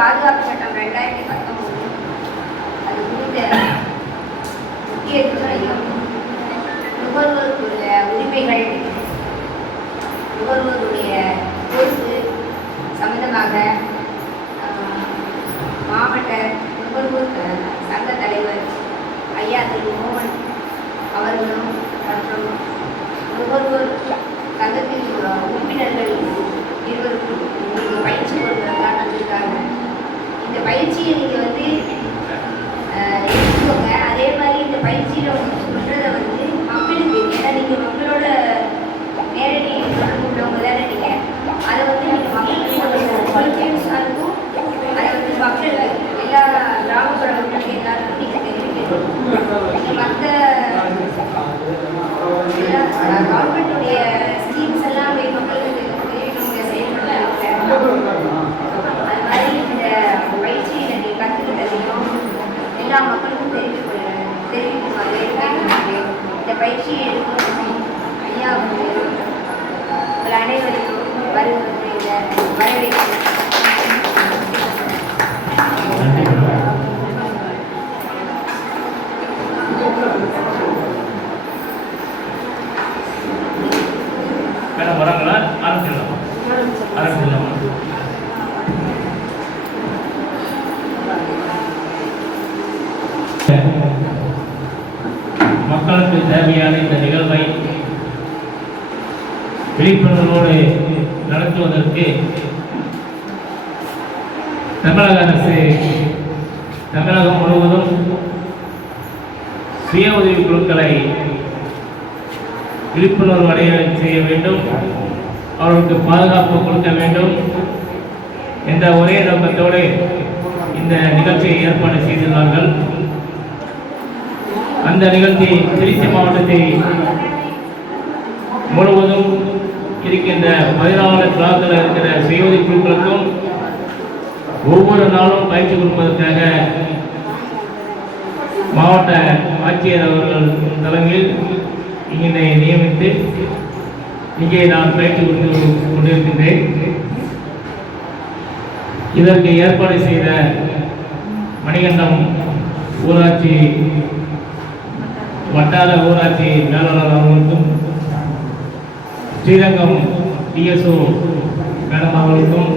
பாதுகாப்பு சட்டம் 2019 அது குறித்த முக்கியத்துவம் நுகர்வோருக்குள்ள உரிமைகள் நுகர்வோருடைய பொறுப்பு சம்பந்தமாக மாவட்ட நுகர்வோர் சங்க தலைவர் ஐயா திரு மோகன் அவர்களும் மற்றும் நுகர்வோர் சங்கத்தில் உறுப்பினர்கள் இருவருக்கும் உங்களுக்கு பயிற்சி கொடுக்குறதுக்காக வந்திருக்காங்க. இந்த பயிற்சியை நீங்கள் வந்து எடுத்துக்கோங்க. அதே மாதிரி இந்த பயிற்சியில் சொல்கிறத வந்து மக்களுக்கு, ஏன்னா நீங்கள் மக்களோட நேரடி தொடர்பு உள்ளவங்க தானே நீங்கள், அதை வந்து நீங்கள் மக்களுக்கு இருக்கும். அதை வந்து மக்கள் எல்லா கிராமப்புற மக்களுக்கு எல்லாருக்கும் நீங்கள் தெரிவிக்கணும். நீங்கள் மற்ற கவர்மெண்ட்டுடைய ஸ்கீம்ஸ் எல்லாம் மக்களுக்கு தெரிவிக்கணுங்க செயல்படுத்த. அது மாதிரி இந்த பயிற்சியை நீங்கள் கற்றுக்கிட்டதையும் எல்லா மக்களுக்கும் தெரிவிக்குமாறு இந்த பயிற்சியை எடுக்கணும். ஐயா வந்து உங்கள் அனைவருக்கும் வருவது வரவேற்கிறேன். மேடம் வராங்களா? ஆரம்பிச்சிடலாமா? மக்களுக்கு தேவையான இந்த நிகழ்வை விழிப்புணர்வோடு நடத்துவதற்கு தமிழக அரசு தமிழகம் முழுவதும் சுய உதவி குழுக்களை விழிப்புணர்வு அடைய செய்ய வேண்டும், அவர்களுக்கு பாதுகாப்பு கொடுக்க வேண்டும் என்ற ஒரே நோக்கத்தோடு இந்த நிகழ்ச்சியை ஏற்பாடு செய்துள்ளார்கள். அந்த நிகழ்ச்சி திருச்சி மாவட்டத்தை முழுவதும் இருக்கின்ற 14 பிளாக்கில் இருக்கிற சுய உதவி குழுக்களுக்கும் ஒவ்வொரு நாளும் பயிற்சி கொடுப்பதற்காக மாவட்ட ஆட்சியர் அவர்கள் தலைமையில் இங்கே நியமித்து இங்கே நான் பயிற்சி கொடுத்து கொண்டிருக்கின்றேன். இதற்கு ஏற்பாடு செய்த மணிகண்டம் ஊராட்சி வட்டார ஊராட்சி மேலாளர் அவர்களுக்கும், ஸ்ரீரங்கம் டிஎஸ்ஓ மேடம் அவர்களுக்கும்,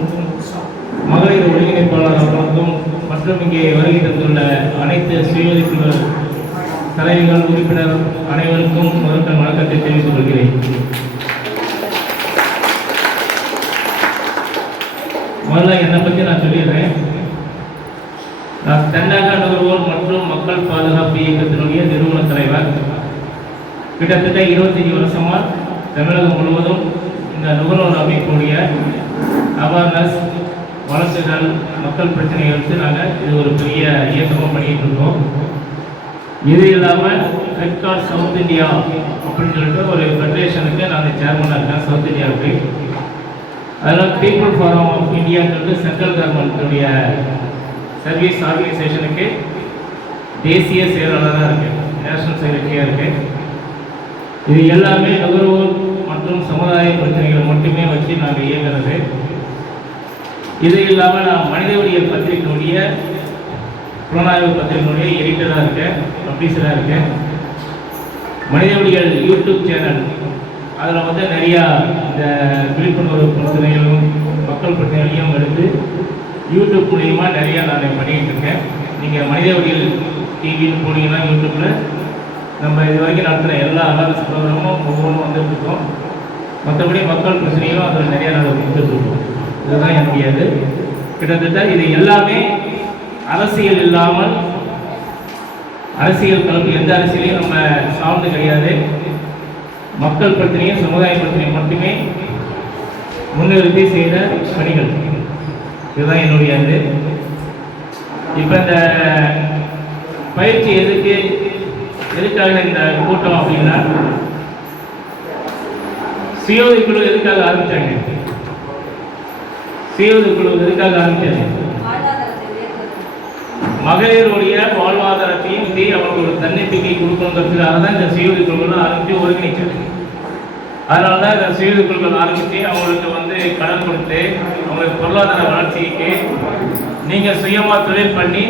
மகளிர் ஒருங்கிணைப்பாளர் அவர்களுக்கும் மற்றும் இங்கே வருகை தந்துள்ள அனைத்து சுய உதவி தலைவர்கள் உறுப்பினர் அனைவருக்கும் முதற்கண் வணக்கத்தை தெரிவித்துக் கொள்கிறேன். முதல்ல என்னை பற்றி நான் சொல்லிடுறேன். நான் தென்னக நுகர்வோர் மற்றும் மக்கள் பாதுகாப்பு இயக்கத்தினுடைய நிறுவன தலைவர். கிட்டத்தட்ட 25 வருஷமா தமிழகம் முழுவதும் இந்த நுகர்வோர் அமைப்புடைய அவேர்னஸ் வழக்குகள் மக்கள் பிரச்சனைகளுக்கு நாங்கள் இது ஒரு பெரிய இயக்கமாக பண்ணிட்டு இருக்கோம். இது இல்லாமல் ரெட்கார்ட் சவுத் இந்தியா அப்படின்னு சொல்லிட்டு ஒரு ஃபெடரேஷனுக்கு நான் சேர்மனாக இருக்கேன் சவுத் இந்தியாவுக்கு. அதனால் பீப்புள் ஃபாரம் ஆஃப் இந்தியான்றது சென்ட்ரல் கவர்மெண்ட்டுடைய சர்வீஸ் ஆர்கனைசேஷனுக்கு தேசிய செயலாளராக இருக்கேன், நேஷனல் செக்ரட்டரியாக இருக்கேன். இது எல்லாமே நுகர்வோர் மற்றும் சமுதாய பிரச்சனைகளை மட்டுமே வச்சு நாங்கள் இயங்குறது. இது இல்லாமல் நான் மனித உரிமைகள் பத்திரிகையினுடைய புலனாய்வு பத்திரிகையினுடைய எடிட்டராக இருக்கேன், பப்ளிஷராக இருக்கேன். மனித உரிமைகள் யூடியூப் சேனல், அதில் வந்து நிறையா இந்த விழிப்புணர்வு பிரச்சனைகளும் மக்கள் பிரச்சனைகளையும் எடுத்து யூடியூப் மூலியமாக நிறையா நான் பண்ணிக்கிட்டு இருக்கேன். நீங்கள் மனித உரிமைகள் டிவின்னு போனீங்கன்னா யூடியூப்பில் நம்ம இது வரைக்கும் நடத்துகிற எல்லா அவேர்னஸ் ப்ரோக்ராமும் ஒவ்வொன்றும் வந்துட்டுருக்கோம். மற்றபடி மக்கள் பிரச்சனைகளும் அதில் நிறையா நாங்கள் கொடுத்துட்ருக்கோம். இதுதான் என்னுடைய இது. கிட்டத்தட்ட இது எல்லாமே அரசியல் இல்லாமல், அரசியல் கலப்பு எந்த அரசியலையும் நம்ம சார்ந்து கிடையாது. மக்கள் பிரச்சனையும் சமுதாய பிரச்சனையும் மட்டுமே முன்னிறுத்தி செய்த பணிகள். இதுதான் என்னுடைய இது. இப்போ இந்த பயிற்சி எதுக்காக இந்த கூட்டம் அப்படின்னா, சுயோதவி குழு எதுக்காக ஆரம்பிச்சாங்க? சுயோதவி குழு எதுக்காக ஆரம்பிச்சாங்க? மகளிருடைய வாழ்வாதாரத்தையும் அவங்களுக்கு ஒரு தன்னம்பிக்கை கொடுக்கணுங்கிறதுக்காக தான் இந்த சுயோதவி குழுக்கள் ஆரம்பித்து ஒருங்கிணைச்சது. அதனால தான் இந்த சுயோதவி குழுக்கள் ஆரம்பித்து அவங்களுக்கு வந்து கடன் கொடுத்து அவங்களுக்கு பொருளாதார வளர்ச்சிக்கு நீங்கள் சுயமாக தொழில் பண்ணி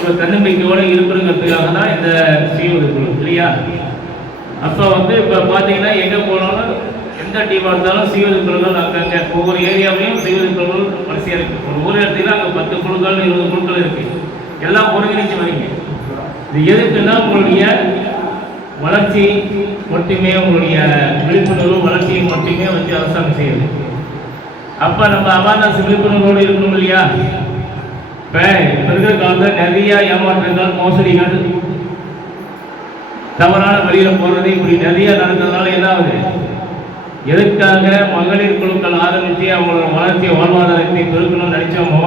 ஒரு தன்னம்பிக்கையோடு இருக்கணுங்கிறதுக்காக தான் இந்த சுயோதவி குழு இல்லையா? அப்போ வந்து இப்போ பார்த்தீங்கன்னா எங்கே போனாலும் எந்த டீமாக இருந்தாலும் சுயோதவி குழுக்கள் அங்கங்கே ஒவ்வொரு ஏரியாவிலையும் சுயோதவி குழுக்கள் வரிசையாக இருக்குது. ஒரு ஊர் இடத்துல அங்கே 10 குழுக்கள் 20 குழுக்கள் இருக்குது. எல்லாம் ஒருங்கிணைச்சு வரீங்க. இது எதுக்குன்னா உங்களுடைய வளர்ச்சி மட்டுமே, உங்களுடைய விழிப்புணர்வு வளர்ச்சியை மட்டுமே வச்சு அரசாங்கம் செய்யுது. அப்போ நம்ம அவேர்னஸ் விழிப்புணர்வோடு இருக்கணும் இல்லையா? இப்போ இருக்கிற காலத்தில் நிறைய ஏமாற்றங்கள், மோசடிகள், தவறான வழியில் போகிறது, இப்படி நிறைய நடந்ததுனால எதாவது எதுக்காக மகளிர் குழுக்கள் ஆரம்பித்து அவங்களோட வளர்ச்சியை வாழ்வாதாரத்தை பெருக்கணும்னு நினைச்சோமோ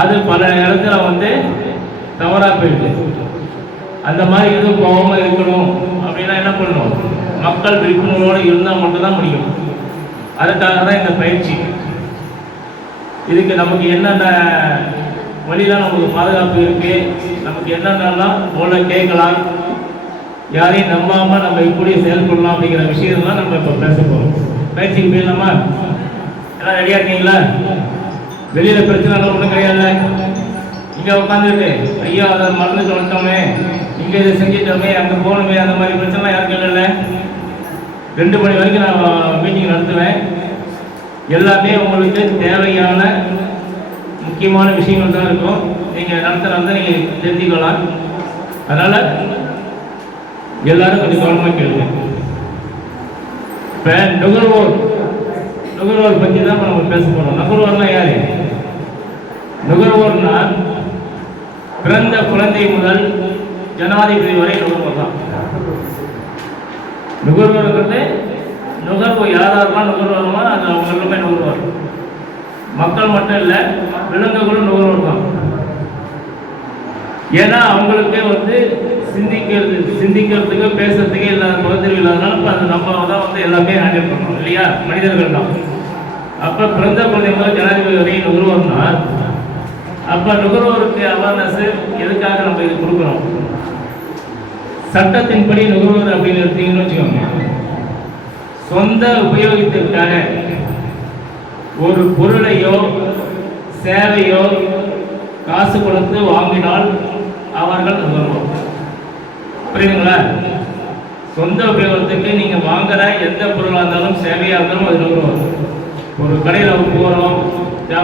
அது பல இடத்துல வந்து தவறாக போயிடுது. அந்த மாதிரி எதுவும் போகாமல் இருக்கணும் அப்படின்னா என்ன பண்ணணும்? மக்கள் விழிப்புணர்வோடு இருந்தால் மட்டும்தான் முடியும். அதுக்காக தான் இந்த பயிற்சி. இதுக்கு நமக்கு என்னென்ன வழியெல்லாம் நமக்கு பாதுகாப்பு இருக்குது, நமக்கு என்னென்னலாம் போல கேட்கலாம், யாரையும் நம்பாமல் நம்ம இப்படி செயல்படலாம் அப்படிங்கிற விஷயம்லாம் நம்ம இப்போ பேச போகிறோம். பயிற்சிக்கு போயிடலாமா? எல்லாம் ரெடியாக இருக்கீங்களா? வெளியில் பிரச்சனை ஒன்றும் கிடையாது. இங்கே உட்காந்துட்டு ஐயா அதை மறந்துட்டு வந்துட்டோமே, இங்கே இதை செஞ்சிட்டோமே, அங்கே போகணுமே, அந்த மாதிரி பிரச்சனைலாம் யாருக்கும் இல்லைல்ல. 2 மணி வரைக்கும் நான் மீட்டிங் நடத்துவேன். எல்லாமே உங்களுக்கு தேவையான முக்கியமான விஷயங்கள் தான் இருக்கும். நீங்கள் நடத்துகிறதா நீங்கள் தெரிஞ்சுக்கலாம். அதனால் எல்லாரும் கொஞ்சம் கவனமாக கேளுங்க. இப்போ நுகர்வோர் பற்றி தான் நம்ம பேச போகிறோம். நுகர்வோர்னா யாரு? நுகர்வோர்னா பிறந்த குழந்தை முதல் ஜனாதிபதி வரை நுகர்வோர் தான். நுகர்வோர்ங்கிறது நுகர்வு யாரெல்லாம் நுகர்வோரோ அது அவங்க எல்லாமே நுகர்வோர். மக்கள் மட்டும் இல்லை, விலங்குகளும் நுகர்வோர் தான். ஏன்னா அவங்களுக்கு வந்து சிந்திக்கிறதுக்கு பேசுறதுக்கு இல்லாத பகுதியில் இல்லாதனால இப்போ அது நம்ம தான் வந்து எல்லாமே ஹேண்டில் பண்ணணும் இல்லையா? மனிதர்கள் தான். அப்போ பிறந்த குழந்தை முதல் ஜனாதிபதி வரை நுகர்வோர்னா அப்போ நுகர்வோருக்கு அவேர்னஸ் எதுக்காக நம்ம இது கொடுக்குறோம்? சட்டத்தின்படி நுகர்வோர் அப்படின்னு எடுத்தீங்கன்னு வச்சுக்கோங்க, சொந்த உபயோகத்திற்காக ஒரு பொருளையோ சேவையோ காசு கொடுத்து வாங்கினால் அவர்கள் நுகர்வோர். புரியுதுங்களா? சொந்த உபயோகத்துக்கு நீங்கள் வாங்குற எந்த பொருளாக இருந்தாலும் சேவையாக இருந்தாலும் அது நுகர்வோர். ஒரு கடையில் போகிறோம்,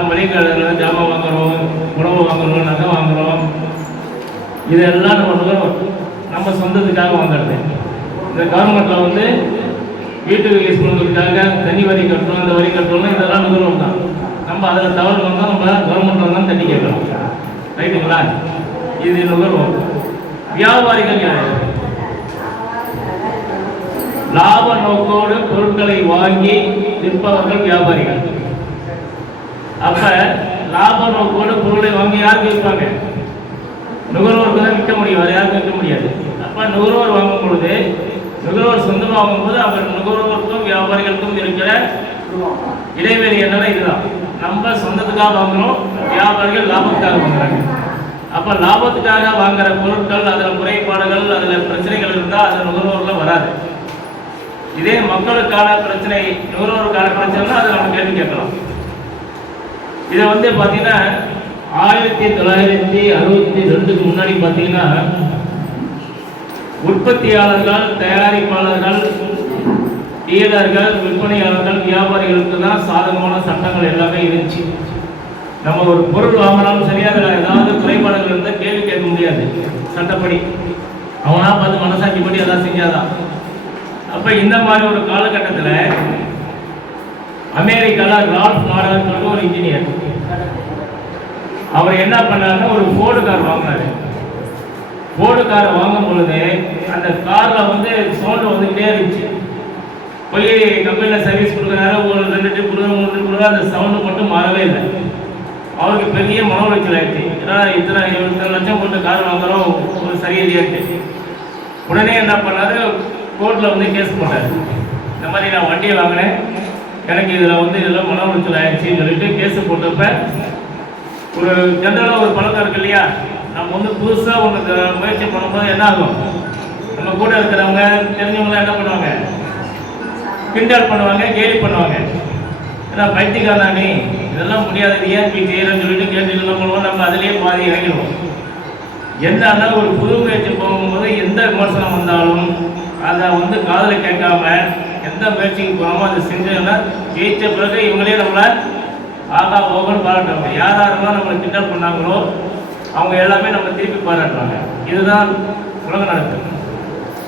மளிகை கடையில் ஜாமான் வாங்குகிறோம், உணவு வாங்குகிறோம், நகை வாங்குகிறோம், இதெல்லாம் நம்ம நுகர்வோர். நம்ம சொந்தத்துக்காக வாங்குறது. இந்த கவர்மெண்ட்டில் வந்து வீட்டுக்கு யூஸ் பண்ணுறதுக்காக தனி வரி கட்டணும், இந்த வரி கட்டணும், இதெல்லாம் நுகர்வோர் தான். நம்ம அதில் தவறு வந்தால் நம்ம கவர்மெண்ட்டில் தான் தண்ணி கேட்கலாம். ரைட்டுங்களா? இது நுகர்வோர். வியாபாரிகள் யார்? லாப நோக்கோடு பொருட்களை வாங்கி விற்பவர்கள் வியாபாரிகள். அப்ப லாப நோக்கோடு பொருளை வாங்கி யாருக்கு விற்பாங்க? நுகர்வோருக்கு தான் விற்க முடியும், வேறு யாருக்கும் விற்க முடியாது. அப்ப நுகர்வோர் வாங்கும் பொழுது, நுகர்வோர் சொந்தமாக வாங்கும்போது அவர் நுகர்வோருக்கும் வியாபாரிகளுக்கும் இருக்கிற இடைவெளி என்னன்னா இதுதான். நம்ம சொந்தத்துக்காக வாங்குறோம், வியாபாரிகள் லாபத்துக்காக வாங்குறாங்க. அப்போ லாபத்துக்காக வாங்குற பொருட்கள், அதில் குறைபாடுகள், அதில் பிரச்சனைகள் இருந்தால் அது நுகர்வோரில் வராது. இதே மக்களுக்கான பிரச்சனை, நுகர்வோருக்கான பிரச்சனைனா அதை நம்ம கேள்வி கேட்கலாம். இதை வந்து பார்த்தீங்கன்னா 1962க்கு முன்னாடி பார்த்தீங்கன்னா உற்பத்தியாளர்கள், தயாரிப்பாளர்கள், டீலர்கள், விற்பனையாளர்கள், வியாபாரிகளுக்கு தான் சாதகமான சட்டங்கள் எல்லாமே இருந்துச்சு. நம்ம ஒரு பொருள் வாங்கினாலும் சரியா அதில் ஏதாவது குறைபாடுகள் இருந்தால் கேள்வி கேட்க முடியாது சட்டப்படி. அவனா பார்த்து மனசாட்சிப்படி அதான் செஞ்சாதான். அப்போ இந்த மாதிரி ஒரு காலகட்டத்தில் அமெரிக்காவில் ரால்ஃப் நாடர்னு சொல்லிட்டு ஒரு இன்ஜினியர், அவர் என்ன பண்ணாருன்னா ஒரு ஃபோர்டு கார் வாங்கினாரு. ஃபோர்டு காரை வாங்கும் பொழுது அந்த காரில் வந்து சவுண்டு வந்துக்கிட்டே இருந்துச்சு. போய் கம்பெனியில் சர்வீஸ் கொடுக்குறாரு, ஒரு 2 ட்ரிப் கொடுக்குற 3 ட்ரிப் கொடுக்குற, அந்த சவுண்டு மட்டும் மாறவே இல்லை. அவருக்கு பெரிய மன உளைச்சல் ஆயிடுச்சு. ஏன்னா இத்தனை லட்சம் போட்டு கார் வாங்குறோம் ஒரு சரியில்லையாச்சு. உடனே என்ன பண்ணாரு, கோர்ட்டில் வந்து கேஸ் போட்டார். இந்த மாதிரி நான் வண்டியை வாங்கினேன், எனக்கு இதில் மன உளைச்சல் ஆயிடுச்சுன்னு சொல்லிட்டு கேஸ் போட்டப்ப ஒரு ஜென்ரலாக ஒரு பழக்கம் இருக்கு இல்லையா, நம்ம வந்து புதுசாக ஒன்று முயற்சி பண்ணும்போது என்ன ஆகும், நம்ம கூட இருக்கிறவங்க தெரிஞ்சவங்களாம் என்ன பண்ணுவாங்க, கிண்டல் பண்ணுவாங்க, கேலி பண்ணுவாங்க. ஏன்னா பைத்தியக்காரனா நீ, இதெல்லாம் முடியாது, ஏன் போய் செய்யறேன்னு சொல்லிட்டு கேட்டு பண்ணுவோம். நம்ம அதிலேயே பாதி இறங்கிடுவோம். என்னன்னா ஒரு புது முயற்சி போகும்போது எந்த விமர்சனம் வந்தாலும் அதை வந்து காதில் கேட்காம எந்த முயற்சிக்கு போகாமோ அதை செஞ்சோம்னா ஜெயிச்ச பிறகு இவங்களே நம்மளை ஆகா ஓகன்னு பாராட்டுவாங்க. யார் யாரெல்லாம் நம்மளை கிண்டல் பண்ணாங்களோ அவங்க எல்லாமே நம்ம திருப்பி பாராட்டுவாங்க. இதுதான் உலக நடக்கு.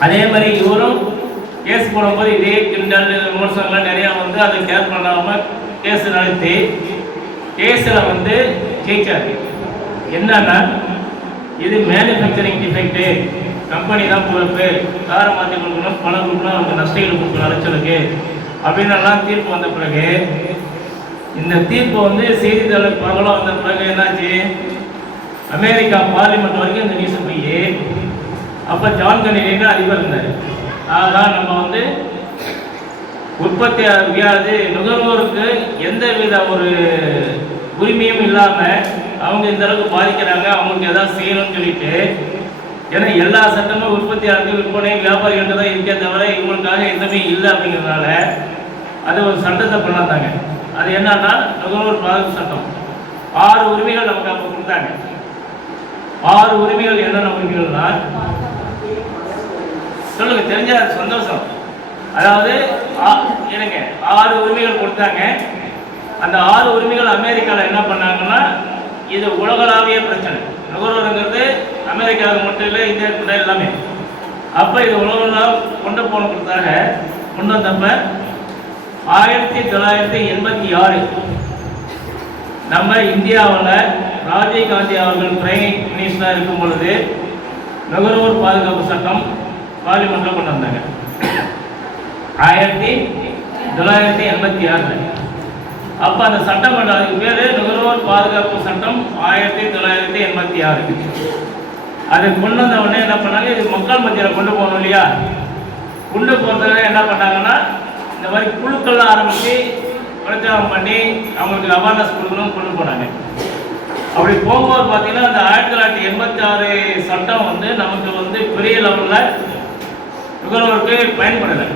அதே மாதிரி இவரும் கேஸ் போடும்போது இதே கிண்டல் விமர்சனங்கள்லாம் நிறையா வந்து அதை கேர் பண்ணாமல் கேஸ் நடத்தி கேஸில் வந்து ஜெயிச்சார். என்னன்னா இது மேனுஃபேக்சரிங் டிஃபெக்ட்டு, கம்பெனி தான் பொறுப்பு, காரை மாற்றி கொடுக்கணும், பணம் கொடுக்கணும், அவங்க நஷ்டங்கள் கொடுக்கணும் அலைச்சலுக்கு அப்படின்னு எல்லாம் தீர்ப்பு வந்த பிறகு இந்த தீர்ப்பு வந்து செய்தித்தாள பரவலாக வந்த பிறகு என்னாச்சு, அமெரிக்கா பார்லிமெண்ட் வரைக்கும் இந்த நியூஸ் போய் அப்போ ஜான் கென்னடி அதிபர் இருந்தார். அதான் நம்ம வந்து உற்பத்தி வியாது நுகர்வோருக்கு எந்த வித ஒரு உரிமையும் இல்லாமல் அவங்க இந்த அளவுக்கு பாதிக்கிறாங்க, அவங்களுக்கு எதாவது செய்யணும்னு சொல்லிட்டு, ஏன்னா எல்லா சட்டமும் உற்பத்தியாளர்கள் விற்பனை வியாபாரிகள் தான் இருக்கே தவிர இவங்களுக்காக எதுவுமே இல்லை அப்படிங்கிறதுனால அது ஒரு சட்டத்தை பண்ணாங்க. அது என்னன்னா நுகர்வோர் பாதுகாப்பு சட்டம். 6 உரிமைகள் நமக்கு அப்போ கொடுத்தாங்க. 6 உரிமைகள் என்னென்ன உரிமைகள்னா சொல்லுங்க, தெரிஞ்ச சந்தோஷம். அதாவது எனக்கு 6 உரிமைகள் கொடுத்தாங்க. அந்த 6 உரிமைகள் அமெரிக்காவில் என்ன பண்ணாங்கன்னா, இது உலகளாவிய பிரச்சனை. நுகர்வோருங்கிறது அமெரிக்காவுக்கு மட்டும் இல்லை, இந்தியாவுக்கு கூட எல்லாமே. அப்போ இது உலகம் கொண்டு போனதுக்காக கொண்டு வந்தப்ப 1986 நம்ம இந்தியாவில் ராஜீவ் காந்தி அவர்கள் பிரைம் மினிஸ்டராக இருக்கும் பொழுது நுகர்வோர் பாதுகாப்பு சட்டம் பார்லிமெண்ட்டில் கொண்டு வந்தாங்க. 1986. அப்போ அந்த சட்டமன்ற அதுக்கு பேர் நுகர்வோர் பாதுகாப்பு சட்டம் 1986. அதை கொண்டு வந்த உடனே என்ன பண்ணாங்க, இது மக்கள் மத்தியில் கொண்டு போகணும் இல்லையா, கொண்டு போகிறதுக்காக என்ன பண்ணாங்கன்னா இந்த மாதிரி குழுக்கள்லாம் ஆரம்பித்து பிரச்சாரம் பண்ணி அவங்களுக்கு அவேர்னஸ் கொடுக்கணும்னு கொண்டு போனாங்க. அப்படி போகும்போது பார்த்தீங்கன்னா அந்த 1986 சட்டம் வந்து நமக்கு வந்து பெரிய லெவலில் நுகர்வோருக்கு பயன்படலை.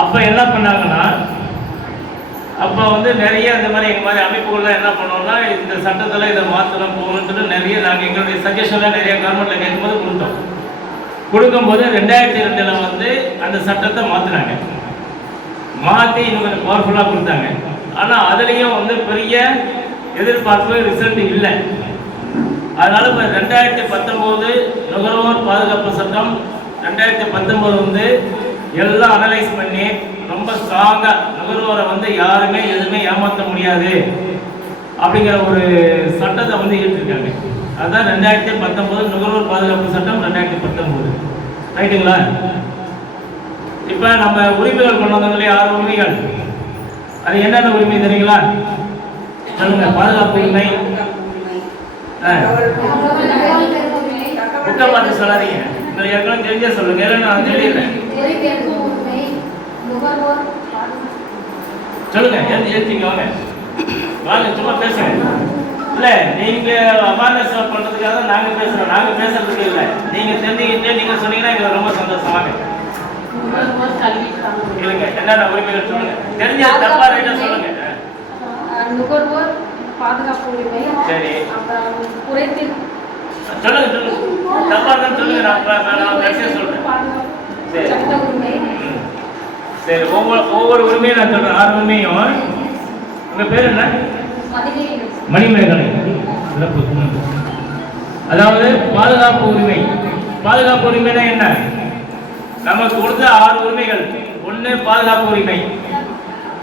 அப்போ என்ன பண்ணாங்கன்னா, அப்போ வந்து நிறைய இந்த மாதிரி எங்கள் மாதிரி அமைப்புகள்லாம் என்ன பண்ணோம்னா, இந்த சட்டத்தில் இதை மாற்றலாம் போகணுன்ட்டு நிறைய நாங்கள் எங்களுடைய சஜஷன்லாம் நிறைய கவர்மெண்ட்டில் கேட்கும்போது கொடுத்தோம். கொடுக்கும்போது 2002 வந்து அந்த சட்டத்தை மாற்றினாங்க. மாற்றி இன்னும் கொஞ்சம் பவர்ஃபுல்லாக கொடுத்தாங்க. ஆனால் அதுலேயும் வந்து பெரிய எதிர்பார்ப்பு ரிசல்ட் இல்லை. அதனால் இப்போ 2019 நுகர்வோர் பாதுகாப்பு சட்டம் 2019 வந்து எல்லாம் அனலைஸ் பண்ணி ரொம்ப ஸ்ட்ராங்காக நுகர்வோரை வந்து யாருமே எதுவுமே ஏமாற்ற முடியாது அப்படிங்கிற ஒரு சட்டத்தை வந்து ஏற்றிருக்காங்க. அதுதான் 2019 நுகர்வோர் பாதுகாப்பு சட்டம் 2019. ரைட்டுங்களா? இப்போ நம்ம உரிமைகள் கொண்டு வந்தோம் இல்லையா, 6 உரிமைகள். அது என்னென்ன உரிமை தெரியுங்களா? சொல்லுங்க. பாதுகாப்பு உரிமை, புக்கை பார்த்து சொல்லாதீங்க, நீங்கள் ஏற்கனவே தெரிஞ்சே சொல்லுங்க. ஏன்னா நான் சொல்லிடுறேன். சொல்லுங்க, ஏற்றிங்க வாங்க வாங்க, சும்மா பேசுங்க. இல்லை நீங்கள் அவேர்னஸ் பண்ணுறதுக்காக நாங்கள் பேசுகிறோம், நாங்கள் பேசுறதுக்கு இல்லை. நீங்கள் தெரிஞ்சுக்கிட்டு நீங்கள் சொன்னீங்கன்னா எங்களுக்கு ரொம்ப சந்தோஷமாக. இல்லைங்க, என்னென்ன உரிமைகள் சொல்லுங்க, தெரிஞ்ச தப்பா ரைட்டா சொல்லுங்க. நுகர்வோர் பாதுகாப்பு உரிமை. சரி, குறைத்தீர் சொல்லுங்க சொல்லுங்க, தப்பா இருந்தாலும் சொல்லுங்க, நான் கடைசியாக சொல்றேன். சரி சட்ட உரிமை. சரி, ஒவ்வொரு உரிமையும் நான் சொல்றேன். 6 உரிமையும். உங்க பேர் என்ன? மணிமேகலை. அதாவது பாதுகாப்பு உரிமை. பாதுகாப்பு உரிமைனா என்ன? நமக்கு கொடுத்த 6 உரிமைகள். 1 பாதுகாப்பு உரிமை,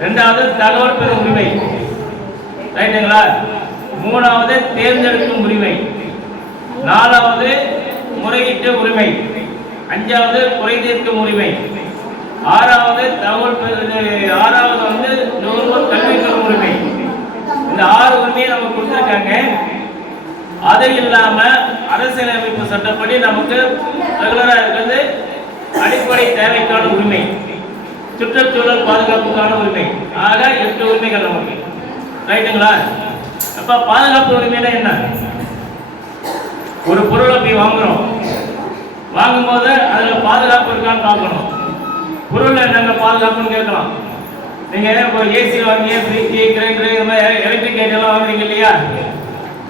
2வது தகவல் பெறும் உரிமை, ரைட்டுங்களா? 3வது தேர்ந்தெடுக்கும் உரிமை, 4வது முறையீட்டு உரிமை, 5வது குறை தீர்க்கும் உரிமை, 6வது தகவல் 6வது வந்து நுகர்வோர் கல்வி பெறும் உரிமை, இந்த 6 உரிமையை நமக்கு கொடுத்துருக்காங்க. அது இல்லாம அரசியலமைப்பு சட்டப்படி நமக்கு ரெகுலரா இருக்கிறது அடிப்படை தேவைக்கான உரிமை, சுற்றுச்சூழல் பாதுகாப்புக்கான உரிமை. ஆக 8 உரிமைகள் நமக்கு. ரைட்டுங்களா? அப்ப பாதுகாப்பு உரிமைனா என்ன? ஒரு பொருளை போய் வாங்குறோம், வாங்கும்போது அதுல பாதுகாப்பு இருக்கான்னு பார்க்கணும். பொருள்ல என்னங்க பாதுகாப்புன்னு கேட்கலாம். நீங்க இப்போ ஏசி வாங்கி, ஃப்ரிட்ஜ், கிரைண்டர், இந்த மாதிரி எலக்ட்ரிக் ஐட்டம்லாம் வாங்குறீங்க இல்லையா?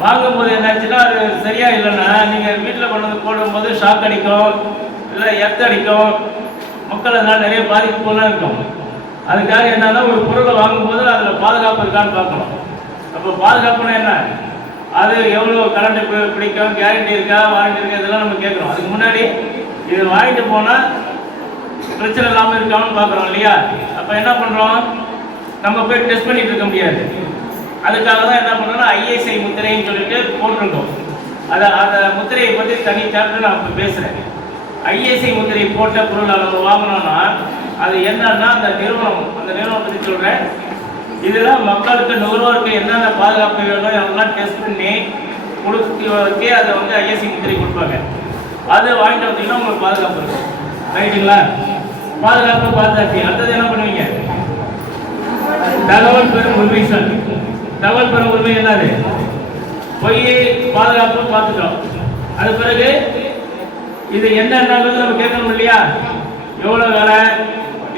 வாங்கும்போது என்னாச்சுன்னா அது சரியா இல்லைன்னா நீங்க வீட்டில் கொண்டு வந்து போடும்போது ஷாக் அடிக்கும், இல்லை எர்த் அடிக்கும், மக்கள் அதனால நிறைய பாதிப்புலாம் இருக்கும். அதுக்காக என்னன்னா ஒரு பொருளை வாங்கும்போது அதில் பாதுகாப்பு இருக்கான்னு பார்க்கணும். அப்போ பாதுகாப்புன்னா என்ன? அது எவ்வளோ கரண்ட் பிடிக்கும், கேரண்டி இருக்கா, வாரண்டி இருக்கா, இதெல்லாம் நம்ம கேட்குறோம். அதுக்கு முன்னாடி இது வாங்கிட்டு போனால் பிரச்சனை இல்லாமல் இருக்கான்னு பார்க்குறோம் இல்லையா? அப்போ என்ன பண்ணுறோம்? நம்ம போய் டெஸ்ட் பண்ணிட்டு இருக்க முடியாது. அதுக்காக தான் என்ன பண்ணுறோம்னா ஐஎஸ்ஐ முத்திரைன்னு சொல்லிட்டு போட்டிருக்கோம். அந்த முத்திரையை பற்றி தனி சாப்டர் நான் இப்போ பேசுகிறேன். ஐஎஸ்ஐ முத்திரை போட்ட பொருளை நம்ம வாங்கினோம்னா அது என்னன்னா அந்த நிறுவனம் பற்றி சொல்கிறேன். இதில் மக்களுக்கு நுகர்வோருக்கு என்னென்ன பாதுகாப்பு வேணும் அதெல்லாம் டெஸ்ட் பண்ணி கொடுத்து அதை வந்து ஐஎஸ்ஐ முத்திரை கொடுப்பாங்க. அது வாங்கிட்டு வந்தீங்கன்னா உங்களுக்கு பாதுகாப்பு இருக்கும். ரைட்டுங்களா? பாதுகாப்பு பார்த்தாச்சு. அடுத்தது என்ன பண்ணுவீங்க? தகவல் பெறும் உரிமை சார். தகவல் பெறும் உரிமை என்னது? பொய் பாதுகாப்பு பார்த்துட்டோம். அது பிறகு இது என்னன்றது நம்ம கேட்கணும் இல்லையா? எவ்வளோ வேலை,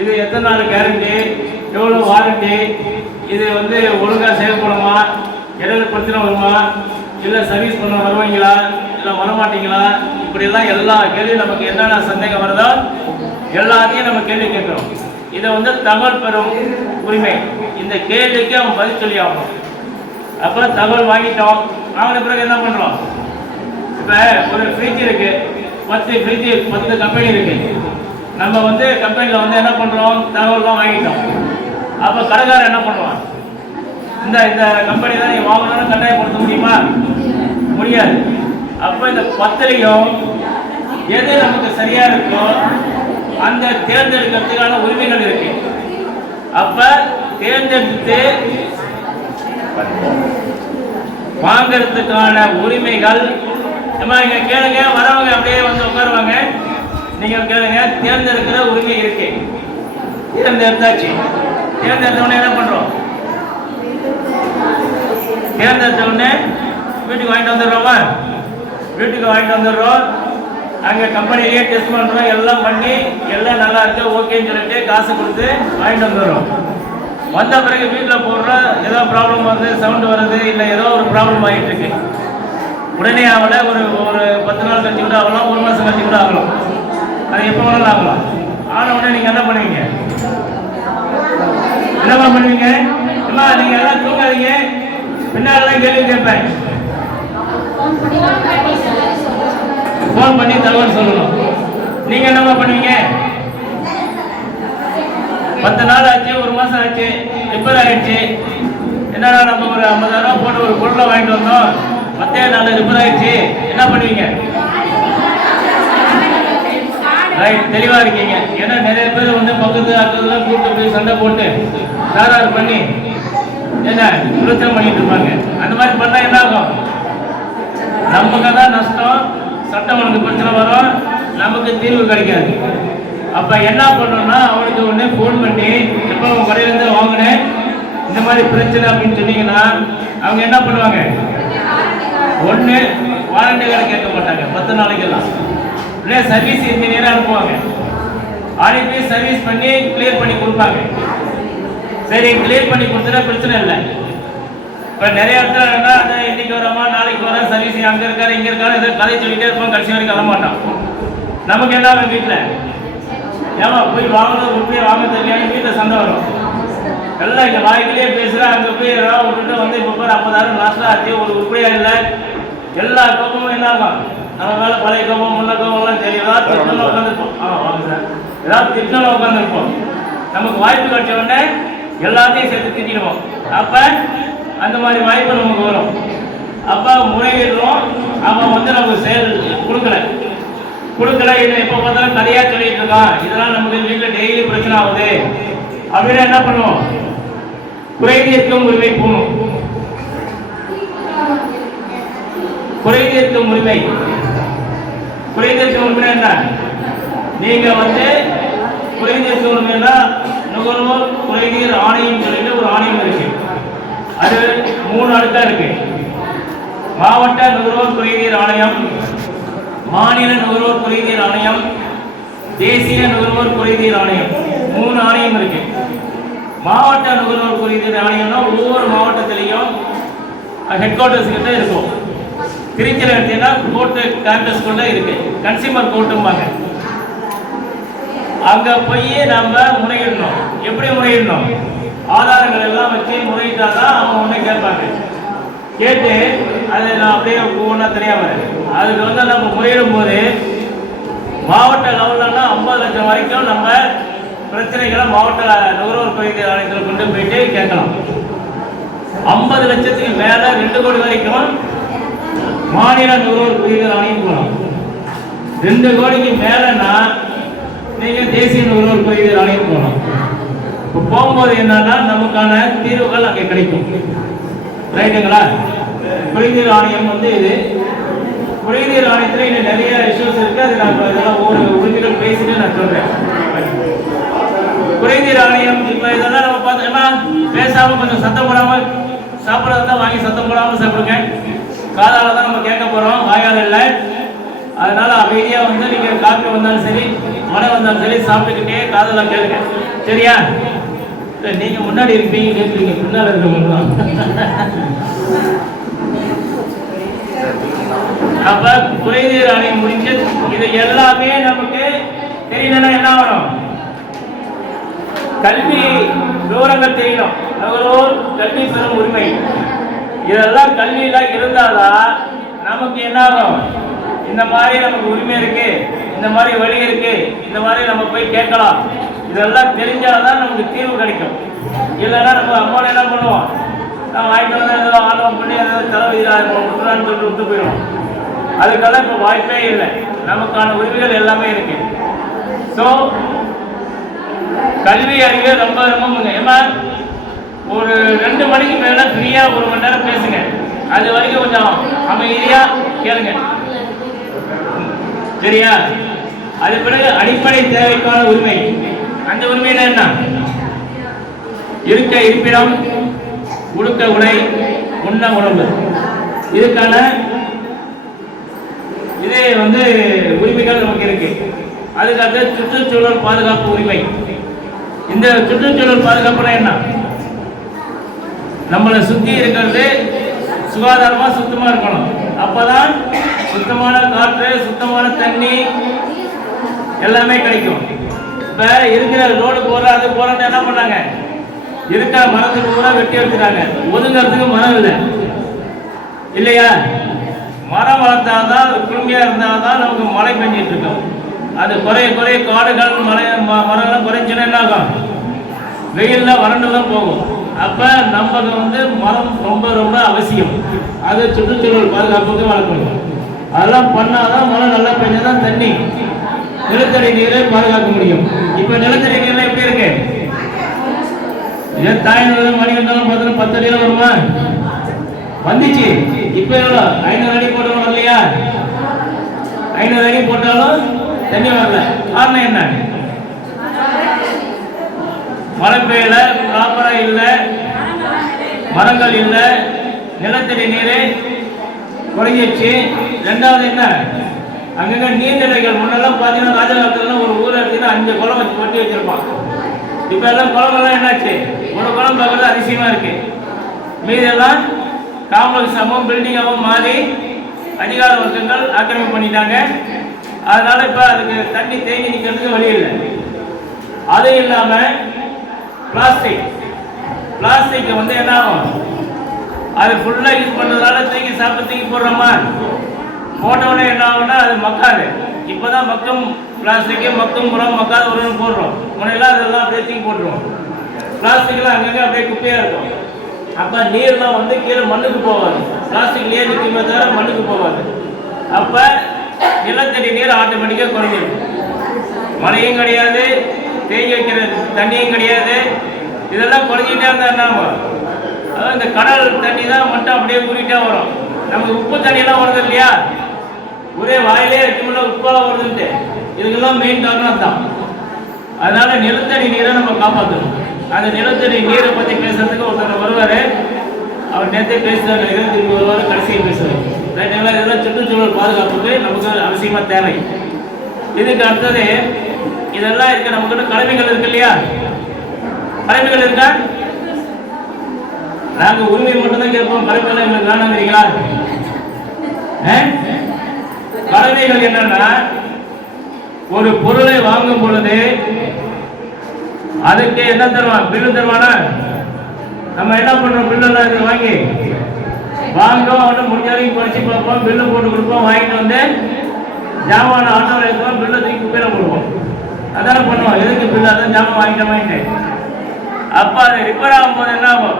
இது எத்தனை நாள் கேரண்டி, எவ்வளோ வாரண்டி, இது வந்து ஒழுங்காக செயல்படுமா, இடையில பிரச்சனை வருமா, இல்லை சர்வீஸ் பண்ண வருவீங்களா, இல்லை வரமாட்டீங்களா, இப்படிலாம் எல்லா கேள்வியும் நமக்கு என்னென்ன சந்தேகம் வருதோ எல்லாத்தையும் நம்ம கேள்வி கேட்குறோம். இதை வந்து தகவல் பெறும் உரிமை. இந்த கேள்விக்கு அவன் பதில் சொல்லி ஆகணும். அப்போ தகவல் வாங்கிட்டோம். வாங்கின பிறகு என்ன பண்ணுறோம்? இப்போ ஒரு ஃப்ரிட்ஜ் இருக்கு, 10 ஃப்ரிட்ஜ் 10 கம்பெனி இருக்கு. நம்ம வந்து கம்பெனியில் வந்து என்ன பண்ணுறோம்? தகவல்லாம் வாங்கிட்டோம். அப்போ கடைக்காரன் என்ன பண்ணுவான்? இந்த கம்பெனி தான் நீங்கள் வாங்கணும்னு கட்டாயப்படுத்த முடியுமா? முடியாது. அப்போ இந்த 10லையும் எது நமக்கு சரியா இருக்கோ அந்த தேர்ந்தெடுக்கிறதுக்கான உரிமைகள் இருக்கு. அப்ப தேர்ந்தெடுத்து வாங்கிறதுக்கான உரிமைகள் இங்க கேளுங்க. வரவங்க அப்படியே வந்து உட்காருவாங்க. நீங்க கேளுங்க. தேர்ந்தெடுக்கிற உரிமை இருக்கு. தேர்ந்தெடுத்தாச்சு. தேர்ந்தெடுத்த உடனே என்ன பண்றோம்? தேர்ந்தெடுத்த உடனே வீட்டுக்கு வாங்கிட்டு வந்துடுறோமா? வீட்டுக்கு வாங்கிட்டு வந்துடுறோம். அங்கே கம்பெனிலேயே டெஸ்ட் பண்ணுறோம். எல்லாம் பண்ணி எல்லாம் நல்லா இருக்கு ஓகேன்னு சொல்லிட்டு காசு கொடுத்து வாங்கிட்டு வந்துடுறோம். வந்த பிறகு வீட்டில் போடுறோம். ஏதோ ப்ராப்ளம் வருது, சவுண்டு வருது, இல்லை ஏதோ ஒரு ப்ராப்ளம் ஆகிட்டு இருக்கு. உடனே ஆகலை. ஒரு 10 நாள் கழிச்சு கூட ஆகலாம், 1 மாதம் கழிச்சு கூட ஆகலாம். அது எப்போ வேணாலும் ஆகலாம். ஆன உடனே நீங்கள் என்ன பண்ணுவீங்க? என்னமா பண்ணுவீங்க? அம்மா நீங்கள் எல்லாம் தூங்காதீங்க, பின்னாலெல்லாம் கேள்வி கேட்பேன். ஃபோன் பண்ணி தகவல் சொல்லணும். நீங்க என்னமா பண்ணுவீங்க? 10 நாள் ஆச்சு, 1 மாசம் ஆச்சு, ரிப்பேர் ஆயிடுச்சு. என்னடா நம்ம ஒரு 50,000 போட்டு ஒரு பொருளை வாங்கிட்டு வந்தோம், 10 நாள் ரிப்பேர் ஆயிடுச்சு, என்ன பண்ணுவீங்க? ரைட், தெளிவா இருக்கீங்க. ஏன்னா நிறைய பேர் வந்து பக்கத்து அக்கெல்லாம் கூப்பிட்டு போய் சண்டை போட்டு தாராறு பண்ணி என்ன பிரச்சனை பண்ணிட்டு இருப்பாங்க. அந்த மாதிரி பண்ணா என்ன ஆகும்? நமக்கு தான் நஷ்டம். சட்டம் ஒழுங்கு பிரச்சனை வரும், நமக்கு தீர்வு கிடைக்காது. அப்ப என்ன பண்ணணும்னா அவனுக்கு உடனே ஃபோன் பண்ணி எப்போ உங்க கடையிலேருந்து வாங்கினேன் இந்த மாதிரி பிரச்சனை அப்படின்னு சொன்னீங்கன்னா அவங்க என்ன பண்ணுவாங்க? ஒன்று வாரண்டி கார்டு கேட்க மாட்டாங்க 10 நாளைக்கெல்லாம். இல்லை சர்வீஸ் இன்ஜினியராக அனுப்புவாங்க. அனுப்பி சர்வீஸ் பண்ணி கிளியர் பண்ணி கொடுப்பாங்க. சரி, கிளியர் பண்ணி கொடுத்துட்டா பிரச்சனை இல்லை. இப்போ நிறைய இடத்துல என்ன இன்னைக்கு வரோமா நாளைக்கு வரோம் சர்வீஸ் அங்கே இருக்காரு இங்கே இருக்காரு ஏதோ கதை சொல்லிட்டே இருப்போம். கடைசி வரைக்கும் கிளம்ப மாட்டோம். நமக்கு என்ன வீட்டில் ஏமா போய் வாங்கணும் உண்மையை வாங்க தெரியாது வீட்டில் சண்டை வரும். எல்லாம் இங்கே வாய்க்கிலேயே பேசுகிறேன். அங்கே போய் ஏதாவது விட்டுட்டு வந்து இப்போ பேர் 50,000 லாஸ்ட்டாக ஆச்சு, ஒரு உருப்படியாக இல்லை. எல்லா கோபமும் என்ன ஆகும்? நம்ம மேலே பழைய கோபம் முன்ன கோபம்லாம் சரி ஏதாவது திட்டணும் உட்காந்துருப்போம். வாங்க சார் ஏதாவது திட்டணும் உட்காந்துருப்போம். நமக்கு வாய்ப்பு கிடைச்ச உடனே எல்லாத்தையும் சேர்த்து திட்டிடுவோம். அப்போ அந்த மாதிரி வாய்ப்பு நமக்கு வரும். அப்போ முறையிடுறோம். அவன் வந்து நமக்கு செயல் கொடுக்கல இதை எப்போ பார்த்தாலும் கதையாக சொல்லிட்டு இருக்கான், இதெல்லாம் நமக்கு வீட்டில் டெய்லி பிரச்சனை ஆகுது அப்படின்னா என்ன பண்ணுவோம்? குறை தீர்க்கும் உரிமை போகணும். குறைதீர்க்கும் உரிமை. குறைதீர்க்கும் உரிமை என்ன? நீங்க குறைதீர்க்கும் உரிமைன்னா நுகர்வோர் குறைதீர் ஆணையம் சொல்லிட்டு ஒரு ஆணையம் இருக்கு. அது 3 அடுக்கா இருக்கு. மாவட்ட நுகர்வோர் குறைதீர் ஆணையம், மாநில நுகர்வோர் குறைதீர் ஆணையம், தேசிய நுகர்வோர் குறைதீர் ஆணையம். 3 ஆணையம் இருக்கு. மாவட்ட நுகர்வோர் குறைதீர் ஆணையம்னா ஒவ்வொரு மாவட்டத்திலையும் ஹெட் குவார்ட்டர்ஸ் கிட்ட இருக்கும். திருச்சியில் எடுத்தீங்கன்னா கோர்ட்டு கேம்பஸ்குள்ள இருக்கு, கன்சியூமர் கோர்ட்டும்பாங்க. அங்க போய் நம்ம முறையிடணும். எப்படி முறையிடணும்? ஆதாரங்கள் எல்லாம் வச்சு முறையிட்டாதான் அவங்க ஒண்ணு கேட்பாங்க. கேட்டு அதை நான் அப்படியே ஒவ்வொன்றா தெரியாம அதுக்கு நம்ம முறையிடும் போது மாவட்ட லெவல்லன்னா 50 லட்சம் வரைக்கும் நம்ம பிரச்சனைகளை மாவட்ட நுகர்வோர் குறைதீர் ஆணையத்தில் கொண்டு போயிட்டு கேட்கலாம். 50 லட்சத்துக்கு மேல 2 கோடி வரைக்கும் மாநில நுகர்வோர் குறைதீர் ஆணையம் போகலாம். 2 கோடிக்கு மேலன்னா நீங்க தேசிய நுகர்வோர் குறைதீர் ஆணையம் போகலாம். இப்போ போகும்போது என்னன்னா நமக்கான தீர்வுகள் அங்கே கிடைக்கும். ரைட்டுங்களா? குறைதீர் ஆணையம் இது குறைதீர் ஆணையத்தில் இன்னும் நிறைய இஷ்யூஸ் இருக்கு. அது நான் இதெல்லாம் ஒரு உறுதிகள் பேசிட்டு நான் சொல்றேன். குறைதீர் ஆணையம் இப்போ இதெல்லாம் நம்ம பார்த்தோம்னா பேசாம கொஞ்சம் சத்தம் போடாம சாப்பிட்றதான் வாங்கி சத்தம் போடாம சாப்பிடுங்க. காதால தான் நம்ம கேட்க போறோம், வாயால் இல்லை. அதனால அமைதியா நீங்க காப்பி வந்தாலும் சரி மழை வந்தாலும் சரி சாப்பிட்டுக்கிட்டே காதெல்லாம் கேளுங்க. சரியா? நீங்க முன்னாடி இருப்பீங்க கேட்பீங்க, பின்னால் இருக்க அப்ப குறைதீர் ஆணையம் முடிஞ்சு இது எல்லாமே நமக்கு தெரியலன்னா என்ன ஆகணும்? கல்வி விவரங்கள் தெரியணும். நுகர்வோர் கல்வி பெறும் உரிமை இதெல்லாம் கல்வியில இருந்தாதான் நமக்கு என்ன ஆகும்? இந்த மாதிரி நமக்கு உரிமை இருக்கு, இந்த மாதிரி வழி இருக்கு, இந்த மாதிரி நம்ம போய் கேட்கலாம். இதெல்லாம் தெரிஞ்சாதான் நமக்கு தீர்வு கிடைக்கும். இல்லைன்னா நம்ம அம்மாவோட என்ன பண்ணுவோம்? நான் வாங்கிட்டு வந்து ஏதோ ஆர்வம் பண்ணி ஏதாவது தலைவதிரான்னு சொல்லிட்டு விட்டு போயிடும். அதுக்கெல்லாம் இப்போ வாய்ப்பே இல்லை. நமக்கான உரிமைகள் எல்லாமே இருக்கு. ஸோ கல்வி அறிவு ரொம்ப ரொம்ப ஏமா ஒரு 2 மணிக்கு மேல ஃப்ரீயா 1 மணி நேரம் பேசுங்க. அது வரைக்கும் கொஞ்சம் அமைதியா கேளுங்க. சரியா? அது பிறகு அடிப்படை தேவைக்கான உரிமை. அந்த உரிமையில என்ன? இருக்க இருப்பிடம், உடுக்க உடை, உண்ண உணவு. இதுக்கான இதே உரிமைகள் நமக்கு இருக்கு. அதுக்காக சுற்றுச்சூழல் பாதுகாப்பு உரிமை. இந்த சுற்றுச்சூழல் பாதுகாப்புனா என்ன? நம்மளை சுத்தி இருக்கிறது சுகாதாரமா சுத்தமா இருக்கணும். அப்பதான் சுத்தமான காற்று, சுத்தமான தண்ணி எல்லாமே கிடைக்கும். இப்ப இருக்கிற ரோடு அது போறது என்ன பண்ணாங்க? இருக்கிற மரத்துக்கு கூட வெட்டி எடுத்துட்டாங்க. ஒதுங்கிறதுக்கு மரம் இல்லை இல்லையா? மரம் வளர்த்தாதான் குளுமையா இருந்தால்தான் நமக்கு மழை பெஞ்சிட்டு இருக்கோம். அது குறைய காடுகள் மரம்லாம் குறைஞ்சுன்னா என்ன ஆகும்? வெயில்ல வறண்டுதான் போகும். அப்ப நமக்கு மரம் ரொம்ப ரொம்ப அவசியம். அது சுற்றுச்சூழல் பாதுகாப்புக்கு வளர்க்கணும். அதெல்லாம் பண்ணாதான் மழை நல்லா பெஞ்சாதான் தண்ணி நிலத்தடி நீரை பாதுகாக்க முடியும். இப்ப நிலத்தடி நீர்லாம் எப்படி இருக்கு? ஏன் தாய் மணி வந்தாலும் பார்த்தோன்னா 10 அடியில வருமா? வந்துச்சு. இப்ப எவ்வளோ? 500 அடி போட்டோம் வரலையா? 500 அடி போட்டாலும் தண்ணி வரல. காரணம் என்ன? மழை பெய்யல, ப்ராப்பரா இல்லை, மரங்கள் இல்லை, நிலத்தடி நீரை குறைஞ்சிச்சு. 2வது என்ன? அங்கங்க நீர்நிலைகள் முன்னெல்லாம் பார்த்தீங்கன்னா ராஜகாலத்துல ஒரு ஊர் எடுத்தீங்கன்னா 5 குளம் வச்சு கொட்டி வச்சிருப்பான். இப்ப எல்லாம் குளங்கள்லாம் என்னாச்சு? 1 குளம் பார்க்கறது அதிசயமா இருக்கு. மீதெல்லாம் காம்ப்ளெக்ஸாகவும் பில்டிங்காகவும் மாறி அதிகார வர்க்கங்கள் ஆக்கிரமிப்பு பண்ணிட்டாங்க. அதனால இப்ப அதுக்கு தண்ணி தேங்கி நிற்கிறதுக்கு வழி இல்லை. அது இல்லாம பிளாஸ்டிக் என்ன ஆகும்? அது ஃபுல்லா யூஸ் பண்றதால தூக்கி சாப்பிட்டு தூக்கி போடுறோமா? போட்டோடனே என்ன ஆகும்னா அது மக்காது. இப்பதான் மக்கும் பிளாஸ்டிக், மக்கும் உரம், மக்காத உரம் போடுறோம். முன்னெல்லாம் அதெல்லாம் அப்படியே தூக்கி போட்டுருவோம். பிளாஸ்டிக்லாம் அங்கங்க அப்படியே குப்பையா இருக்கும். அப்ப நீர்லாம் கீழே மண்ணுக்கு போகாது. பிளாஸ்டிக்லயே நிற்குமே தவிர மண்ணுக்கு போகாது. அப்ப நிலத்தடி நீர் ஆட்டோமேட்டிக்கா குறைஞ்சிடும். மழையும் கிடையாது, தேங்கி வைக்கிற தண்ணியும் கிடையாது. இதெல்லாம் குறைஞ்சிட்டே இருந்தா என்ன ஆகும்? அதாவது இந்த கடல் தண்ணி தான் மட்டும் அப்படியே ஊறிட்டே வரும். நமக்கு உப்பு தண்ணியெல்லாம் வருது இல்லையா, ஒரே வாயிலே இருக்கும்ல உப்பாலாம் வருதுன்ட்டு, இதுக்கெல்லாம் மெயின் காரணம் தான். அதனால நிலத்தடி நீரை நம்ம காப்பாற்றணும். அந்த நிலத்தடி நீரை பற்றி பேசுறதுக்கு ஒருத்தர் வருவார், அவர் நேற்றே பேசுகிறார், திரும்பி வருவார், கடைசியில் பேசுவார். ரைட்டுங்களா? இதெல்லாம் சுற்றுச்சூழல் பாதுகாப்புக்கு நமக்கு அவசியமாக தேவை. இதுக்கு அடுத்தது இதெல்லாம் இருக்க நமக்கு கடமைகள் இருக்கு இல்லையா, கடமைகள் இருக்கா? நாங்கள் உரிமை மட்டும் தான் கேட்போம், கடமைகள் எங்களுக்கு வேணாங்கிறீங்களா? கடமைகள் என்னன்னா, ஒரு பொருளை வாங்கும் பொழுது அதுக்கு என்ன தருவான், பில்லு தருவானா? நம்ம என்ன பண்றோம், பில்லெல்லாம் வாங்கி வாங்கும், அவனை முடிஞ்ச வரைக்கும் படிச்சு பார்ப்போம், பில்லு போட்டு கொடுப்போம், வாங்கிட்டு வந்து ஜாமான ஆட்டோவில் எடுப்போம், பில்லை தூக்கி குப்பையில போடுவோம். அதான பண்ணுவோம். எதுக்கு பில்லு? அதான் ஜாமான் வாங்கிட்டு அப்போ அது ரிப்பேர் ஆகும்போது என்ன ஆகும்,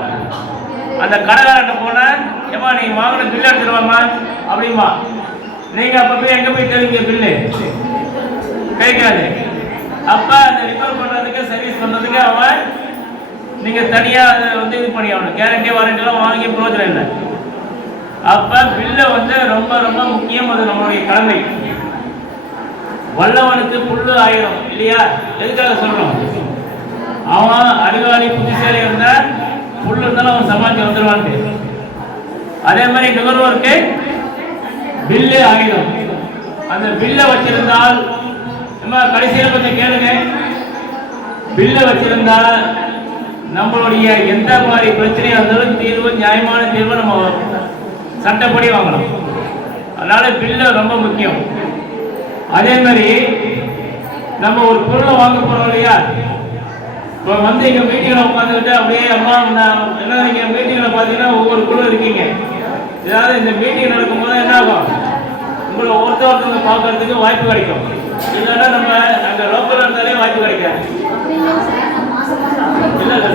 அந்த கடைக்காரன்ட்ட போனால் ஏமா நீங்கள் வாங்கின பில்லு எடுத்துருவாமா அப்படிமா. நீங்கள் அப்போ போய் எங்கே போய் தெரிவிங்க, பில்லு கிடைக்காது. அப்போ அந்த ரிப்பேர் பண்ணுறதுக்கு சர்வீஸ் பண்ணுறதுக்கு அவன் நீங்கள் தனியாக அதை வந்து இது பண்ணி ஆகணும். கேரண்டி வாரண்டிலாம் வாங்கி பிரயோஜனம் இல்லை. அப்போ பில்லை வந்து ரொம்ப ரொம்ப முக்கியம், அது நம்மளுடைய கடமை. வல்லவனுக்கு புல்லு ஆயிரும் இல்லையா? எதுக்காக சொல்கிறோம்? அவன் அறிவாளி புத்திசாலி இருந்தால் புல்லு இருந்தாலும் அவன் சமாளித்து வந்துடுவான்ட்டு. அதே மாதிரி நுகர்வோருக்கு பில்லு ஆயிடும். அந்த பில்லை வச்சிருந்தால் நம்ம கடைசியில் கொஞ்சம் கேளுங்க, பில்லை வச்சிருந்தா நம்மளுடைய எந்த மாதிரி பிரச்சனையாக இருந்தாலும் தீர்வு, நியாயமான தீர்வு நம்ம சட்டப்படி வாங்கணும். அதனால பில்லு ரொம்ப முக்கியம். அதே மாதிரி நம்ம ஒரு பொருளை வாங்க போறோம் இல்லையா, இப்போ வந்து இங்கே மீட்டிங்கில் உட்காந்துக்கிட்டு அப்படியே அம்மா என்ன, நீங்கள் மீட்டிங்கில் பார்த்தீங்கன்னா ஒவ்வொரு குழு இருக்கீங்க. ஏதாவது இந்த மீட்டிங் நடக்கும்போது என்ன ஆகும், உங்களை ஒருத்தவங்க பார்க்கறதுக்கு வாய்ப்பு கிடைக்கும். இல்லைன்னா நம்ம அங்கே லோக்கல் இருந்தாலே வாய்ப்பு கிடைக்காது. இல்லை இல்லை,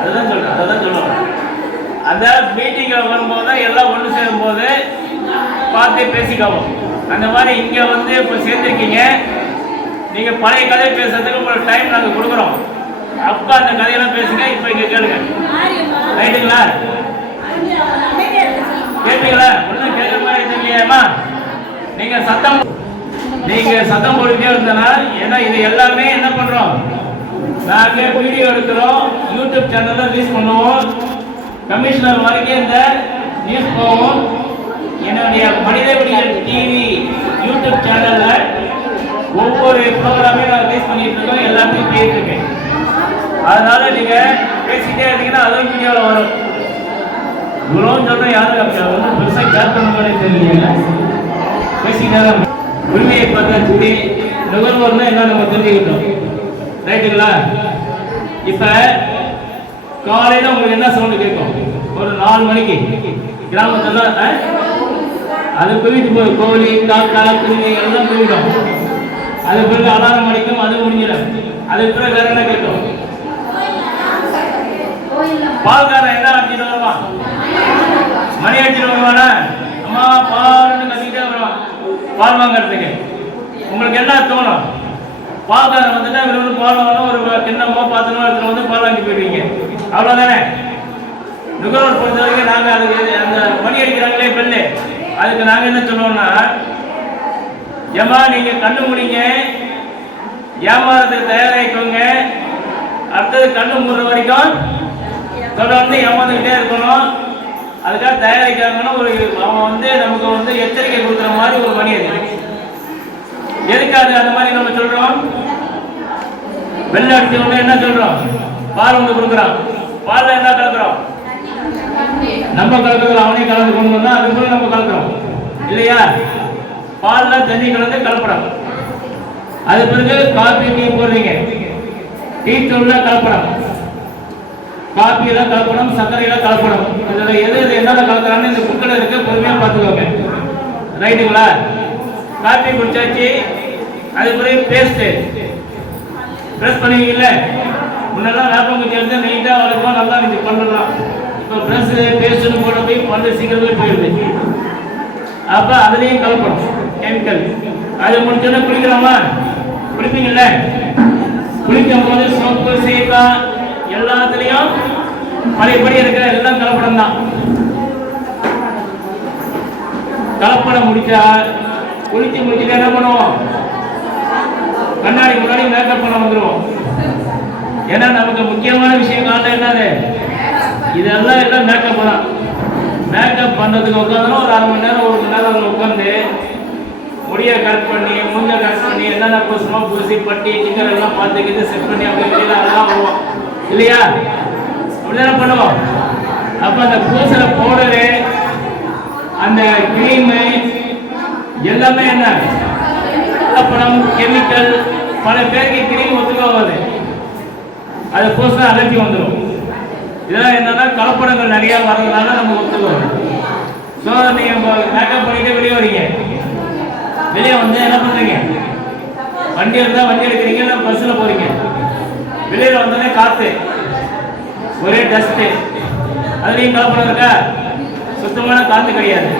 அதுதான் சொல்லுவாங்க. அந்த மீட்டிங்கில் வரும்போது தான் எல்லாம் ஒன்று சேரும்போது பார்த்து பேசிக்காவோம். அந்த மாதிரி இங்கே வந்து இப்போ சேர்ந்துருக்கீங்க, நீங்கள் பழைய கதையை பேசுறதுக்கு உங்களுக்கு டைம் நாங்கள் கொடுக்குறோம். அப்போ அந்த கதையெல்லாம் பேசுங்க, இப்போ இங்கே கேளுங்க. ரைட்டுங்களா? கேட்பீங்களா? ஒன்றும் கேட்குற மாதிரி தெரியலையாமா? நீங்கள் சத்தம் போட்டுட்டே இருந்தனா, ஏன்னா இது எல்லாமே என்ன பண்ணுறோம், நாங்கள் வீடியோ எடுக்கிறோம், யூடியூப் சேனலில் ரிலீஸ் பண்ணுவோம், கமிஷனர் வரைக்கும் இந்த நியூஸ் போவோம். என்னுடைய மனித விடியல் டிவி யூடியூப் சேனலில் ஒவ்வொரு ப்ரோக்ராமையும் நான் ரிலீஸ் பண்ணிட்டு இருக்கோம், எல்லாத்தையும் போயிட்டு இருக்கேன். அதனால நீங்கள் பேசிக்கிட்டே இருந்தீங்கன்னா அதுவும் வீடியோவில் வரும். இவ்வளோன்னு சொல்கிறேன், யாரும் அப்படி ஒன்றும் பெருசாக கேர் பண்ண மாதிரி தெரியல. பேசிக்கிட்டே உரிமையை பார்த்தாச்சு, நுகர்வோர்னா என்ன நம்ம தெரிஞ்சுக்கிட்டோம். ரைட்டுங்களா? இப்போ காலையில் உங்களுக்கு என்ன சவுண்டு கேட்கும், ஒரு 4 மணிக்கு கிராமத்தில் அது போயிட்டு போய் கோழி, காக்கா, குருவி எல்லாம் போயிடும். அது பிறகு அலாரம் அடிக்கும், அது முடிஞ்சிடும். அதுக்கு பிறகு வேற என்ன கேட்கும், பால்காரன் என்ன அடிச்சுட்டு வருவான், மணி அடிச்சுட்டு வருவானா, அம்மா பால்னு கத்திக்கிட்டே வருவான் பால் வாங்கறதுக்கு. உங்களுக்கு என்ன தோணும், பால்காரன் வந்துட்டா வெறும் பால் வாங்கணும், ஒரு கிண்ணமோ பாத்திரமோ எடுத்துட்டு வந்து பால் வாங்கி போயிடுவீங்க, அவ்வளோதானே? நுகர்வோர் பொறுத்த வரைக்கும் நாங்கள் அதுக்கு அந்த மணி அடிக்கிறாங்களே பெண்ணு, அதுக்கு நாங்கள் என்ன சொல்லுவோம்னா, ஏமா நீங்கள் கண்ணு முடிங்க, ஏமாறதுக்கு தயாராகிக்கோங்க, அடுத்தது கண்ணு மூடுற வரைக்கும் தொடர்ந்து ஏமாந்துக்கிட்டே இருக்கணும். அதுக்காக தயாரிக்கிறாங்கன்னா ஒரு அவன் வந்து நமக்கு வந்து எச்சரிக்கை கொடுக்குற மாதிரி ஒரு மணி அது. எதுக்காது அந்த மாதிரி நம்ம சொல்கிறோம், வெள்ளை அடிச்ச உடனே என்ன சொல்கிறோம், பால் வந்து கொடுக்குறான், பாலில் என்ன கலக்குறோம், நம்ம கலக்குறோம், அவனே கலந்து கொண்டு வந்தா அது கூட நம்ம கலக்குறோம் இல்லையா? பாலில் தண்ணி கலந்து கலப்படம். அது பிறகு காபி டீ போடுறீங்க, டீ தூள்ல கலப்படம், காபியில கலப்படம், சர்க்கரையில கலப்படம். இதில் எது என்னென்ன கலக்கிறான்னு இந்த புக்கில் இருக்கு, பொறுமையாக பார்த்துக்கோங்க. ரைட்டுங்களா? காபி குடிச்சாச்சு, அது பிறகு பேஸ்ட்டு ப்ரெஸ் பண்ணுவீங்கல்ல. முன்னெல்லாம் வேப்பம் குச்சி எடுத்து நீட்டாக வளர்க்கலாம், நல்லா இது பண்ணலாம். இப்போ ப்ரெஸ்ஸு பேஸ்ட்டுன்னு போட போய் பண்ணு சீக்கிரமே போயிடுது. அப்போ அதுலேயும் கலப்படம், கெமிக்கல். அது முடிச்சோன்னா குளிக்கலாமா? குளிப்பீங்கல்ல? குளிக்கும் போது சோப்பு, சீக்கா எல்லாத்துலேயும் பழையபடி இருக்கிற எல்லாம் கலப்படம் தான். கலப்படம் முடிச்சா குளிச்சு முடிச்சுட்டு என்ன பண்ணுவோம்? கண்ணாடி முன்னாடி மேக்கப் பண்ண வந்துடுவோம். ஏன்னா நமக்கு முக்கியமான விஷயம் காரணம் என்னது? இதெல்லாம் எல்லாம் மேக்கப் தான். மேக்கப் பண்ணுறதுக்கு உட்காந்துனா ஒரு 1/2 மணி நேரம் 1 மணி நேரம் அதில் உட்காந்து முடியை கட் பண்ணி மூஞ்சை கட் பண்ணி என்னென்ன பூசணுமோ பூசி பட்டி டிக்கர் எல்லாம் பார்த்துக்கிட்டு செட் பண்ணி அப்படி வெளியில் அதெல்லாம் வருவோம் இல்லையா? அப்படிதானே பண்ணுவோம். அப்போ அந்த பூசுகிற பவுடரு அந்த கிரீமு எல்லாமே என்ன கலப்படம் கெமிக்கல். பல பேருக்கு கிரீம் ஒத்துக்காது, அதை பூசினா அலர்ஜி வந்துடும். இதெல்லாம் என்னன்னா கலப்படங்கள் நிறையா வர்றதுனால நம்ம ஒத்துக்குவோம். ஸோ நீங்கள் மேக்கப் பண்ணிட்டு வெளியே வரீங்க, வெளியே வந்து என்ன பண்ணுறீங்க? வண்டி இருந்தால் வண்டி எடுக்கிறீங்க, இல்லை பஸ்ஸில் போகிறீங்க. வெளியில் வந்தோடனே காற்று ஒரே டஸ்ட்டு, அதுலேயும் கலப்படம் இருக்கா? சுத்தமான காற்று கிடையாது.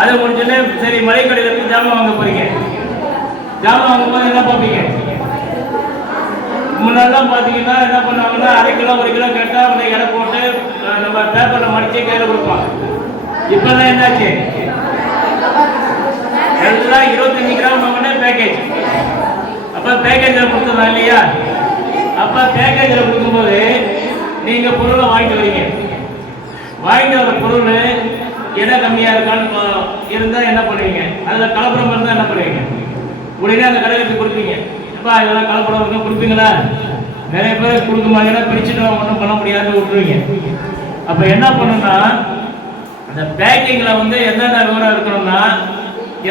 அதை முடிஞ்சோடனே சரி மளிகை கடையில் இருந்து ஜாமான் வாங்க போகிறீங்க. ஜாமான் வாங்கும்போது என்ன பார்ப்பீங்க? முன்னாடிலாம் பார்த்தீங்கன்னா என்ன பண்ணுவாங்கன்னா 1/2 கிலோ 1 கிலோ கேட்டால் அவனை எடை போட்டு நம்ம பேப்பரில் மடித்து கையில் கொடுப்பான். இப்போல்லாம் என்னாச்சு? எல்லாம் 25 கிராம் வாங்கினே பேக்கேஜ். அப்போ பேக்கேஜில் கொடுத்துடலாம் இல்லையா? அப்போ பேக்கேஜில் கொடுக்கும்போது நீங்கள் பொருளை வாங்கிட்டு வரீங்க. வாங்கிட்டு வர பொருள் எடை கம்மியாக இருக்கான்னு இருந்தால் என்ன பண்ணுவீங்க? அதில் கலப்படம் இருந்தால் என்ன பண்ணுவீங்க? உடனே அந்த கடைக்கு கொடுப்பீங்க. எப்பா இதெல்லாம் கலப்படம் இருந்தால் கொடுப்பீங்களா? நிறைய பேர் கொடுக்க மாட்டீங்கன்னா பிரிச்சுட்டு ஒன்றும் பண்ண முடியாது விட்டுருவீங்க. அப்போ என்ன பண்ணணும்னா அந்த பேக்கிங்கில் வந்து என்னென்ன விவரம் இருக்கணும்னா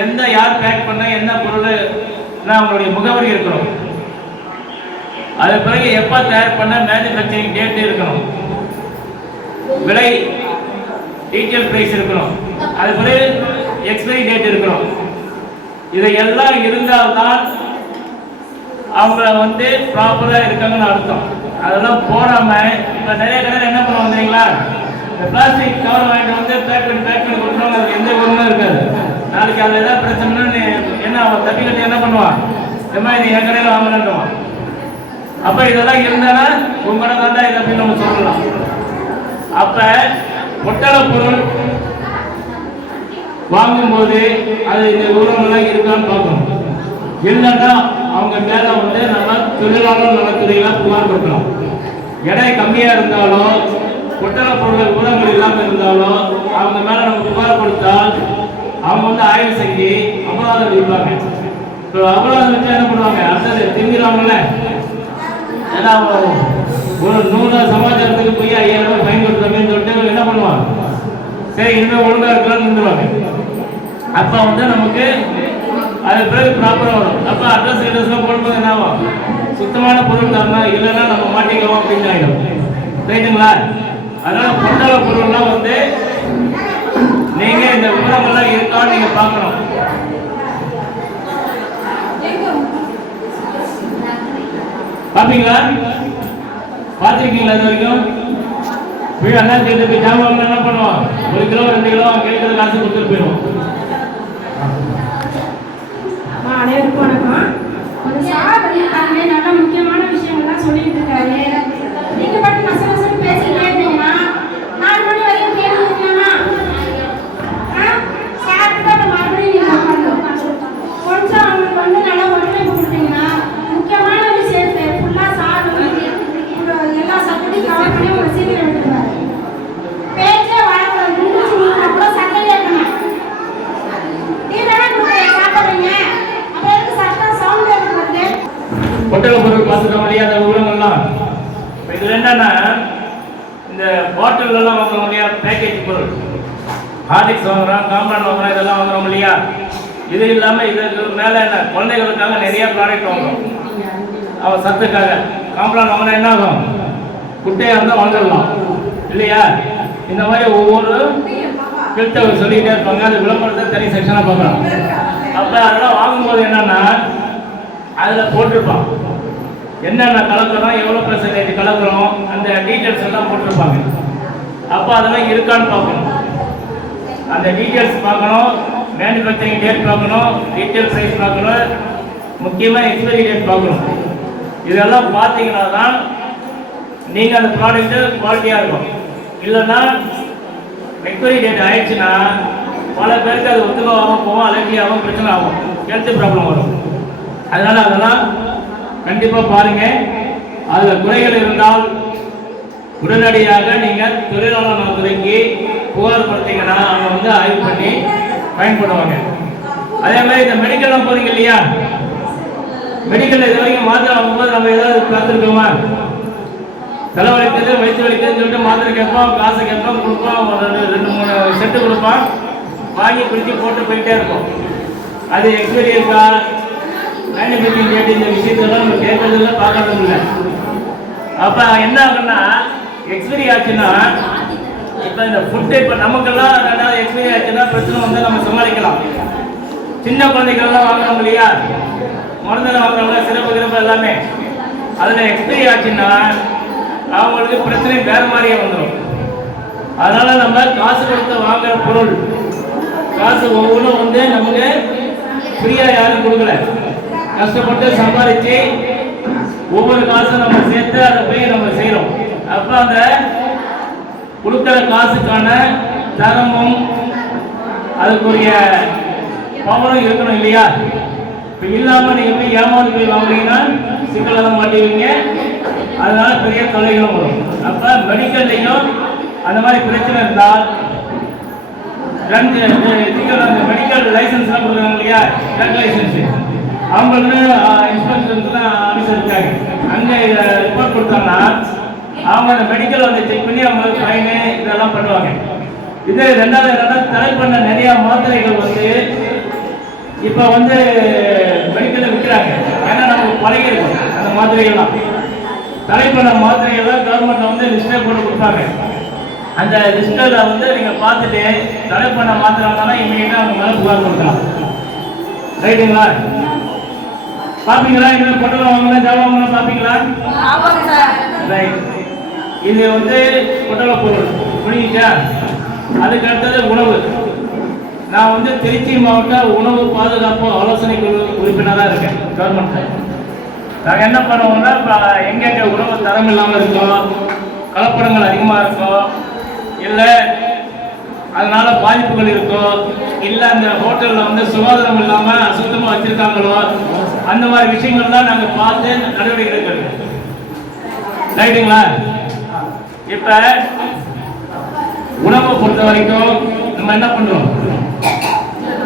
எந்த யார் பேக் பண்ண என்ன பொருள் அவங்களுடைய முகவரி இருக்கணும். அது பிறகு எப்போ தயார் பண்ண மேனுஃபேக்சரிங் டேட் இருக்கணும், விலை டீட்டெயில் பிரைஸ் இருக்கணும், அது பிறகு எக்ஸ்பைரி டேட் இருக்கணும். இதையெல்லாம் இருந்தால்தான் அவங்க வந்து ப்ராப்பராக இருக்காங்கன்னு அர்த்தம். அதெல்லாம் போடாமல் இப்போ நிறைய கடையில் என்ன பண்ணுவாங்க தெரியுங்களா? இந்த பிளாஸ்டிக் கவர் வாங்கிட்டு வந்து பேக் பண்ணி கொடுத்துருவாங்க. அது எந்த ஒன்றும் இருக்காது. நாளைக்கு அதில் ஏதாவது பிரச்சனைன்னு என்ன அவன் தப்பி கட்டி என்ன பண்ணுவான்? இந்த மாதிரி என் கடையில் வாங்கலான்டுவான். அப்போ இதெல்லாம் இருந்தானா உங்க கடை தாண்டா இது அப்படின்னு நம்ம சொல்லலாம். அப்போ பொட்டல பொருள் வாங்கும்போது அது இந்த விவரங்கள்லாம் இருக்கான்னு பார்க்கணும். இல்லைன்னா அவங்க மேலே வந்து நம்ம தொழிலாளர் நலத்துறையெல்லாம் புகார் கொடுக்கலாம். எடை கம்மியாக இருந்தாலும் பொட்டல பொருள் விவரங்கள் இல்லாமல் இருந்தாலும் அவங்க மேலே நம்ம புகார் கொடுத்தால் அவங்க வந்து ஆய்வு செஞ்சு அபராதம் விதிப்பாங்க. இப்போ அபராதம் வச்சு என்ன பண்ணுவாங்க? அடுத்தது திரும்பிடுவாங்கல்ல. ஏன்னா ஒரு 100 சமாச்சாரத்துக்கு போய் 5000 ரூபாய் ஃபைன் கொடுத்தோமேன்னு சொல்லிட்டு என்ன பண்ணுவாங்க? சரி இனிமேல் ஒழுங்காக இருக்கலாம்னு இருந்துருவாங்க. அப்போ வந்து நமக்கு அது பிறகு ப்ராப்பராக வரும். அப்போ அட்ரஸ்லாம் போடும்போது என்ன ஆகும்? சுத்தமான பொருள் தரணும், இல்லைன்னா நம்ம மாட்டிக்குவோம் அப்படின்னு ஆகிடும். ரைட்டுங்களா? அதனால பொட்டல பொருள்லாம் வந்து நீங்க இந்த விவரங்கள்லாம் இருக்கான்னு நீங்க பார்க்கணும். பாப்பீங்களா? பார்த்துருக்கீங்களா? இது வரைக்கும் வீடு அண்ணா சேர்த்துக்கு ஜாமான் என்ன பண்ணுவோம்? 1 கிலோ 2 கிலோ கேட்கறது காசு கொடுத்துட்டு போயிடுவோம். அனைவருக்கும் வணக்கம். ஒரு சார் வந்து நல்லா முக்கியமான விஷயங்கள்லாம் சொல்லிட்டு இருக்காரு. நீங்க பாட்டு மசமசன்னு பேசிட்டே இருந்தீங்கன்னா 4 மணி வரைக்கும் கேட்டுருக்கீங்களா? சார் கிட்ட மறுபடியும் நீங்க கொஞ்சம் அவங்களுக்கு வந்து நல்லா ஒத்துழைப்பு கொடுத்தீங்கன்னா முக்கியமான விஷயத்தை ஃபுல்லா சார் எல்லா சட்டத்தையும் கவர் பண்ணி உங்க சீக்கிரம் எடுத்துருவாரு. பேச்சே வரக்கூடாது. முடிச்சுன்னா கூட சட்டம் ஏற்கணும். பொட்டல பொருள் பார்த்துக்க முடியாத விவரங்கள்லாம் இதில் என்னன்னா இந்த பாட்டில்லாம் வாங்குறோம் இல்லையா? பேக்கேஜ் பொருள் ஹார்லிக்ஸ் வாங்குறோம், காம்ப்ளான் வாங்குறோம், இதெல்லாம் வாங்குறோம் இல்லையா? இது இல்லாமல் இதுக்கு மேலே என்ன குழந்தைகளுக்காக நிறைய ப்ராடக்ட் வாங்குறோம். அவன் சத்துக்காக காம்ப்ளான் வாங்கினா என்ன ஆகும்? குட்டையாக இருந்தால் வாங்கிடலாம் இல்லையா? இந்த மாதிரி ஒவ்வொரு கிட்ட சொல்லிக்கிட்டே இருப்பாங்க. அது விளம்பரத்தை தனி செக்ஷனாக பார்க்கலாம். அப்போ அதெல்லாம் வாங்கும்போது என்னன்னா அதில் போட்டிருப்பான் என்னென்ன கலக்கிறோம், எவ்வளோ பெர்சன்டேஜ் கலக்கிறோம், அந்த டீட்டெயில்ஸ் எல்லாம் போட்டிருப்பாங்க. அப்போ அதெல்லாம் இருக்கான்னு பார்க்கணும். அந்த டீட்டெயில்ஸ் பார்க்கணும், மேனுஃபேக்சரிங் டேட் பார்க்கணும், டீட்டெயில் ப்ரைஸ் பார்க்கணும், முக்கியமாக எக்ஸ்பைரி டேட் பார்க்கணும். இதெல்லாம் பார்த்தீங்கன்னா தான் நீங்கள் அந்த ப்ராடக்ட்டு குவாலிட்டியாக இருக்கும். இல்லைன்னா எக்ஸ்பைரி டேட் ஆயிடுச்சுன்னா பல பேருக்கு அது ஒத்துக்காமல் போகும், அலர்ஜி ஆகும், பிரச்சனை ஆகும், ஹெல்த் ப்ராப்ளம் வரும். அதனால் அதெல்லாம் கண்டிப்பாக பாருங்கள். அதில் குறைகள் இருந்தால் உடனடியாக நீங்கள் தொழிலாளர் நலத்துறைக்கு புகார் கொடுத்தீங்கன்னா அவங்க வந்து ஆய்வு பண்ணி பயன்படுவாங்க. அதே மாதிரி இந்த மெடிக்கல்லாம் போகிறீங்க இல்லையா, மெடிக்கலில் இது வரைக்கும் மாத்திரை வாங்கும்போது நம்ம ஏதாவது பார்த்துருக்கோமா? தலைவலிக்கிறது வயிற்று வலிக்குதுன்னு சொல்லிட்டு மாத்திரை கேட்போம், காசை கேட்போம், கொடுப்போம், ரெண்டு 3 செட்டு கொடுப்பான், வாங்கி பிடிச்சி போட்டு போயிட்டே இருக்கும். அது எக்ஸ்பைரி இருக்கா, மேனுஃபேக்சரிங் டேட், இந்த விஷயத்தெல்லாம் நம்ம கேட்கறதில்ல, பார்க்கறதும் இல்லை. அப்போ என்ன ஆகுன்னா எக்ஸ்பைரி ஆச்சுன்னா இப்போ இந்த ஃபுட்டு இப்போ நமக்கெல்லாம் ரெண்டாவது எக்ஸ்பைரி ஆச்சுன்னா பிரச்சனை வந்து நம்ம சமாளிக்கலாம். சின்ன குழந்தைகள்லாம் வாங்குறோம் இல்லையா, மருந்தெல்லாம் வாங்குறவங்க சிறப்பு கிரப்பு எல்லாமே, அதில் எக்ஸ்பைரி ஆச்சுன்னா அவங்களுக்கு பிரச்சனை வேறு மாதிரியே வந்துடும். அதனால் நம்ம காசு கொடுத்து வாங்குற பொருள் காசு ஒவ்வொன்றும் வந்து நமக்கு ஃப்ரீயாக யாரும் கொடுக்கல, கஷ்டப்பட்டு சம்பாதிச்சு ஒவ்வொரு காசும் நம்ம சேர்த்து அதை போய் நம்ம செய்கிறோம். அப்போ அந்த கொடுக்குற காசுக்கான தரமும் அதுக்குரிய பவரும் இருக்கணும் இல்லையா? இப்போ இல்லாமல் நீங்கள் போய் ஏமாந்து போய் வாங்குறீங்கன்னா சிக்கலெல்லாம் மாட்டுவீங்க, அதனால பெரிய தொல்லைகளும் வரும். அப்போ மெடிக்கல்லையும் அந்த மாதிரி பிரச்சனை இருந்தால் மெடிக்கல் லைசன்ஸ்லாம் கொடுக்குறாங்க இல்லையா, ட்ரக் லைசன்ஸு, அவங்களுக்கு இன்ஸ்பெக்டர் தான் ஆஃபீஸர் இருக்காங்க, அங்கே இதை ரிப்போர்ட் கொடுத்தாங்கன்னா அவங்க அந்த மெடிக்கல் வந்து செக் பண்ணி அவங்களுக்கு ஃபைனு இதெல்லாம் பண்ணுவாங்க. இது ரெண்டாவது என்னன்னா தடை பண்ண நிறையா மாத்திரைகள் வந்து இப்போ வந்து மெடிக்கலில் விற்கிறாங்க. ஏன்னா நமக்கு பழகி இருக்கும் அந்த மாத்திரைகள்லாம். தடை பண்ண மாத்திரைகள்லாம் கவர்மெண்ட்டில் வந்து லிஸ்ட்டே போட்டு கொடுப்பாங்க. அந்த லிஸ்ட்டில் வந்து நீங்கள் பார்த்துட்டு தடை பண்ண மாத்திரைனா இமீடியட்டாக அவங்க மேலே புகார் கொடுக்கலாம். ரைட்டுங்களா? பார்ப்பீங்களா? இன்னும் பொட்டலம் வாங்கலாம், ஜாவா வாங்கலாம், பார்ப்பீங்களா? ரைட். இது வந்து பொட்டல பொருள் புரியுச்சா? அதுக்கு அடுத்தது உணவு. நான் வந்து திருச்சி மாவட்ட உணவு பாதுகாப்பு ஆலோசனை குழு உறுப்பினராக இருக்கேன் கவர்மெண்ட். நாங்கள் என்ன பண்ணுவோம்னா, இப்போ எங்கெங்கே உணவு தரம் இல்லாமல் இருக்கோம், கலப்படங்கள் அதிகமாக இருக்கும், இல்லை அதனால பாதிப்புகள் இருக்கும், இல்லை அந்த ஹோட்டலில் வந்து சுகாதாரம் இல்லாமல் அசுத்தமாக வச்சுருக்காங்களோ, அந்த மாதிரி விஷயங்கள்லாம் நாங்கள் பார்த்து நடவடிக்கை எடுக்கிறது. ரைட்டுங்களா? இப்போ உணவை பொறுத்த வரைக்கும் நம்ம என்ன பண்ணுவோம்,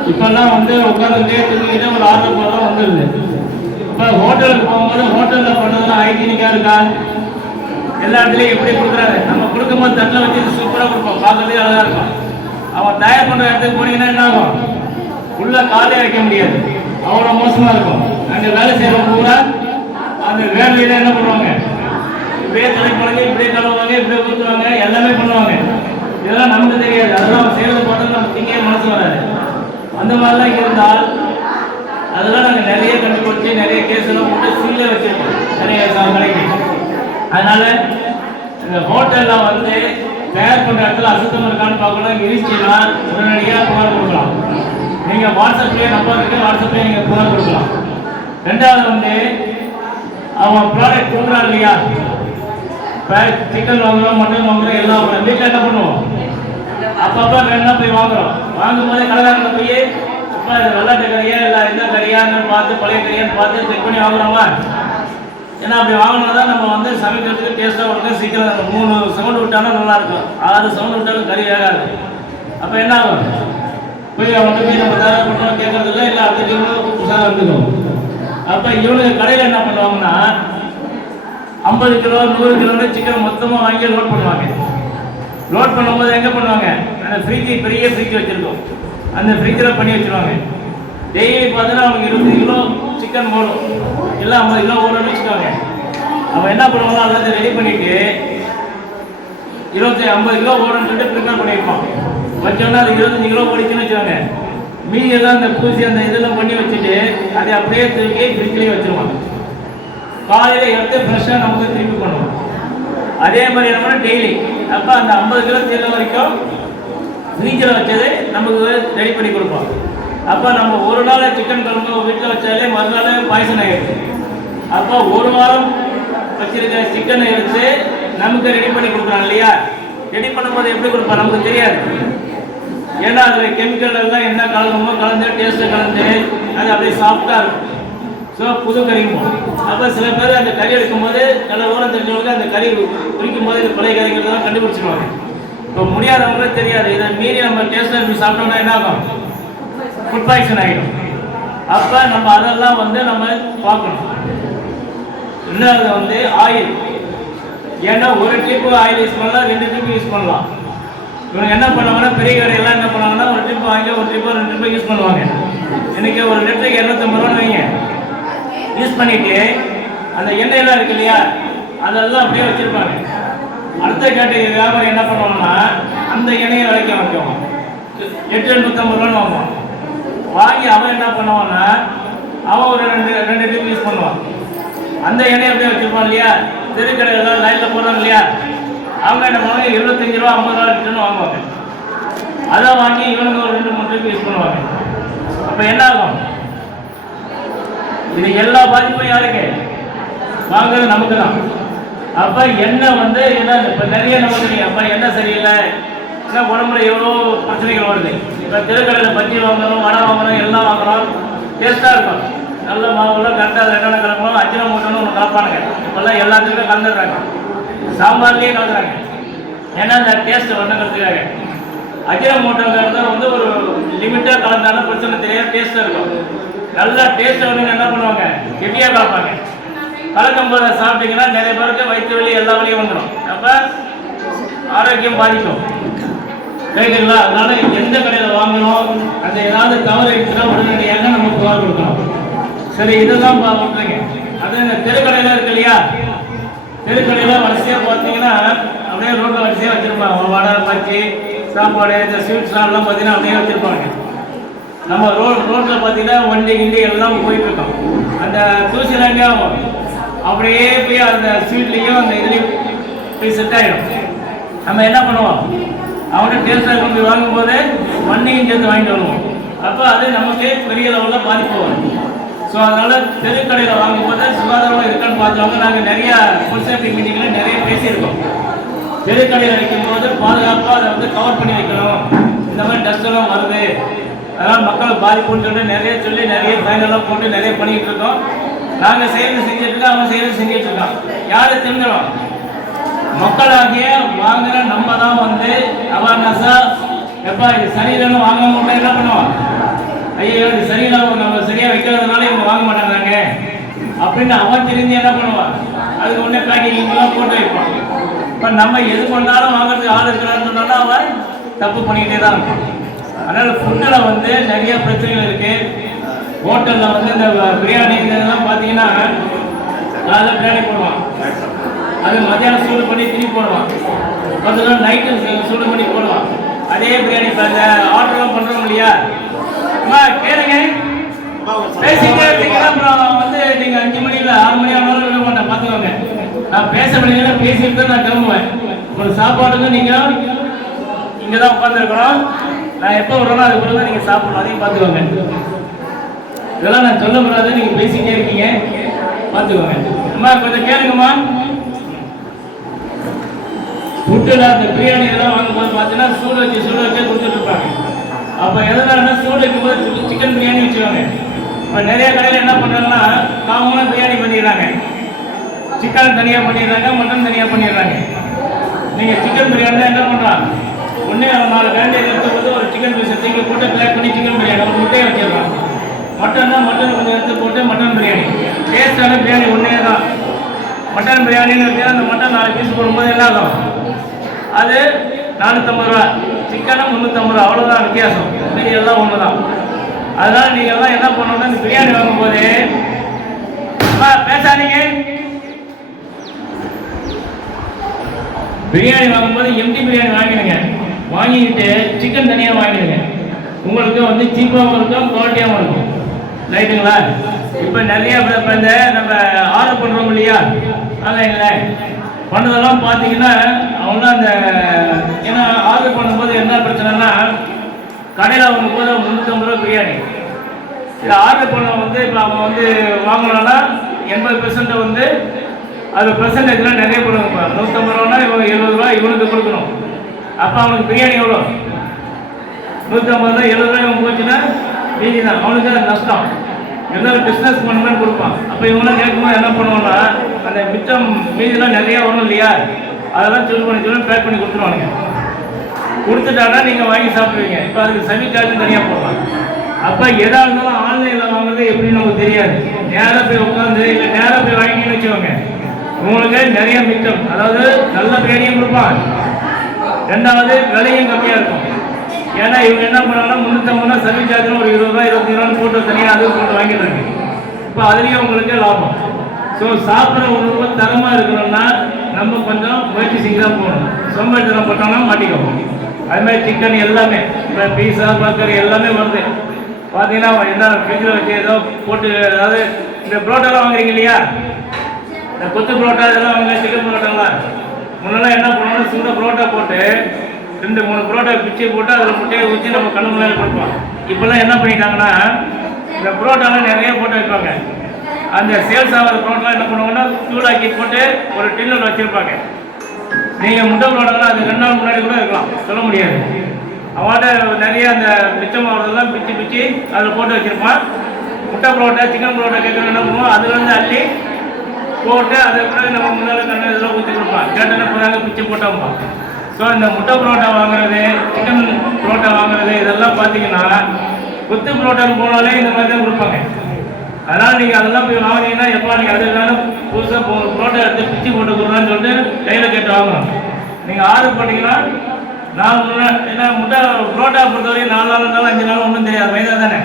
இப்பெல்லாம் வந்து உட்காந்து தூக்கிட்டு ஒரு ஆர்டர் போடுறோம் வந்துடுது. இப்போ ஹோட்டலுக்கு போகும்போது ஹோட்டலில் பண்ணுறதுலாம் ஹைஜீனிக்காக இருக்கா? எல்லா இடத்துலையும் எப்படி கொடுக்குறாரு, நம்ம கொடுக்கும்போது தட்டில் வச்சு சூப்பராக கொடுப்போம், பார்க்கறதுக்கு அழகாக இருக்கும். அவன் தயார் பண்ணுற இடத்துக்கு போனீங்கன்னா என்ன ஆகும், உள்ளே காலையாக வைக்க முடியாது, அவ்வளோ மோசமாக இருக்கும். அங்கே வேலை செய்கிறவங்க கூட அந்த வேலையில் என்ன பண்ணுவாங்க, இப்படியே தலை பழங்க, இப்படியே கழுவுவாங்க, இப்படியே ஊற்றுவாங்க, எல்லாமே பண்ணுவாங்க. இதெல்லாம் நமக்கு தெரியாது, அதெல்லாம் அவன் செய்யறது பார்த்தா நம்ம திங்கே மனசு வராது. அந்த மாதிரிலாம் இருந்தால் அதெல்லாம் நாங்கள் நிறைய கண்டுபிடிச்சி நிறைய கேஸெல்லாம் போட்டு சீலே வச்சுருக்கோம் நிறைய கடைக்கு. அதனால இந்த ஹோட்டலில் வந்து தயார் பண்ணுற இடத்துல அசுத்தம் இருக்கான்னு பார்க்கணும், இருந்துச்சுன்னா உடனடியாக புகார் கொடுக்கலாம். நீங்கள் வாட்ஸ்அப்லேயே நம்பர் இருக்குது, வாட்ஸ்அப்லேயே நீங்கள் புகார் கொடுக்கலாம். ரெண்டாவது வந்து அவன் ப்ராடக்ட் கொடுக்குறான் இல்லையா, இப்போ சிக்கன் வாங்குறோம், மட்டன் வாங்குறோம், எல்லாம் வாங்குறோம், வீட்டில் என்ன பண்ணுவோம், அப்பப்போ வேணும்னா போய் வாங்குறோம். வாங்கும்போது கடைக்காரங்க போய் இப்போ வெள்ளாட்டு கறியா இல்லை எந்த கறியான்னு பார்த்து பழைய கறியான்னு பார்த்து செக் பண்ணி வாங்குறோமா? ஏன்னா அப்படி வாங்கினா தான் நம்ம வந்து சமைக்கிறதுக்கு டேஸ்ட்டாக கொடுக்க சீக்கிரம் 3 சவுண்டு விட்டாலும் நல்லாயிருக்கும், 6 சவுண்டு விட்டாலும் கறி வேகாது. அப்போ என்ன ஆகும், போய் அவங்கள்ட்ட போய் நம்ம தயாராக பண்ணுறோம் கேட்கறதில்ல, இல்லை அடுத்த டீமும் புதுசாக எடுத்துக்கோம். அப்போ இவனுக்கு கடையில் என்ன பண்ணுவாங்கன்னா 50 கிலோ 100 கிலோன்னு சிக்கன் மொத்தமாக வாங்கி லோட் பண்ணுவாங்க. லோட் பண்ணும்போது எங்கே பண்ணுவாங்க, அந்த ஃப்ரிட்ஜு பெரிய ஃப்ரிட்ஜ் வச்சுருக்கோம், அந்த ஃப்ரிட்ஜில் பண்ணி வச்சுருவாங்க. டெய்லி பார்த்தீங்கன்னா அவங்க 20 கிலோ சிக்கன் போடும், இல்லை 50 கிலோ ஓடுன்னு வச்சுக்கோங்க. அவன் என்ன பண்ணுவாங்க, அதை ரெடி பண்ணிவிட்டு 50 கிலோ ஓடுன்னு சொல்லிட்டு ப்ரிப்பேர் பண்ணியிருப்பான். வச்சோன்னா அது 25 கிலோ ஓடிச்சுன்னு வச்சுக்கோங்க. மீதி எல்லாம் அந்த பூசி அந்த இதெல்லாம் பண்ணி வச்சுட்டு அதை அப்படியே தூக்கி ஃப்ரிட்ஜ்லேயே வச்சுருவாங்க. காலையில் எடுத்து ஃப்ரெஷ்ஷாக நமக்கு திருப்பி பண்ணுவோம். அதே மாதிரி என்ன டெய்லி அப்போ அந்த 50 கிலோ தீர்ற வரைக்கும் ஃப்ரீஜில் வச்சது நமக்கு ரெடி பண்ணி கொடுப்போம். அப்போ நம்ம ஒரு நாள் சிக்கன் குழம்பு வீட்டில் வச்சாலே மறுநாள் பாய்சன் ஆகிடுது. அப்போ ஒரு வாரம் வச்சிருக்க சிக்கனை எடுத்து நமக்கு ரெடி பண்ணி கொடுக்குறாங்க இல்லையா? ரெடி பண்ணும்போது எப்படி கொடுப்போம் நமக்கு தெரியாது. ஏன்னா அதில் கெமிக்கல் எல்லாம் என்ன கலக்கணுமோ கலந்து டேஸ்ட்டு கலந்து அது அப்படியே சாஃப்டாக இருக்கும். ஸோ புது கறிக்கும் போகும். அப்போ சில பேர் அந்த கறி எடுக்கும்போது நல்ல ஊரம் தெரிஞ்சவங்களுக்கு அந்த கறி பிடிக்கும் போது இந்த பழைய கறிங்கிறதெல்லாம் கண்டுபிடிச்சிடுவாங்க. இப்போ முடியாதவங்களுக்கு தெரியாது. இதை மீறி நம்ம டேஸ்ட்டாக இருந்து சாப்பிட்டோம்னா என்ன ஆகும்? ஃபுட் பாய்சன் ஆகிடும். அப்போ நம்ம அதெல்லாம் நம்ம பார்க்கணும். இன்னொரு ஆயில். ஏன்னா ஒரு ட்ரிப்பு ஆயில் யூஸ் பண்ணலாம், 2 ட்ரிப்பு யூஸ் பண்ணலாம். இவங்க என்ன பண்ணுவாங்கன்னா பெரிய கடையெல்லாம் என்ன பண்ணுவாங்கன்னா ஒரு ட்ரிப்பு வாங்கி ஒரு ட்ரிப்பு 2 ட்ரிப்பு யூஸ் பண்ணுவாங்க. இன்றைக்கி ஒரு லிட்டருக்கு 250 ரூபான்னு வைங்க. யூஸ் பண்ணிவிட்டு அந்த எண்ணெயெல்லாம் இருக்கு இல்லையா, அதெல்லாம் அப்படியே வச்சுருப்பாங்க. அடுத்த கேட்டகரி வியாபாரம் என்ன பண்ணுவாங்கன்னா அந்த எண்ணெயை விலைக்கு வாங்குவாங்க. 850 ரூபான்னு வாங்குவான். வாங்கி அவன் என்ன பண்ணுவான்னா அவன் ஒரு 2 ட்ரிப் யூஸ் பண்ணுவான். அந்த எண்ணெயை அப்படியே வச்சுருப்பான் இல்லையா. தெருக்கடையில் லைனில் போடுறாங்க இல்லையா, அவங்க என்ன பண்ணுவாங்க 25 ரூபா 50 ரூபா லிட்டர்னு வாங்குவாங்க. அதை வாங்கி இவனுங்க ஒரு 2-3 ட்ரிப் யூஸ் பண்ணுவாங்க. அப்போ என்ன ஆகும்? இது எல்லா பாதிப்பும் யாருக்கு? வாங்குறது நமக்கு தான். அப்போ எண்ணெய் என்ன இப்போ நிறைய நமக்கு தெரியும். அப்போ எண்ணெய் சரியில்லை, ஏன்னா உடம்புல எவ்வளோ பிரச்சனைகள் வருது. இப்போ தெருக்கடையில் பஜ்ஜி வாங்குறோம், வடை வாங்குறோம், எல்லாம் வாங்குறோம், டேஸ்ட்டாக இருக்கும். நல்ல மாவுலாம் கரெக்டாக அதில் என்னென்ன கலக்கணும், அஜினமோட்டோன்னு ஒன்று கலப்பானுங்க. இப்போல்லாம் எல்லாத்துக்குமே கலந்துடுறாங்க. சாம்பார்லேயே கலந்துறாங்க. ஏன்னா அந்த டேஸ்ட்டு வரணுங்கிறதுக்காக. அஜினமோட்டோங்கிறது ஒரு லிமிட்டாக கலந்தாலும் பிரச்சனை தெரியாது, டேஸ்ட்டாக இருக்கும். நல்லா டேஸ்ட் வந்து என்ன பண்ணுவாங்க, கெட்டியாக கலப்பாங்க. கலக்கும் போது சாப்பிட்டீங்கன்னா நிறைய பேருக்கு வயிற்று வலி எல்லா வலியும் வந்துடும். அப்போ ஆரோக்கியம் பாதிக்கும். ரைட்டுங்களா? அதனால எந்த கடையில் வாங்கணும், அந்த ஏதாவது தவறு இருக்குன்னா உடனடியாக நம்ம புகார் கொடுக்கணும். சரி, இதெல்லாம் விட்டுருங்க. அது இந்த தெருக்கடையில் இருக்கு இல்லையா, தெருக்கடையில் வரிசையாக பார்த்தீங்கன்னா அப்படியே ரோட்டில் வரிசையாக வச்சுருப்பாங்க. வடை, பஜ்ஜி, சாப்பாடு, இந்த ஸ்வீட்ஸ்லாம் பார்த்தீங்கன்னா அப்படியே வச்சுருப்பாங்க. நம்ம ரோட்டில் பார்த்தீங்கன்னா வண்டி கிண்டி எல்லாம் போயிட்டுருக்கோம். அந்த தூசிலாம் எங்கே ஆகும்? அப்படியே போய் அந்த ஸ்வீட்லேயும் அந்த இதுலேயும் போய் செட் ஆகிடும். நம்ம என்ன பண்ணுவோம்? அவன்கிட்ட டேஸ்ட்டாக கொண்டு வாங்கும்போது மண்ணையும் சேர்த்து வாங்கிட்டு வருவோம். அப்போ அது நமக்கு பெரிய லெவலில் பாதிப்பு வரும். ஸோ அதனால் தெருக்கடையில் வாங்கும்போது சுகாதாரமாக இருக்கான்னு பார்த்தவங்க நாங்கள் நிறையா ஃபுட் சேஃப்டி மீட்டிங்கில் நிறைய பேசியிருக்கோம். தெருக்கடையில் வைக்கும்போது பாதுகாப்பாக அதை கவர் பண்ணி வைக்கணும். இந்த மாதிரி டஸ்ட்டெல்லாம் வருது, அதனால் மக்கள் பாதிப்புன்னு சொல்லி நிறைய ஃபைனெல்லாம் போட்டு நிறைய பண்ணிகிட்டு இருக்கோம். நாங்கள் செய்கிறது செஞ்சிட்ருக்கோம், அவன் செய்கிறது செஞ்சிட்ருக்கான். யார் தெரிஞ்சிடும்? மக்களாகிய வாங்குற நம்ம தான் அவேர்னஸாக எப்பா இது சரியில்லைன்னு வாங்க மாட்டோம். என்ன பண்ணுவோம்? ஐயோ இது சரியில்லாம நம்ம சரியாக வைக்கிறதுனால இவங்க வாங்க மாட்டாங்க அப்படின்னு அவன் தெரிஞ்சு என்ன பண்ணுவான்? அதுக்கு ஒன்றே பேக்கிங்லாம் போட்டு வைப்பான். இப்போ நம்ம எது பண்ணாலும் வாங்குறதுக்கு ஆள் இருக்கிறான்னு சொன்னாலும் அவன் தப்பு பண்ணிக்கிட்டே தான் இருக்கும். அதனால் ஃபுட்டில் நிறைய பிரச்சனைகள் இருக்குது. ஹோட்டலில் இந்த பிரியாணி இதெல்லாம் பார்த்தீங்கன்னா காலையில் பிரியாணி போடுவான், அது மத்தியானம் சூடு பண்ணி திருப்பி போடுவான், 10 நாள் நைட்டு சூடு பண்ணி போடுவான். அதே பிரியாணி இப்போ இந்த ஆர்டர்லாம் பண்ணுறோம் இல்லையா, அம்மா கேளுங்க பேசிக்கிட்டே இருக்கீங்கன்னா அப்புறம் நீங்கள் 5 மணி இல்லை 6 மணி ஆனாலும் விட மாட்டேன். பார்த்துக்கோங்க, நான் பேச முடியல பேசிட்டு தான் நான் கிளம்புவேன். ஒரு சாப்பாடுக்கு நீங்கள் இங்கே தான் உட்காந்துருக்கணும். நான் எப்போ வரணும் அது கூட தான் நீங்கள் சாப்பிடணும், அதையும் பார்த்துக்கோங்க. இதெல்லாம் நான் சொல்ல முடியாது, நீங்கள் பேசிக்கிட்டே இருக்கீங்க, பார்த்துக்கோங்க. அம்மா கொஞ்சம் கேளுங்கம்மா. ஃபுட்டில் அந்த பிரியாணி இதெல்லாம் வாங்கும்போது பார்த்தீங்கன்னா சூடு வச்சு கொடுத்துட்ருப்பாங்க. அப்போ எதனாலன்னா சூடு வைக்கும்போது சிக்கன் பிரியாணி வச்சுருவாங்க. இப்போ நிறைய கடையில் என்ன பண்ணுறாங்கன்னா காமனாக பிரியாணி பண்ணிடுறாங்க. சிக்கன் தனியாக பண்ணிடுறாங்க, மட்டன் தனியாக பண்ணிடுறாங்க. நீங்கள் சிக்கன் பிரியாணி தான் என்ன பண்ணுறாங்க, ஒன்றே 4 கரண்டி எடுத்து ஒரு சிக்கன் பீஸை தூக்கி போட்டு பேக் பண்ணி சிக்கன் பிரியாணி ஒரு முட்டையை வச்சிடலாம். மட்டன்னா மட்டன் கொஞ்சம் எடுத்து போட்டு மட்டன் பிரியாணி. டேஸ்டான பிரியாணி ஒன்றே தான். மட்டன் பிரியாணின்னு வச்சுன்னா அந்த மட்டன் 4 பீஸ் போடும்போது என்ன ஆகும்? அது 450 ரூபா, சிக்கனும் 350 ரூபா, அவ்வளோதான் வித்தியாசம். மீதி எல்லாம் ஒன்று தான். அதனால் நீங்கள் எல்லாம் என்ன பண்ணணும்னா இந்த பிரியாணி வாங்கும்போது பேசாதீங்க. பிரியாணி வாங்கும்போது எம்டி பிரியாணி வாங்கிடுங்க. வாங்கிக்கிட்டு சிக்கன் தனியாக வாங்கிடுங்க. உங்களுக்கு சீப்பாகவும் இருக்கும், குவாலிட்டியாகவும் இருக்கும். ரைட்டுங்களா? இப்போ நிறைய இப்போ இந்த நம்ம ஆர்டர் பண்ணுறோம் இல்லையா, ஆன்லைனில் பண்ணதெல்லாம் பார்த்தீங்கன்னா அவங்களாம் அந்த ஏன்னா ஆர்டர் பண்ணும்போது என்ன பிரச்சனைனா கடையில் வாங்கும்போது 350 ரூபா பிரியாணி. இதை ஆர்டர் பண்ண இப்போ அவங்க வாங்கணும்னா 80% அது பெர்சன்டேஜ்லாம் நிறைய கொடுங்க. 150 ரூபானா இவங்க 70 ரூபா இவனுக்கு கொடுக்கணும். அப்போ அவனுக்கு பிரியாணி எவ்வளோ? 150 ரூபா 70 ரூபாய் போச்சுன்னா மீதி தான், அவனுக்கு அது நஷ்டம். இருந்தாலும் பிஸ்னஸ் பண்ணணும்னு கொடுப்பான். அப்போ இவங்களாம் கேட்கும்போது என்ன பண்ணுவாங்கன்னா அந்த மிச்சம் மீதிலாம் நிறையா வரும் இல்லையா, அதெல்லாம் சூஸ் பண்ணி பேக் பண்ணி கொடுத்துருவானுங்க. கொடுத்துட்டாங்கன்னா நீங்கள் வாங்கி சாப்பிடுவீங்க. இப்போ அதுக்கு சர்வீஸ் சார்ஜும் தனியாக போடலாம். அப்போ எதாக இருந்தாலும் ஆன்லைனில் வாங்குறது எப்படின்னு நமக்கு தெரியாது. நேராக போய் உட்காந்து இல்லை நேராக போய் வாங்கின்னு வச்சுக்கோங்க, உங்களுக்கு நிறைய மிச்சம். அதாவது நல்ல பிரியாணியும் கொடுப்பான், ரெண்டாவது விலையும் கம்மியாக இருக்கும். ஏன்னா இவங்க என்ன பண்ணாங்கன்னா 350 சர்வீஸ் சார்ஜ் ஒரு 20 ரூபா 25 ரூபான்னு போட்டு தனியாக அதுவும் போட்டு வாங்கிடுறாங்க. இப்போ அதுலேயும் உங்களுக்கு லாபம். ஸோ சாப்பிட்ற உணவு தரமாக இருக்கணும்னா நம்ம கொஞ்சம் முயற்சி செஞ்சு தான் போகணும். சோம்பேறித்தனம் போட்டோம்னா மாட்டிக்குவோம். அதுமாதிரி சிக்கன் எல்லாமே இப்போ பீஸா பர்கர் எல்லாமே வருது. பார்த்தீங்கன்னா என்ன ஃப்ரிட்ஜில் வச்சு ஏதோ போட்டு, அதாவது இந்த புரோட்டாலாம் வாங்குறீங்க இல்லையா, இந்த கொத்து புரோட்டா இதெல்லாம் வாங்க, சிக்கன் புரோட்டாலாம் முன்னெல்லாம் என்ன பண்ணுவோம்னா சூட புரோட்டா போட்டு 2-3 புரோட்டா பிச்சு போட்டு அதில் முட்டையை ஊற்றி நம்ம கண்ணு முன்னாடி கொடுப்போம். இப்போல்லாம் என்ன பண்ணிட்டாங்கன்னா இந்த புரோட்டாலாம் நிறைய போட்டு வைப்பாங்க. அந்த சேல்ஸ் ஆகிற புரோட்டாலாம் என்ன பண்ணுவாங்கன்னா சூடாக்கி போட்டு ஒரு டின்னில் வச்சுருப்பாங்க. நீங்கள் முட்டை புரோட்டாலாம் அது 2 நாள் முன்னாடி கூட இருக்கலாம், சொல்ல முடியாது. அவன்கிட்ட நிறைய அந்த மிச்சமாகிறதெல்லாம் பிச்சு அதில் போட்டு வச்சுருப்பான். முட்டை புரோட்டா சிக்கன் புரோட்டா கேட்குறது என்ன பண்ணுவோம், அதுலேருந்து அள்ளி போட்டு அதை கூட நம்ம முன்னால் கண்ணு இதெல்லாம் ஊற்றி கொடுப்பான். கேட்டோன்னா போதாங்க பிச்சு போட்டோம்ப்பா. ஸோ இந்த முட்டை புரோட்டா வாங்குறது, சிக்கன் புரோட்டா வாங்குறது இதெல்லாம் பார்த்தீங்கன்னா கொத்து புரோட்டான்னு போனாலே இந்த மாதிரி தான் கொடுப்பாங்க. அதனால் நீங்கள் அதெல்லாம் போய் வாங்கினீங்கன்னா எப்போ நீங்கள் அது வேணும் புதுசாக புரோட்டா எடுத்து பிச்சு போட்டு கொடுறான்னு சொல்லிட்டு கையில் கேட்டு வாங்கணும். நீங்கள் ஆர்டர் பண்ணிங்கன்னா ஏன்னா முட்டை புரோட்டா பொறுத்தவரைக்கும் 4 நாள் இருந்தாலும் 5 நாள் ஒன்றும் தெரியாது, வயதாக தானே.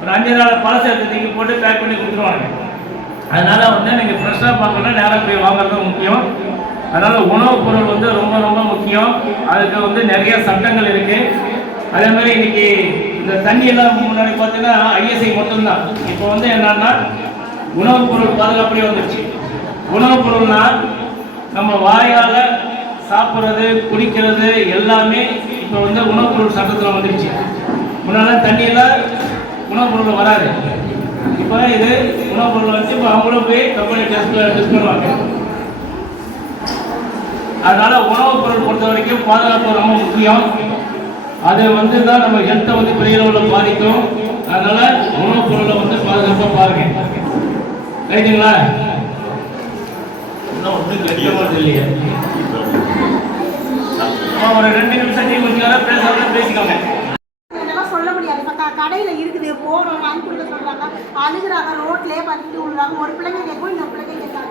ஒரு 5 நாள் பழசை எடுத்து தூக்கி போட்டு பேக் பண்ணி கொடுத்துருவாங்க. அதனால் நீங்கள் ஃப்ரெஷ்ஷாக பார்க்கணுன்னா நேராக போய் வாங்குறது முக்கியம். அதனால் உணவுப் பொருள் ரொம்ப ரொம்ப முக்கியம். அதுக்கு நிறைய சட்டங்கள் இருக்குது. அதே மாதிரி இன்னைக்கு இந்த தண்ணியெல்லாம் முன்னாடி பார்த்தீங்கன்னா ஐஎஸ்ஐ மட்டும்தான். இப்போ என்னன்னா உணவுப் பொருள் பாதுகாப்புலேயே வந்துடுச்சு. உணவுப் பொருள்னா நம்ம வாயால் சாப்பிட்றது குடிக்கிறது எல்லாமே இப்போ உணவுப் பொருள் சட்டத்தில் வந்துடுச்சு. முன்னால் தண்ணியெல்லாம் உணவுப் பொருள் வராது. இப்போ இது உணவுப் பொருள் வச்சு இப்போ அவங்களும் போய் கம்பெனி டெஸ்ட் பண்ணுவாங்க. அதனால் உணவுப் பொருள் பொறுத்த வரைக்கும் பாதுகாப்பு ரொம்ப முக்கியம். அது தான் நம்ம ஹெல்த்தை பெரிய அளவில் பாதிக்கும். அதனால் உணவுப் பொருளை பாதுகாப்பாக பாருங்க. ரைட்டுங்களா? இன்னும் ஒன்றும் கஷ்டமாக இல்லையா? ஒரு 2 நிமிஷம் டீ முடிச்சாலும் பேசிக்கோங்க. சொல்ல முடியாது. இப்போ கடையில் இருக்குது, போகிறோம் வாங்கி கொடுக்க சொல்கிறாங்க, அழுகுறாங்க, ரோட்லேயே பண்ணிட்டு விடுறாங்க. ஒரு பிள்ளைங்க கேட்கும், இன்னொரு பிள்ளைங்க கேட்காங்க.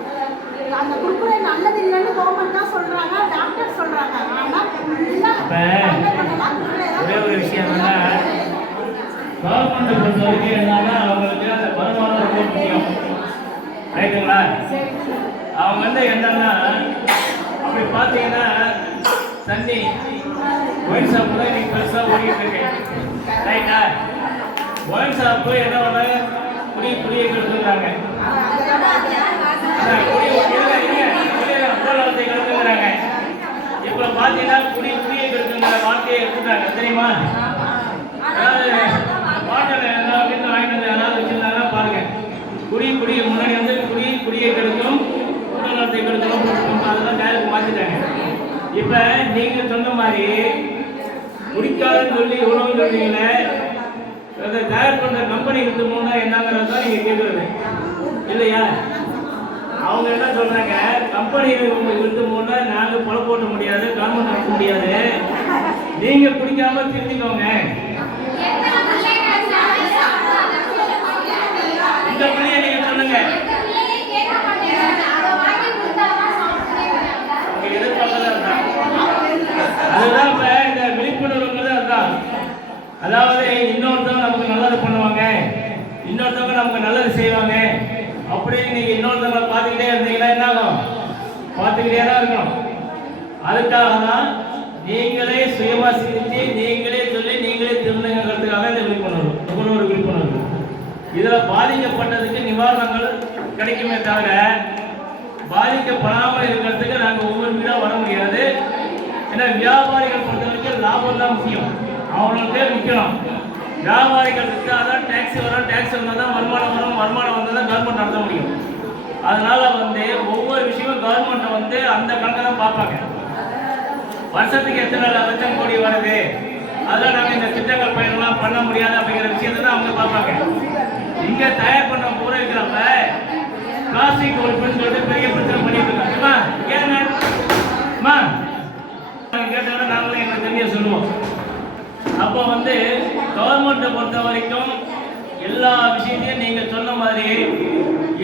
அந்த குறுக்குறை நல்லது இல்லைன்னு கவர்மெண்ட் தான் சொல்கிறாங்க, டாக்டர் சொல்கிறாங்க. ஆனால் ஒரே ஒரு விஷயம் என்னன்னா, கவர்மெண்ட்டை பொறுத்த வரைக்கும் என்னன்னா அவங்களுக்கு அந்த வருமானம் ரொம்ப முக்கியம். ரைட்டுங்களா? அவங்க என்னன்னா அப்படி பார்த்தீங்கன்னா தண்ணி ஒயின் ஷாப் தான் இன்னைக்கு பெருசாக ஓடிட்டு இருக்கு. ரைட்டா? ஒயின் ஷாப்பு என்ன பண்ணாங்க, குடியை கெடுத்துக்கிறாங்க. கெடுத்துக்கிறாங்க. இப்போ பார்த்தீங்கன்னா குடியை கெடுத்துங்கிற வார்த்தையை எடுத்துட்டாங்க, தெரியுமா? அதாவது பாட்டில் எல்லா வீட்டில் வாங்கிட்டு வந்து யாராவது வச்சுருந்தாங்கன்னா பாருங்க, குடி முன்னாடி குடியை கெடுக்கும், உடல் நலத்தை கெடுக்கணும், அதெல்லாம் டேரக்ட் மாற்றிட்டாங்க. இப்போ நீங்கள் சொன்ன மாதிரி குடிக்காதுன்னு சொல்லி உணவு சொல்றீங்களே, அதை தயார் பண்ணுற கம்பெனி விட்டுமோன்னா என்னங்கிறது தான் நீங்கள் கேட்குறது இல்லையா? அவங்க என்ன சொல்கிறாங்க, கம்பெனி விட்டுமோன்னா நாங்கள் பொலை போட்ட முடியாது, கவர்மெண்ட் நடத்த முடியாது, நீங்கள் குடிக்காமல் திருத்திக்கோங்க. இந்த பிள்ளைய நீங்கள் சொல்லுங்க. அதுதான் இப்போ இந்த விழிப்புணர்வுங்கிறது அதுதான். அதாவது இன்னொருத்தவங்க நமக்கு நல்லது பண்ணுவாங்க, இன்னொருத்தவங்க நமக்கு நல்லது செய்வாங்க அப்படின்னு நீங்கள் இன்னொருத்தவங்களை பார்த்துக்கிட்டே இருந்தீங்கன்னா என்ன ஆகும்? பார்த்துக்கிட்டே தான் இருக்கணும். அதுக்காக தான் நீங்களே சுயமா சிந்தித்து நீங்களே சொல்லி நீங்களே திருந்துங்கிறதுக்காக இந்த விழிப்புணர்வு, ஒரு விழிப்புணர்வு. இதில் பாதிக்கப்பட்டதுக்கு நிவாரணங்கள் கிடைக்குமே தவிர பாதிக்கப்படாமல் இருக்கிறதுக்கு நாங்கள் ஒவ்வொரு வீடாக வர முடியாது. ஏன்னா வியாபாரிகள் பொறுத்த வரைக்கும் லாபம் தான் முக்கியம், அவங்களுக்கே விற்கணும். வியாபாரிகள் விற்றாதான் டேக்ஸ் வரும், டேக்ஸ் வந்தால் தான் வருமானம் வரும், வருமானம் வந்தால் தான் கவர்மெண்ட் நடத்த முடியும். அதனால ஒவ்வொரு விஷயமும் கவர்மெண்ட் அந்த கணக்கை தான் பார்ப்பாங்க. வருஷத்துக்கு எத்தனை லட்சம் கோடி வருது, அதெல்லாம் நாங்கள் இந்த திட்டங்கள் பயணம்லாம் பண்ண முடியாது அப்படிங்கிற விஷயத்தை தான் அவங்க பார்ப்பாங்க. இங்கே தயார் பண்ண பூரா இருக்கிறப்ப பிளாஸ்டிக் ஒழிப்புன்னு சொல்லிட்டு பெரிய பிரச்சனை பண்ணிட்டு இருக்காங்க. ஏன்னா கேட்டோன்னா நாங்களும் எங்களுக்கு தெரிய சொல்லுவோம். அப்போ வந்து கவர்மெண்ட்டை பொறுத்த வரைக்கும் எல்லா விஷயத்தையும் நீங்கள் சொன்ன மாதிரி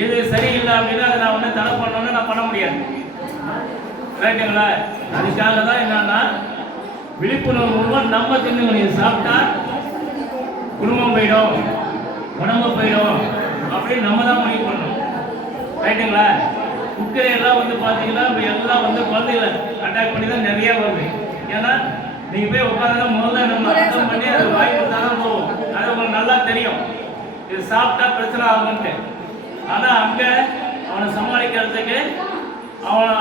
எது சரியில்லை அப்படின்னா அதை நான் வந்து தடை பண்ணணும்னு நான் பண்ண முடியாது. ரைட்டுங்களா? அதுக்காக தான் என்னன்னா விழிப்புணர்வு மூலம் நம்ம தின்னுங்க சாப்பிட்டா குடும்பம் போயிடும், உடம்பு போயிடும் அப்படின்னு நம்ம தான் முடிவு பண்ணணும். ரைட்டுங்களா? குக்கரையெல்லாம் வந்து பார்த்தீங்கன்னா இப்போ எல்லாம் வந்து குழந்தைகளை அட்டாக் பண்ணி தான் நிறைய வருது. ஏன்னா நீங்கள் போய் உட்காந்து முதல்ல நம்ம அர்த்தம் பண்ணி அதை வாங்கி கொடுத்தா தான் போகும். அது உங்களுக்கு நல்லா தெரியும் இது சாப்பிட்டா பிரச்சனை ஆகும்ட்டு. ஆனால் அங்கே அவனை சமாளிக்கிறதுக்கு அவனை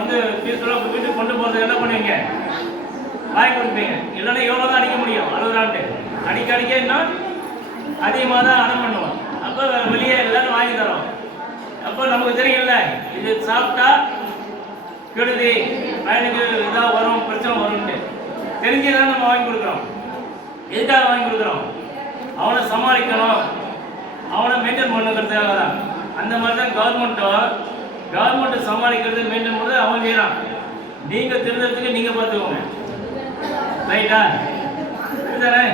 வந்து பீஸ்ஃபுல்லாக வீட்டுக்கு கொண்டு போகிறதுக்கு என்ன பண்ணுவீங்க? வாங்கி கொடுப்பீங்க. இல்லைன்னா எவ்வளோ தான் அடிக்க முடியும்? அழுகுறான்ட்டு அடிக்க இன்னும் அதிகமாக தான் அடம் பண்ணுவோம். அப்போ வெளியே எல்லாரும் வாங்கி தரோம். அப்போ நமக்கு தெரியல இது சாப்பிட்டா கெடுதி, பையனுக்கு இதாக வரும், பிரச்சனை வரும்ட்டு தெரிஞ்சுதான் நம்ம வாங்கி கொடுக்குறோம். எதுக்காக வாங்கி கொடுக்குறோம்? அவனை சமாளிக்கணும், அவனை மெயின்டைன் பண்ணுங்கிறதுக்காக தான். அந்த மாதிரி தான் கவர்மெண்ட்டை சமாளிக்கிறது மெயின்டைன் பண்ணுறது அவன் செய்யறான். நீங்கள் திருந்தறதுக்கு நீங்கள் பார்த்துக்கோங்க. ரைட்டா? இதுதானே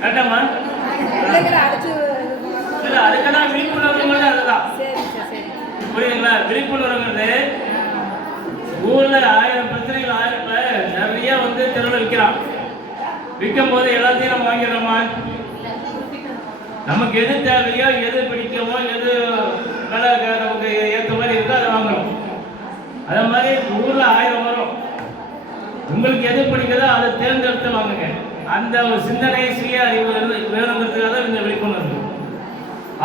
கரெக்டாமா? இல்லை அதுக்கெல்லாம் விழிப்புணர்வுங்கிறது அதுதான். புரியுதுங்களா? விழிப்புணர்வுங்கிறது ஊரில் 1000 பிரச்சனைகள் 1000 நிறைய வந்து தெருவில் விற்கிறான். விற்கும் போது எல்லாத்தையும் நம்ம வாங்கிடுறோமா? நமக்கு எது தேவையோ, எது பிடிக்குமோ, எது விலை நமக்கு ஏற்ற மாதிரி இருக்கோ அதை வாங்குறோம். அதே மாதிரி ஊரில் 1000 வரும். உங்களுக்கு எது பிடிக்குதோ அதை தேர்ந்தெடுத்து வாங்குங்க. அந்த ஒரு சிந்தனை சுய அறிவு வேணுங்கிறதுக்காக தான் இந்த விழிப்புணர்வு.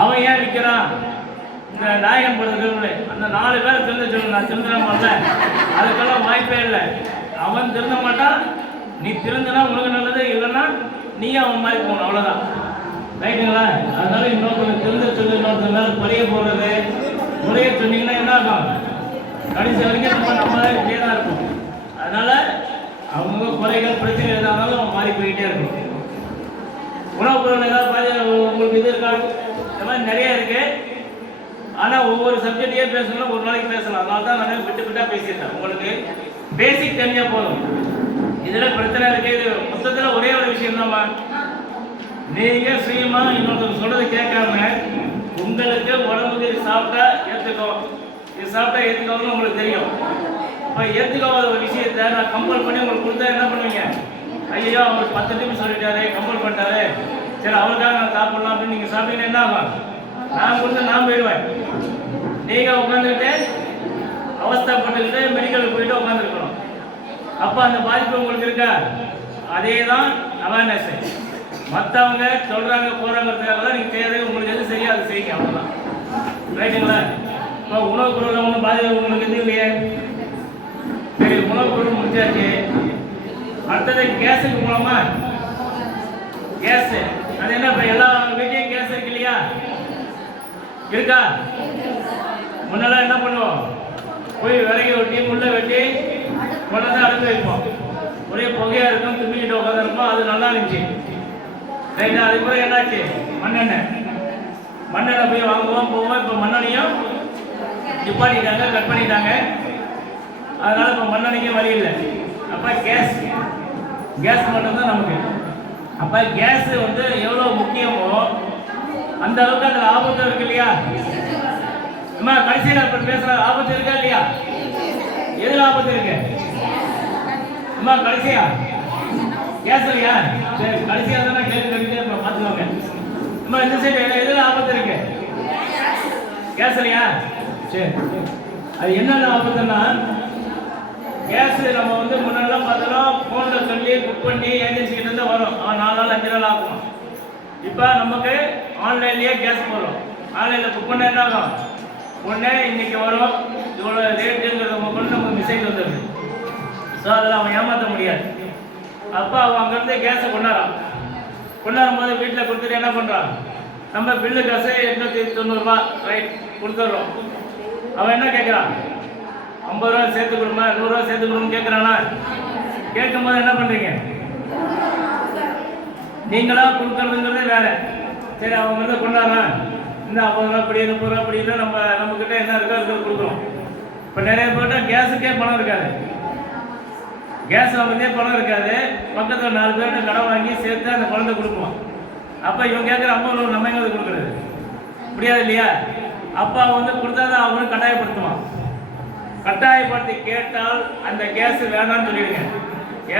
அவன் ஏன் விற்கிறான்? இந்த நாயகன் படுறது அந்த 4 பேர் திருந்த சொல்லணும். நான் திருந்த மாட்டல, அதுக்கெல்லாம் வாய்ப்பே இல்லை. அவன் திருந்த மாட்டான், நீ திருந்தனா உனக்கு நல்லது, இல்லைன்னா நீயும் அவன் மாதிரி போகணும், அவ்வளோதான். ரைட்டுங்களா? அதனால இன்னொருத்தர் திருந்த சொல்லி இன்னொருத்தர் மேலே பழைய போடுறது, முறைய சொன்னீங்கன்னா என்ன ஆகும்? கடைசி வரைக்கும் நம்ம இப்படியே தான் இருக்கும். அதனால அவங்க குறைகள் பிரச்சனை எதானாலும் அவன் மாறி போயிட்டே இருக்கும். உணவு பொருள் ஏதாவது உங்களுக்கு இது இருக்கா? இந்த மாதிரி நிறைய இருக்கு. ஆனால் ஒவ்வொரு சப்ஜெக்டையே பேசணும்னா ஒரு நாளைக்கு பேசலாம். அதனால தான் நான் விட்டு பேசியிருக்கேன். உங்களுக்கு பேசிக் தெரிஞ்சால் போதும். இதில் பிரச்சனை இருக்கு. இது மொத்தத்தில் ஒரே ஒரு விஷயம் தான். நீங்கள் சுயமாக இன்னொருத்தர் சொல்றதை கேட்காம உங்களுக்கு உடம்புக்கு இது சாப்பிட்டா ஏற்றுக்கோ, இது சாப்பிட்டா ஏற்றுக்கோன்னு உங்களுக்கு தெரியும். இப்போ ஏற்றுக்காத ஒரு விஷயத்தை நான் கம்பல் பண்ணி உங்களுக்கு கொடுத்தா என்ன பண்ணுவீங்க? ஐயோ அவர் 10 நிமிஷம் சொல்லிட்டாரு, கம்பல் பண்ணிட்டாரு, சரி அவருக்காக நான் சாப்பிடலாம் அப்படின்னு நீங்கள் சாப்பிட்டீங்கன்னா என்ன ஆகும்? நான் கொடுத்து நான் போயிடுவேன். நீங்கள் உட்காந்துக்கிட்டு அவஸ்தைப்பட்டுக்கிட்டு மெடிக்கலுக்கு போயிட்டு உட்காந்துருக்கணும். அப்போ அந்த பாதிப்பு உங்களுக்கு இருக்கா? அதே தான் அவேர்னஸ். மற்றவங்க சொல்கிறாங்க போகிறாங்கிறதுக்காக தான் நீங்கள் செய்யறது. உங்களுக்கு எது சரியா அது செய்யுங்க, அவ்வளோதான். ரைட்டுங்களா? இப்போ உணவு பொருள் ஒன்றும் பாதிப்பு உங்களுக்கு எது இல்லையே. சரி, உணவு பொருள் முடிச்சாச்சு. அடுத்தது கேஸுக்கு போகலாமா? கேஸு அது என்ன? இப்போ எல்லா வீட்லையும் கேஸ் இருக்கு இல்லையா? இருக்கா? முன்னெல்லாம் என்ன பண்ணுவோம்? போய் விறகு வெட்டி முள்ளை வெட்டி கொண்டு வந்து அடுப்பு வைப்போம். ஒரே புகையாக இருக்கும், தும்பிக்கிட்டு உட்காந்துருப்போம். அது நல்லா இருந்துச்சு. ரைட்டா? அதுக்கு பிறகு என்னாச்சு? மண்ணெண்ணெய் போய் வாங்குவோம் போவோம். இப்போ மண்ணெண்ணையும் நிப்பாட்டிட்டாங்க, கட் பண்ணிட்டாங்க. அதனால இப்போ மண்ணெண்ணைக்கும் வழி இல்லை. அப்போ கேஸ் மட்டும் தான் நமக்கு. அப்போ கேஸ் வந்து எவ்வளோ முக்கியமோ அந்த அளவுக்கு அதில் ஆபத்து இருக்கு இல்லையா? அம்மா கடைசியில் இப்போ பேசுகிற ஆபத்து இருக்கா இல்லையா? எதில் ஆபத்து இருக்கு? அம்மா கடைசியா கேஸ் இல்லையா? சரி, கடைசியாக தானே கேள்வி கழித்து இப்போ பார்த்துக்கோங்க. அம்மா இந்த சைடு எதில் ஆபத்து இருக்கு? கேஸ் இல்லையா? சரி, அது என்னென்ன ஆபத்துன்னா, கேஸ் நம்ம வந்து முன்னெல்லாம் பார்த்தோன்னா ஃபோனில் சொல்லி புக் பண்ணி ஏஜென்சி கிட்ட இருந்து வரும். 4 நாள் 5 நாள் ஆகும். இப்போ நமக்கு ஆன்லைன்லேயே கேஸ் போகிறோம். ஆன்லைனில் புக் பண்ண என்ன ஆகும்? ஒன்று இன்னைக்கு வரும், இவ்வளோ ரேட்டுங்கிறத கொண்டு நமக்கு மெசேஜ் வந்துடுது. ஸோ அதில் அவன் ஏமாற்ற முடியாது. அப்போ அவன் அங்கேருந்து கேஸை கொண்டாடும் போது வீட்டில் கொடுத்துட்டு என்ன பண்ணுறான்? நம்ம பில்லு காசு 890 ரூபா ரைட் கொடுத்துட்றோம். அவன் என்ன கேட்குறான்? 50 ரூபா சேர்த்து கொடுமா, 100 ரூபா சேர்த்து கொடுன்னு கேட்குறானா? கேட்கும்போது என்ன பண்ணுறீங்க? நீங்களா கொடுக்கறதுங்கிறதே வேற. சரி அவங்க வந்து கொண்டாடுறான் இந்த 50 ரூபா அப்படி 30 ரூபா அப்படின்னு நம்மக்கிட்ட என்ன இருக்கோ அதுக்கு கொடுக்குறோம். இப்போ நிறைய பேர்ட்ட கேஸுக்கே பணம் இருக்காது, கேஸ் வாங்குறதே பணம் இருக்காது, பக்கத்தில் 4 பேர்கிட்ட கடன் வாங்கி சேர்த்து அந்த குழந்தை கொடுப்போம். அப்போ இவங்க கேட்குற 50 ரூபா நம்ம எங்கே கொடுக்குறது முடியாது இல்லையா? அப்பா வந்து கொடுத்தாதான் அவங்களும் கட்டாயப்படுத்துவான். கட்டாயப்படுத்தி கேட்டால் அந்த கேஸ் வேணாம்னு சொல்லிடுங்க.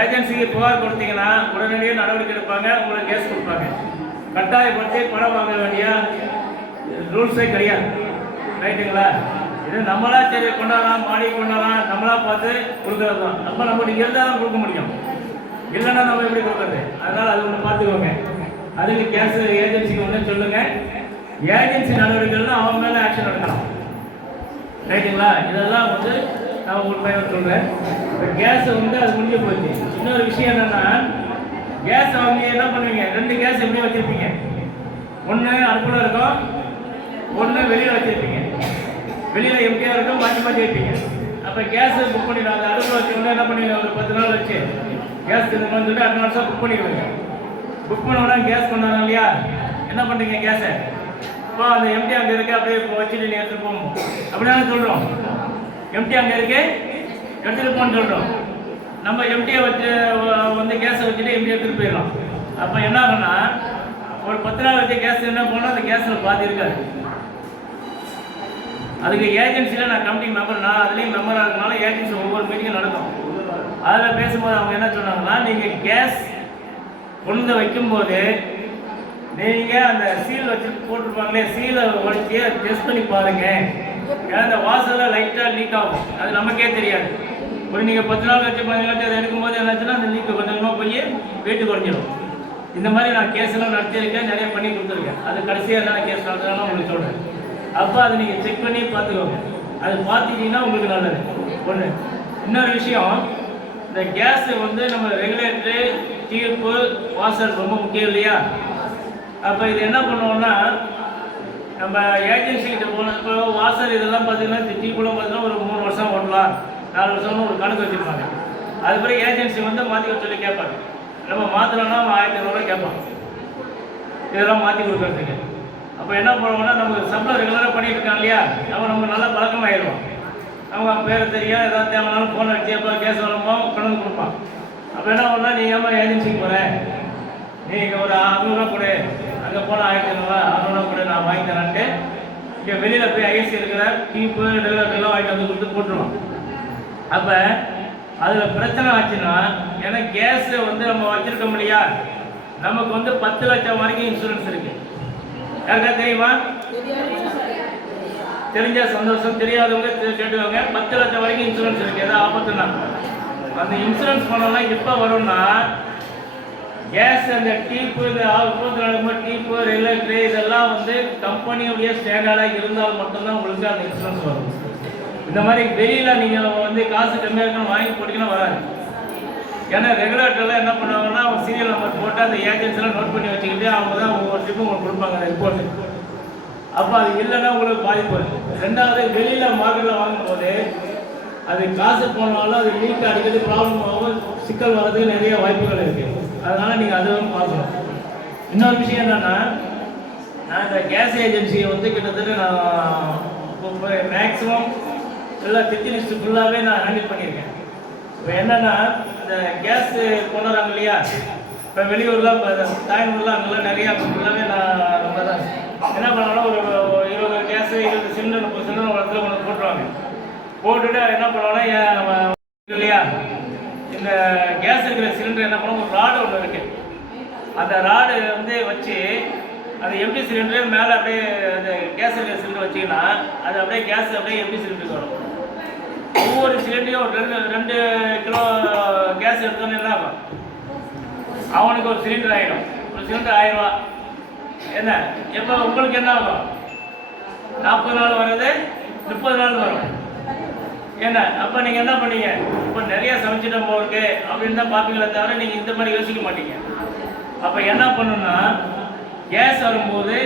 ஏஜென்சிக்கு புகார் கொடுத்தீங்கன்னா உடனடியாக நடவடிக்கை எடுப்பாங்க, உங்களுக்கு கேஸ் கொடுப்பாங்க. கட்டாயப்படுத்தி பணம் வாங்க வேண்டிய ரூல்ஸே கிடையாது. ரைட்டுங்களா? இது நம்மளா சரி கொண்டாடலாம், மாடி கொண்டாடலாம், நம்மளா பார்த்து கொடுக்கறது தான். நம்ம இருந்தால் தான் கொடுக்க முடியும், இல்லைன்னா நம்ம எப்படி கொடுக்குறது? அதனால் அது ஒன்று பார்த்துக்கோங்க. அதுக்கு கேஸ் ஏஜென்சிக்கு ஒன்று சொல்லுங்கள். ஏஜென்சி நடவடிக்கைகள்லாம் அவங்க மேலே ஆக்ஷன் எடுக்கலாம். ரைட்டுங்களா? இதெல்லாம் வந்து நான் உங்களுக்கு சொல்கிறேன். இப்போ கேஸ் வந்து அது முடிஞ்சு போச்சு. இன்னொரு விஷயம் என்னென்னா, கேஸ் வாங்கி என்ன பண்ணுவீங்க, 2 கேஸ் எப்படி வச்சுருப்பீங்க. ஒன்று அடுப்பில் இருக்கும், ஒன்று வெளியில் வச்சுருப்பீங்க. வெளியில் எம்டியாக இருக்கும், மாற்றி மாற்றி வைப்பீங்க. அப்போ கேஸ் புக் பண்ணிடுவாங்க. அடுப்பில் வச்சோன்னா என்ன பண்ணுவீங்க, ஒரு 10 நாள் வச்சு கேஸ் இதுன்னு சொல்லிட்டு அட்வான்ஸாக புக் பண்ணிடுவீங்க. புக் பண்ணோன்னா கேஸ் கொண்டாடுறோம் இல்லையா? என்ன பண்ணுறீங்க கேஸை? இப்போ அந்த எம்டி அங்கே இருக்குது, அப்படியே இப்போ வச்சுட்டு நீ எடுத்துகிட்டு போகணும் அப்படின்னா சொல்கிறோம். எம்டி அங்கே இருக்கு, எடுத்துகிட்டு போகணும்னு சொல்கிறோம். நம்ம எம்டியை வச்சு வந்து கேஸை வச்சுட்டு எம்டி எடுத்துகிட்டு போயிடலாம். அப்போ என்ன ஆகுன்னா, ஒரு 10 நாள் வச்சு கேஸ் என்ன போனால் அந்த கேஸில் பாதி இருக்காது. அதுக்கு ஏஜென்சியில் நான் கமிட்டி மெம்பர், நான் அதுலேயும் மெம்பராக இருக்கனால ஏஜென்சி ஒவ்வொரு மீட்டிங்கும் நடக்கும். அதில் பேசும்போது அவங்க என்ன சொன்னாங்கன்னா, நீங்கள் கேஸ் கொண்டு வைக்கும்போது நீங்கள் அந்த சீல் வச்சு போட்டிருப்பாங்களே, சீலை உடச்சி அதை டெஸ்ட் பண்ணி பாருங்கள். ஏன்னா அந்த வாசலில் லைட்டாக லீக் ஆகும், அது நமக்கே தெரியாது. ஒரு நீங்கள் 10 நாள் வச்சு 15 நாள் அதை எடுக்கும்போது என்னாச்சுன்னா அந்த லீக்கு கொஞ்சமாக போய் வெயிட்டு குறைஞ்சிடும். இந்த மாதிரி நான் கேஸ்லாம் நடத்தியிருக்கேன், நிறைய பண்ணி கொடுத்துருக்கேன். அது கடைசியாக என்ன கேஸ் நடத்துனாலும் உங்களுக்கு சொல்கிறேன். அப்போ அதை நீங்கள் செக் பண்ணி பார்த்துக்கோங்க. அது பார்த்துக்கிட்டிங்கன்னா உங்களுக்கு நல்லது. ஒன்று. இன்னொரு விஷயம், இந்த கேஸு வந்து நம்ம ரெகுலேட்டரு, டியூப்பு, வாஷர் ரொம்ப முக்கியம் இல்லையா? அப்போ இது என்ன பண்ணுவோம்னா, நம்ம ஏஜென்சிக்கிட்ட போனப்போ வாஷர் இதெல்லாம் பார்த்தீங்கன்னா டியூப்லாம் பார்த்தீங்கன்னா ஒரு 3 வருஷம் ஓட்டலாம், 4 வருஷம்னு ஒரு கணக்கு வச்சுருப்பாங்க. அதுக்கப்புறம் ஏஜென்சி வந்து மாற்றி வர சொல்லி கேட்பாங்க. நம்ம மாற்றணும்னா 1500 கேட்பாங்க இதெல்லாம் மாற்றி கொடுக்குறதுக்கு. அப்போ என்ன பண்ணுவோம்னா, நமக்கு சம்பளம் ரெகுலராக பண்ணிட்டு இருக்காங்க இல்லையா, நம்ம நல்லா பழக்கமாகிடுவோம். அவங்க பேர் தெரியும், ஏதாவது தேவைனாலும் ஃபோன் அடிச்சு எப்போ கேஸ் வரும்போ கொண்டு கொடுப்பான். அப்போ என்ன பண்ணால், நீங்கள் ஏமா ஏஜென்சிக்கு போகிறேன், நீங்கள் ஒரு 600 ரூபா கொடு, அங்கே போனால் 1500 600 ரூபா கொடு, நான் வாங்கி தரேன்ட்டு இங்கே வெளியில் போய் ஐஎஸ்சி இருக்கிற டீப்பு ரெகுலேட்டர்லாம் வாங்கிட்டு வந்து கொடுத்து போட்டுருவோம். அப்போ அதில் பிரச்சனை ஆச்சுன்னா, ஏன்னா கேஸு வந்து நம்ம வச்சுருக்கோம் இல்லையா, நமக்கு வந்து 10 லட்சம் வரைக்கும் இன்சூரன்ஸ் இருக்குது. யாருக்கா தெரியுமா? தெரிஞ்சால் சந்தோஷம், தெரியாதவங்க கேட்டுவாங்க. 10 லட்சம் வரைக்கும் இன்சூரன்ஸ் இருக்குது. எதாவது ஆபத்துனா அந்த இன்சூரன்ஸ் பணம்லாம் எப்போ வரும்னா, கேஸ் அந்த டீப்பு, இந்த 24 டீப்பு, ரெகுலேட்டரு இதெல்லாம் வந்து கம்பெனியுடைய ஸ்டாண்டர்டாக இருந்தால் மட்டும்தான் உங்களுக்கு அந்த இன்சூரன்ஸ் வரும். இந்த மாதிரி வெளியில் நீங்கள் வந்து காசு கம்மியாக இருக்கணும் வாங்கி போட்டிங்கன்னா வராது. ஏன்னா ரெகுலேட்டரில் என்ன பண்ணுவாங்கன்னா, அவங்க சீரியல் நம்பர் போட்டு அந்த ஏஜென்சிலாம் நோட் பண்ணி வச்சுக்கிட்டு அவங்க தான் ஒவ்வொரு ட்ரிப்பும் உங்களுக்கு கொடுப்பாங்க அந்த ரிப்போர்ட்டு. அப்போ அது இல்லைன்னா உங்களுக்கு பாதிப்பு வரும். ரெண்டாவது, வெளியில் மார்க்கெட்டில் வாங்கும்போது அது காசு போனாலும் அது லீக் அடிக்கடி ப்ராப்ளம் ஆகும், சிக்கல் வர்றதுக்கு நிறைய வாய்ப்புகள் இருக்குது. அதனால் நீங்கள் அதுவும் பார்க்கணும். இன்னொரு விஷயம் என்னென்னா, நான் இந்த கேஸ் ஏஜென்சியை வந்து கிட்டத்தட்ட நான் மேக்ஸிமம் எல்லாம் திட்டி லிஸ்ட்டு ஃபுல்லாகவே நான் ஹேண்டில் பண்ணியிருக்கேன். இப்போ என்னென்னா, இந்த கேஸு கொண்டாடுறாங்க இல்லையா, இப்போ வெளியூர்லாம் இப்போ தாய்மூர்லாம் அங்கெல்லாம் நிறையா ஃபுல்லாகவே நான் ரொம்ப தான் என்ன பண்ணாலும் ஒரு 20 கேஸு 20 சிலிண்டர் 30 சிலிண்டர் ஒரு இடத்துல கொண்டு போட்டுருவாங்க. போட்டுட்டு என்ன பண்ணுவாங்கன்னா, இல்லையா இந்த கேஸ் இருக்கிற சிலிண்டர் என்ன பண்ணுவோம், ஒரு ராடு ஒன்று இருக்குது. அந்த ராடு வந்து வச்சு அந்த எம்டி சிலிண்டர் மேலே அப்படியே அந்த கேஸ் இருக்கிற சிலிண்டர் வச்சிங்கன்னா அது அப்படியே கேஸ் அப்படியே எம்டி சிலிண்டருக்கு வரும். ஒவ்வொரு சிலிண்டரையும் ஒரு 2 கிலோ கேஸ் எடுத்தோன்னு என்ன ஆகும், அவனுக்கு ஒரு சிலிண்டர் ஆகிடும். ஒரு சிலிண்டர் 1000 ரூபா. என்ன எப்போ உங்களுக்கு என்ன ஆகும், 40 நாள் வர்றது 30 நாள் வரும். என்ன அப்போ நீங்கள் என்ன பண்ணீங்க, இப்போ நிறையா சமைச்சிட்டோம் போருக்கு அப்படின்னு தான் பார்ப்பீங்களே தவிர நீங்கள் இந்த மாதிரி யோசிக்க மாட்டீங்க. அப்போ என்ன பண்ணணும்னா, கேஸ் வரும்போது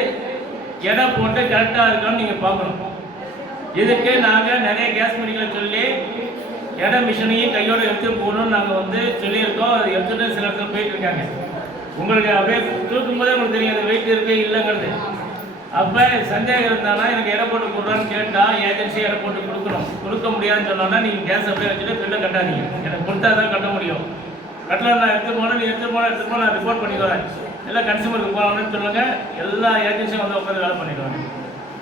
எடை போட்டு கரெக்டாக இருக்கான்னு நீங்கள் பார்க்கணும். இதுக்கு நாங்கள் நிறைய கேஸ் மெடிக்கலை சொல்லி எடை மிஷினையும் கையோடு எடுத்துகிட்டு போகணும்னு நாங்கள் வந்து சொல்லியிருக்கோம். அது எடுத்துகிட்டு சில இடத்துல போயிட்டு இருக்காங்க. உங்களுக்கு அப்படியே தூக்கும் போதே உங்களுக்கு தெரியும் அது வெயிட் இருக்கு இல்லைங்கிறது. அப்போ சந்தேகம் இருந்தானா எனக்கு எடை போட்டு கொடுறான்னு கேட்டால் ஏஜென்சி எடை போட்டு கொடுக்கணும். கொடுக்க முடியாதுன்னு சொன்னோன்னா நீங்கள் கேஸ் அப்படியே வச்சுட்டு பில்லை கட்டாதீங்க. எனக்கு கொடுத்தா தான் கட்ட முடியும். கட்டலாம் நான் எடுத்து போனேன், நீ எடுத்து போனால் நான் ரிப்போர்ட் பண்ணிக்குவேன். எல்லாம் கன்சியூமருக்கு போகலாம்னு சொல்லுங்கள். எல்லா ஏஜென்சியும் வந்து உட்காந்து வேலை பண்ணிடுவாங்க.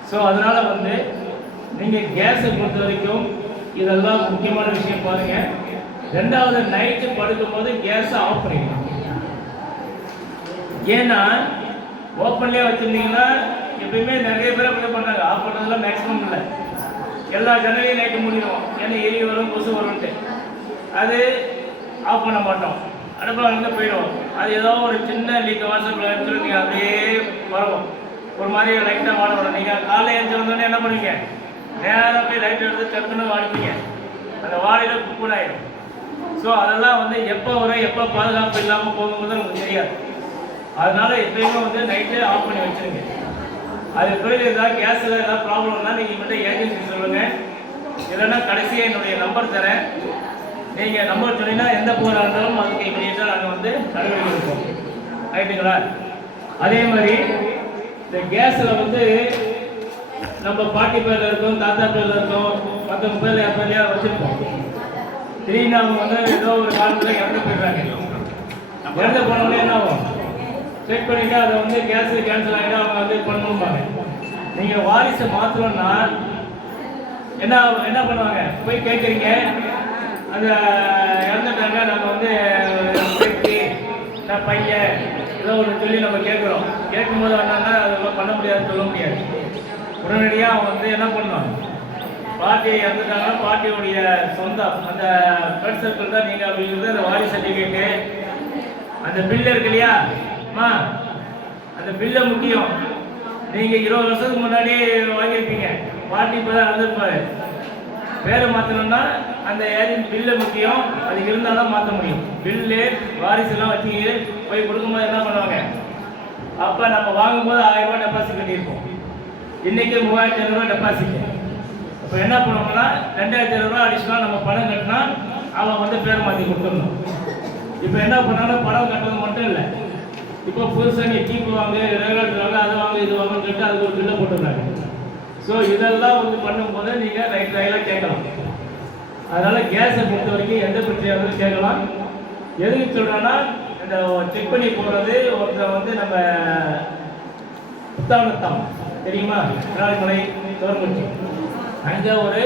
ஸோ அதனால் வந்து நீங்கள் கேஸை பொறுத்த வரைக்கும் இதெல்லாம் முக்கியமான விஷயம் பாருங்கள். ரெண்டாவது, நைட்டு படுக்கும்போது கேஸை ஆஃப் பண்ணிடணும். ஏன்னா ஓப்பன்லேயே வச்சுருந்தீங்கன்னா எப்பயுமே நிறைய பேர் அப்படி பண்ணாங்க. ஆஃப் பண்ணுறதுலாம் மேக்ஸிமம் இல்லை. எல்லா ஜன்னலையும் நைட்டு மூடிடுவோம். ஏன்னா எலி வரும் கொசு வரும்ட்டு அது ஆஃப் பண்ண மாட்டோம். அடுப்பில் வந்து போயிடுவோம். அது ஏதோ ஒரு சின்ன லீக் வாட்ஸ்அப்பில் எடுத்துட்டு நீங்கள் அப்படியே வரும். ஒரு மாதிரி லைட்டாக வாட வரும். நீங்கள் காலையில் எழுந்து வந்தோடனே என்ன பண்ணுவீங்க? நேராக போய் லைட் எடுத்து டக்குன்னு வாடிப்பீங்க. அந்த வாடையில் குப்பூடாயிடும். ஸோ அதெல்லாம் வந்து எப்போ வரும், எப்போ பாதுகாப்பு இல்லாமல் போகும்போது நமக்கு தெரியாது. அதனால எப்பயுமே வந்து நைட்டு ஆஃப் பண்ணி வச்சுருங்க. அது பிறகு ஏதாவது கேஸில் ஏதாவது ப்ராப்ளம்னா நீங்கள் மட்டும் ஏஜென்சி சொல்லுங்கள். இல்லைன்னா கடைசியாக என்னுடைய நம்பர் தரேன். நீங்கள் நம்பர் சொன்னீங்கன்னா எந்த பொருளாக இருந்தாலும் அதுக்கு இமீடியட்டாக நாங்கள் வந்து நடவடிக்கை எடுப்போம். ரைட்டுங்களா? அதே மாதிரி இந்த கேஸில் வந்து நம்ம பாட்டி பேரில் இருக்கும், தாத்தா பேரில் இருக்கும், மற்றவங்க பேரில் என் பேர்லையா வச்சுருப்போம். திடீர்னு அவங்க வந்து ஏதோ ஒரு காலத்தில் இறந்து போயிடுறாங்க. இறந்து போனோடனே என்ன ஆகும்? செக் பண்ணிவிட்டு அதை வந்து கேஸு கேன்சல் ஆகிட்டு அவங்க வந்து பண்ணணும்பாங்க. நீங்கள் வாரிசை மாற்றணும்னா என்ன பண்ணுவாங்க? போய் கேட்குறீங்க, அந்த இறந்துட்டாங்க, நம்ம வந்து நான் பையன் ஏதோ ஒன்று சொல்லி நம்ம கேட்குறோம். கேட்கும்போது என்னன்னா அதெல்லாம் பண்ண முடியாதுன்னு சொல்ல முடியாது. உடனடியாக அவங்க வந்து என்ன பண்ணுவாங்க? பாட்டி இறந்துட்டாங்கன்னா பாட்டியுடைய சொந்தம் அந்த பிளட் சர்க்கிள் தான் நீங்கள் அப்படிங்கிறது அந்த வாரிசு சர்டிஃபிகேட்டு, அந்த பில்லு இருக்கு இல்லையா அம்மா, அந்த பில்லை முக்கியம். நீங்கள் 20 வருஷத்துக்கு முன்னாடி வாங்கியிருப்பீங்க, பாட்டி இப்போ தான் இறந்துருப்பாரு. பேரை மாற்றணும்னா அந்த ஏஜென்ட் பில்லு முக்கியம். அது இருந்தால் தான் மாற்ற முடியும். பில்லு வாரிசுலாம் வச்சு போய் கொடுக்கும்போது என்ன பண்ணுவாங்க? அப்போ நம்ம வாங்கும்போது 1000 ரூபா டெபாசிட் கட்டியிருப்போம். இன்றைக்கி 3500 ரூபா டெபாசிட். இப்போ என்ன பண்ணுவோம்னா 2500 ரூபா அடிஷனலாக நம்ம பணம் கட்டினா அவன் வந்து பேர் மாற்றி கொடுத்துடணும். இப்போ என்ன பண்ணாலும் பணம் கட்டுறது மட்டும் இல்லை, இப்போ புதுசாக நீ கீப்பு வாங்க, ரெகுலேட்டர் வாங்க, அதை வாங்க, இது வாங்கன்னு சொல்லிட்டு அதுக்கு ஒரு பில்லை போட்டுருந்தாங்க. ஸோ இதெல்லாம் வந்து பண்ணும்போது நீங்கள் ரைட்டாக கேட்கலாம். அதனால் கேஸை பொறுத்த வரைக்கும் எந்த பிரச்சனையாக கேட்கலாம். எதுக்கு சொல்கிறேன்னா இந்த செக் பண்ணி போகிறது ஒருத்தர் வந்து நம்ம புத்தானத்தம் தெரியுமா, விராலிமலை தோர்மச்சி, அங்கே ஒரு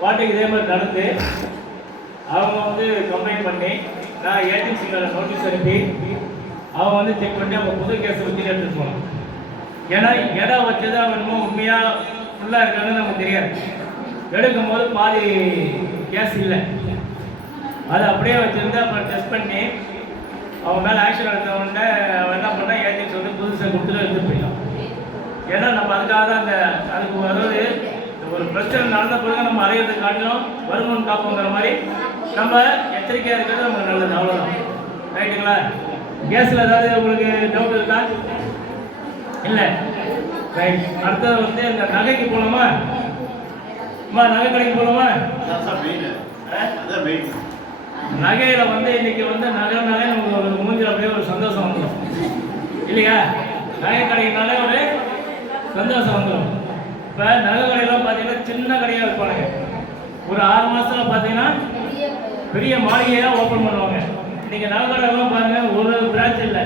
பாட்டுக்கு இதே மாதிரி நடந்து அவங்க வந்து கம்ப்ளைண்ட் பண்ணி நான் ஏஜென்சிக்கான நோட்டீஸ் அனுப்பி அவங்க வந்து செக் பண்ணி அவங்க புது கேஸை வச்சு எடுத்துட்டு போகணும். ஏன்னா இடம் வச்சது அவங்க இன்னும் உண்மையாக ஃபுல்லாக இருக்காங்கன்னு நமக்கு தெரியாது. எடுக்கும் போது பாதி கேஸ் இல்லை, அதை அப்படியே வச்சுருந்து அப்புறம் டெஸ்ட் பண்ணி அவங்க மேலே ஆக்ஷன் எடுத்தவொடனே அவன் என்ன பண்ணால் ஏஜென்சி வந்து புதுசாக கொடுத்துட்டு எடுத்துகிட்டு போயிட்டான். ஏன்னா நம்ம அதுக்காக தான் அந்த அதுக்கு அதாவது ஒரு பிரச்சனை நடந்த பிறகு நம்ம அறையிறதை காட்டிலும் வருமானம் காப்புங்கிற மாதிரி நம்ம எச்சரிக்கையாக இருக்கிறது நமக்கு நல்லது. அவ்வளோதான். ரைட்டுங்களா? கேஸில் ஏதாவது உங்களுக்கு டவுட் இருக்கா? இல்லை. ரைட். அடுத்தது வந்து இந்த நகைக்கு போகலாமா? அம்மா நகை கடைக்கு போகலாமா? நகையில வந்து இன்னைக்கு வந்து நகைனாலே நமக்கு ஒரு மூஞ்சில் அப்படியே ஒரு சந்தோஷம் வந்துடும் இல்லையா? நகை கடைக்குனாலே ஒரு சந்தோஷம் வந்துடும். இப்போ நகை கடையெல்லாம் பார்த்தீங்கன்னா சின்ன கடையாக வைப்பாங்க. ஒரு 6 மாதத்தில் பார்த்தீங்கன்னா பெரிய மாளிகையாக ஓப்பன் பண்ணுவாங்க. நீங்கள் நகை கடையெல்லாம் பாருங்கள், ஒரு பிரான்ச் இல்லை,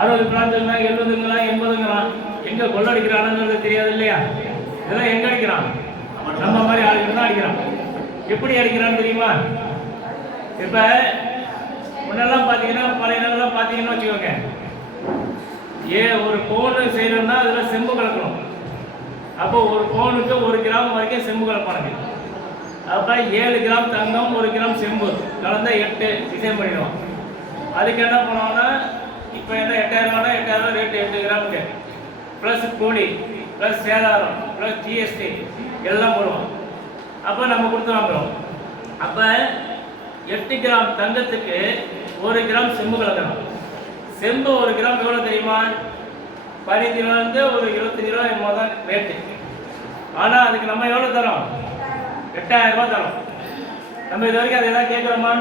60 பிரான்ச்சுங்களா, 70ங்களா, 80ங்களா, எங்கே கொள்ளடிக்கிறானுங்கிறது தெரியாது இல்லையா? இதெல்லாம் எங்கே அடிக்கிறான்? நம்ம மாதிரி ஆளுங்க தான் அடிக்கிறான். எப்படி அடிக்கிறான்னு தெரியுமா? இப்போ முன்னெல்லாம் பார்த்தீங்கன்னா பழைய நகைலாம் பார்த்தீங்கன்னு வச்சுக்கோங்க, ஒரு பவுனு செய்யணும்னா அதில் செம்பு கலக்கணும். அப்போ ஒரு பவுனுக்கு 1 கிராம் வரைக்கும் செம்பு கலப்பானுங்க. அப்போ 7 கிராம் தங்கம் 1 கிராம் செம்பு கலந்தா 8 டிசைன் பண்ணிடுவோம். அதுக்கு என்ன பண்ணுவோம்னா இப்போ என்ன 8000 ரூபானா 8000 ரேட்டு 8 கிராமுக்கு ப்ளஸ் கூலி ப்ளஸ் சேதாரம் ப்ளஸ் ஜிஎஸ்டி எல்லாம் போடுவோம். அப்போ நம்ம கொடுத்து வாங்குறோம். அப்போ 8 கிராம் தங்கத்துக்கு 1 கிராம் செம்பு கலக்கணும். செம்பு 1 கிராம் எவ்வளோ தெரியுமா? 15 ரூபாந்து ஒரு 25 ரூபா என்னமோ தான் ரேட்டு. ஆனால் அதுக்கு நம்ம எவ்வளோ தரோம்? 8000 ரூபா தரோம். நம்ம இது வரைக்கும் அதை எதாவது கேட்குறோமா?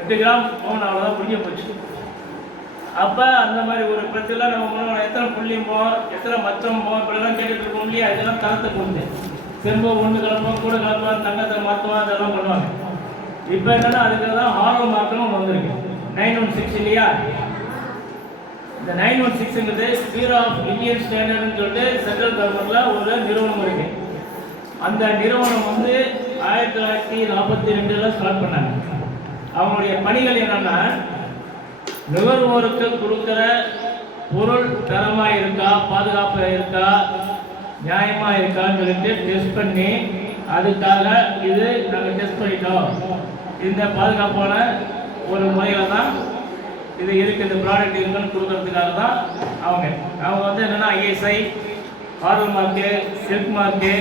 8 கிராம் போகணும், அவ்வளோதான், புரிய போச்சு. அப்போ அந்த மாதிரி ஒரு பிரச்சனை நம்ம முன்னாடி எத்தனை புள்ளிம்போம், எத்தனை மச்சம்போம், இப்படிலாம் கேட்டுட்டு இருக்கோம் இல்லையா? இதெல்லாம் தரத்தை கொண்டு செம்போ ஒன்று கிளம்புவோம், கூட கிளம்புவோம், தங்கத்தை மாற்றுவோம், அதெல்லாம் பண்ணுவாங்க. இப்போ என்னன்னா அதுக்கு தான் ஹாலோ மார்க்கும் வந்திருக்கு 916 இல்லையா? இந்த 916ங்கிறது பியூரோ ஆஃப் இந்தியன் ஸ்டாண்டர்ட்னு சொல்லிட்டு சென்ட்ரல் கவர்மெண்ட்ல ஒரு நிறுவனம் இருக்கு. அந்த நிறுவனம் வந்து 1942ல் ஸ்டார்ட் பண்ணாங்க. அவங்களுடைய பணிகள் என்னன்னா, நுகர்வோருக்கு கொடுக்குற பொருள் தரமாக இருக்கா, பாதுகாப்பாக இருக்கா, நியாயமாக இருக்கான்னு சொல்லிட்டு டெஸ்ட் பண்ணி, அதுக்காக இது நாங்கள் டெஸ்ட் பண்ணிட்டோம், இந்த பாதுகாப்பான ஒரு முறையில் தான் இது இருக்குது, இந்த ப்ராடக்ட் இருக்குன்னு கொடுக்கறதுக்காக தான் அவங்க வந்து என்னென்னா ஐஎஸ்ஐ, ஹார்வல் மார்க்கு, சில்க் மார்க்கு,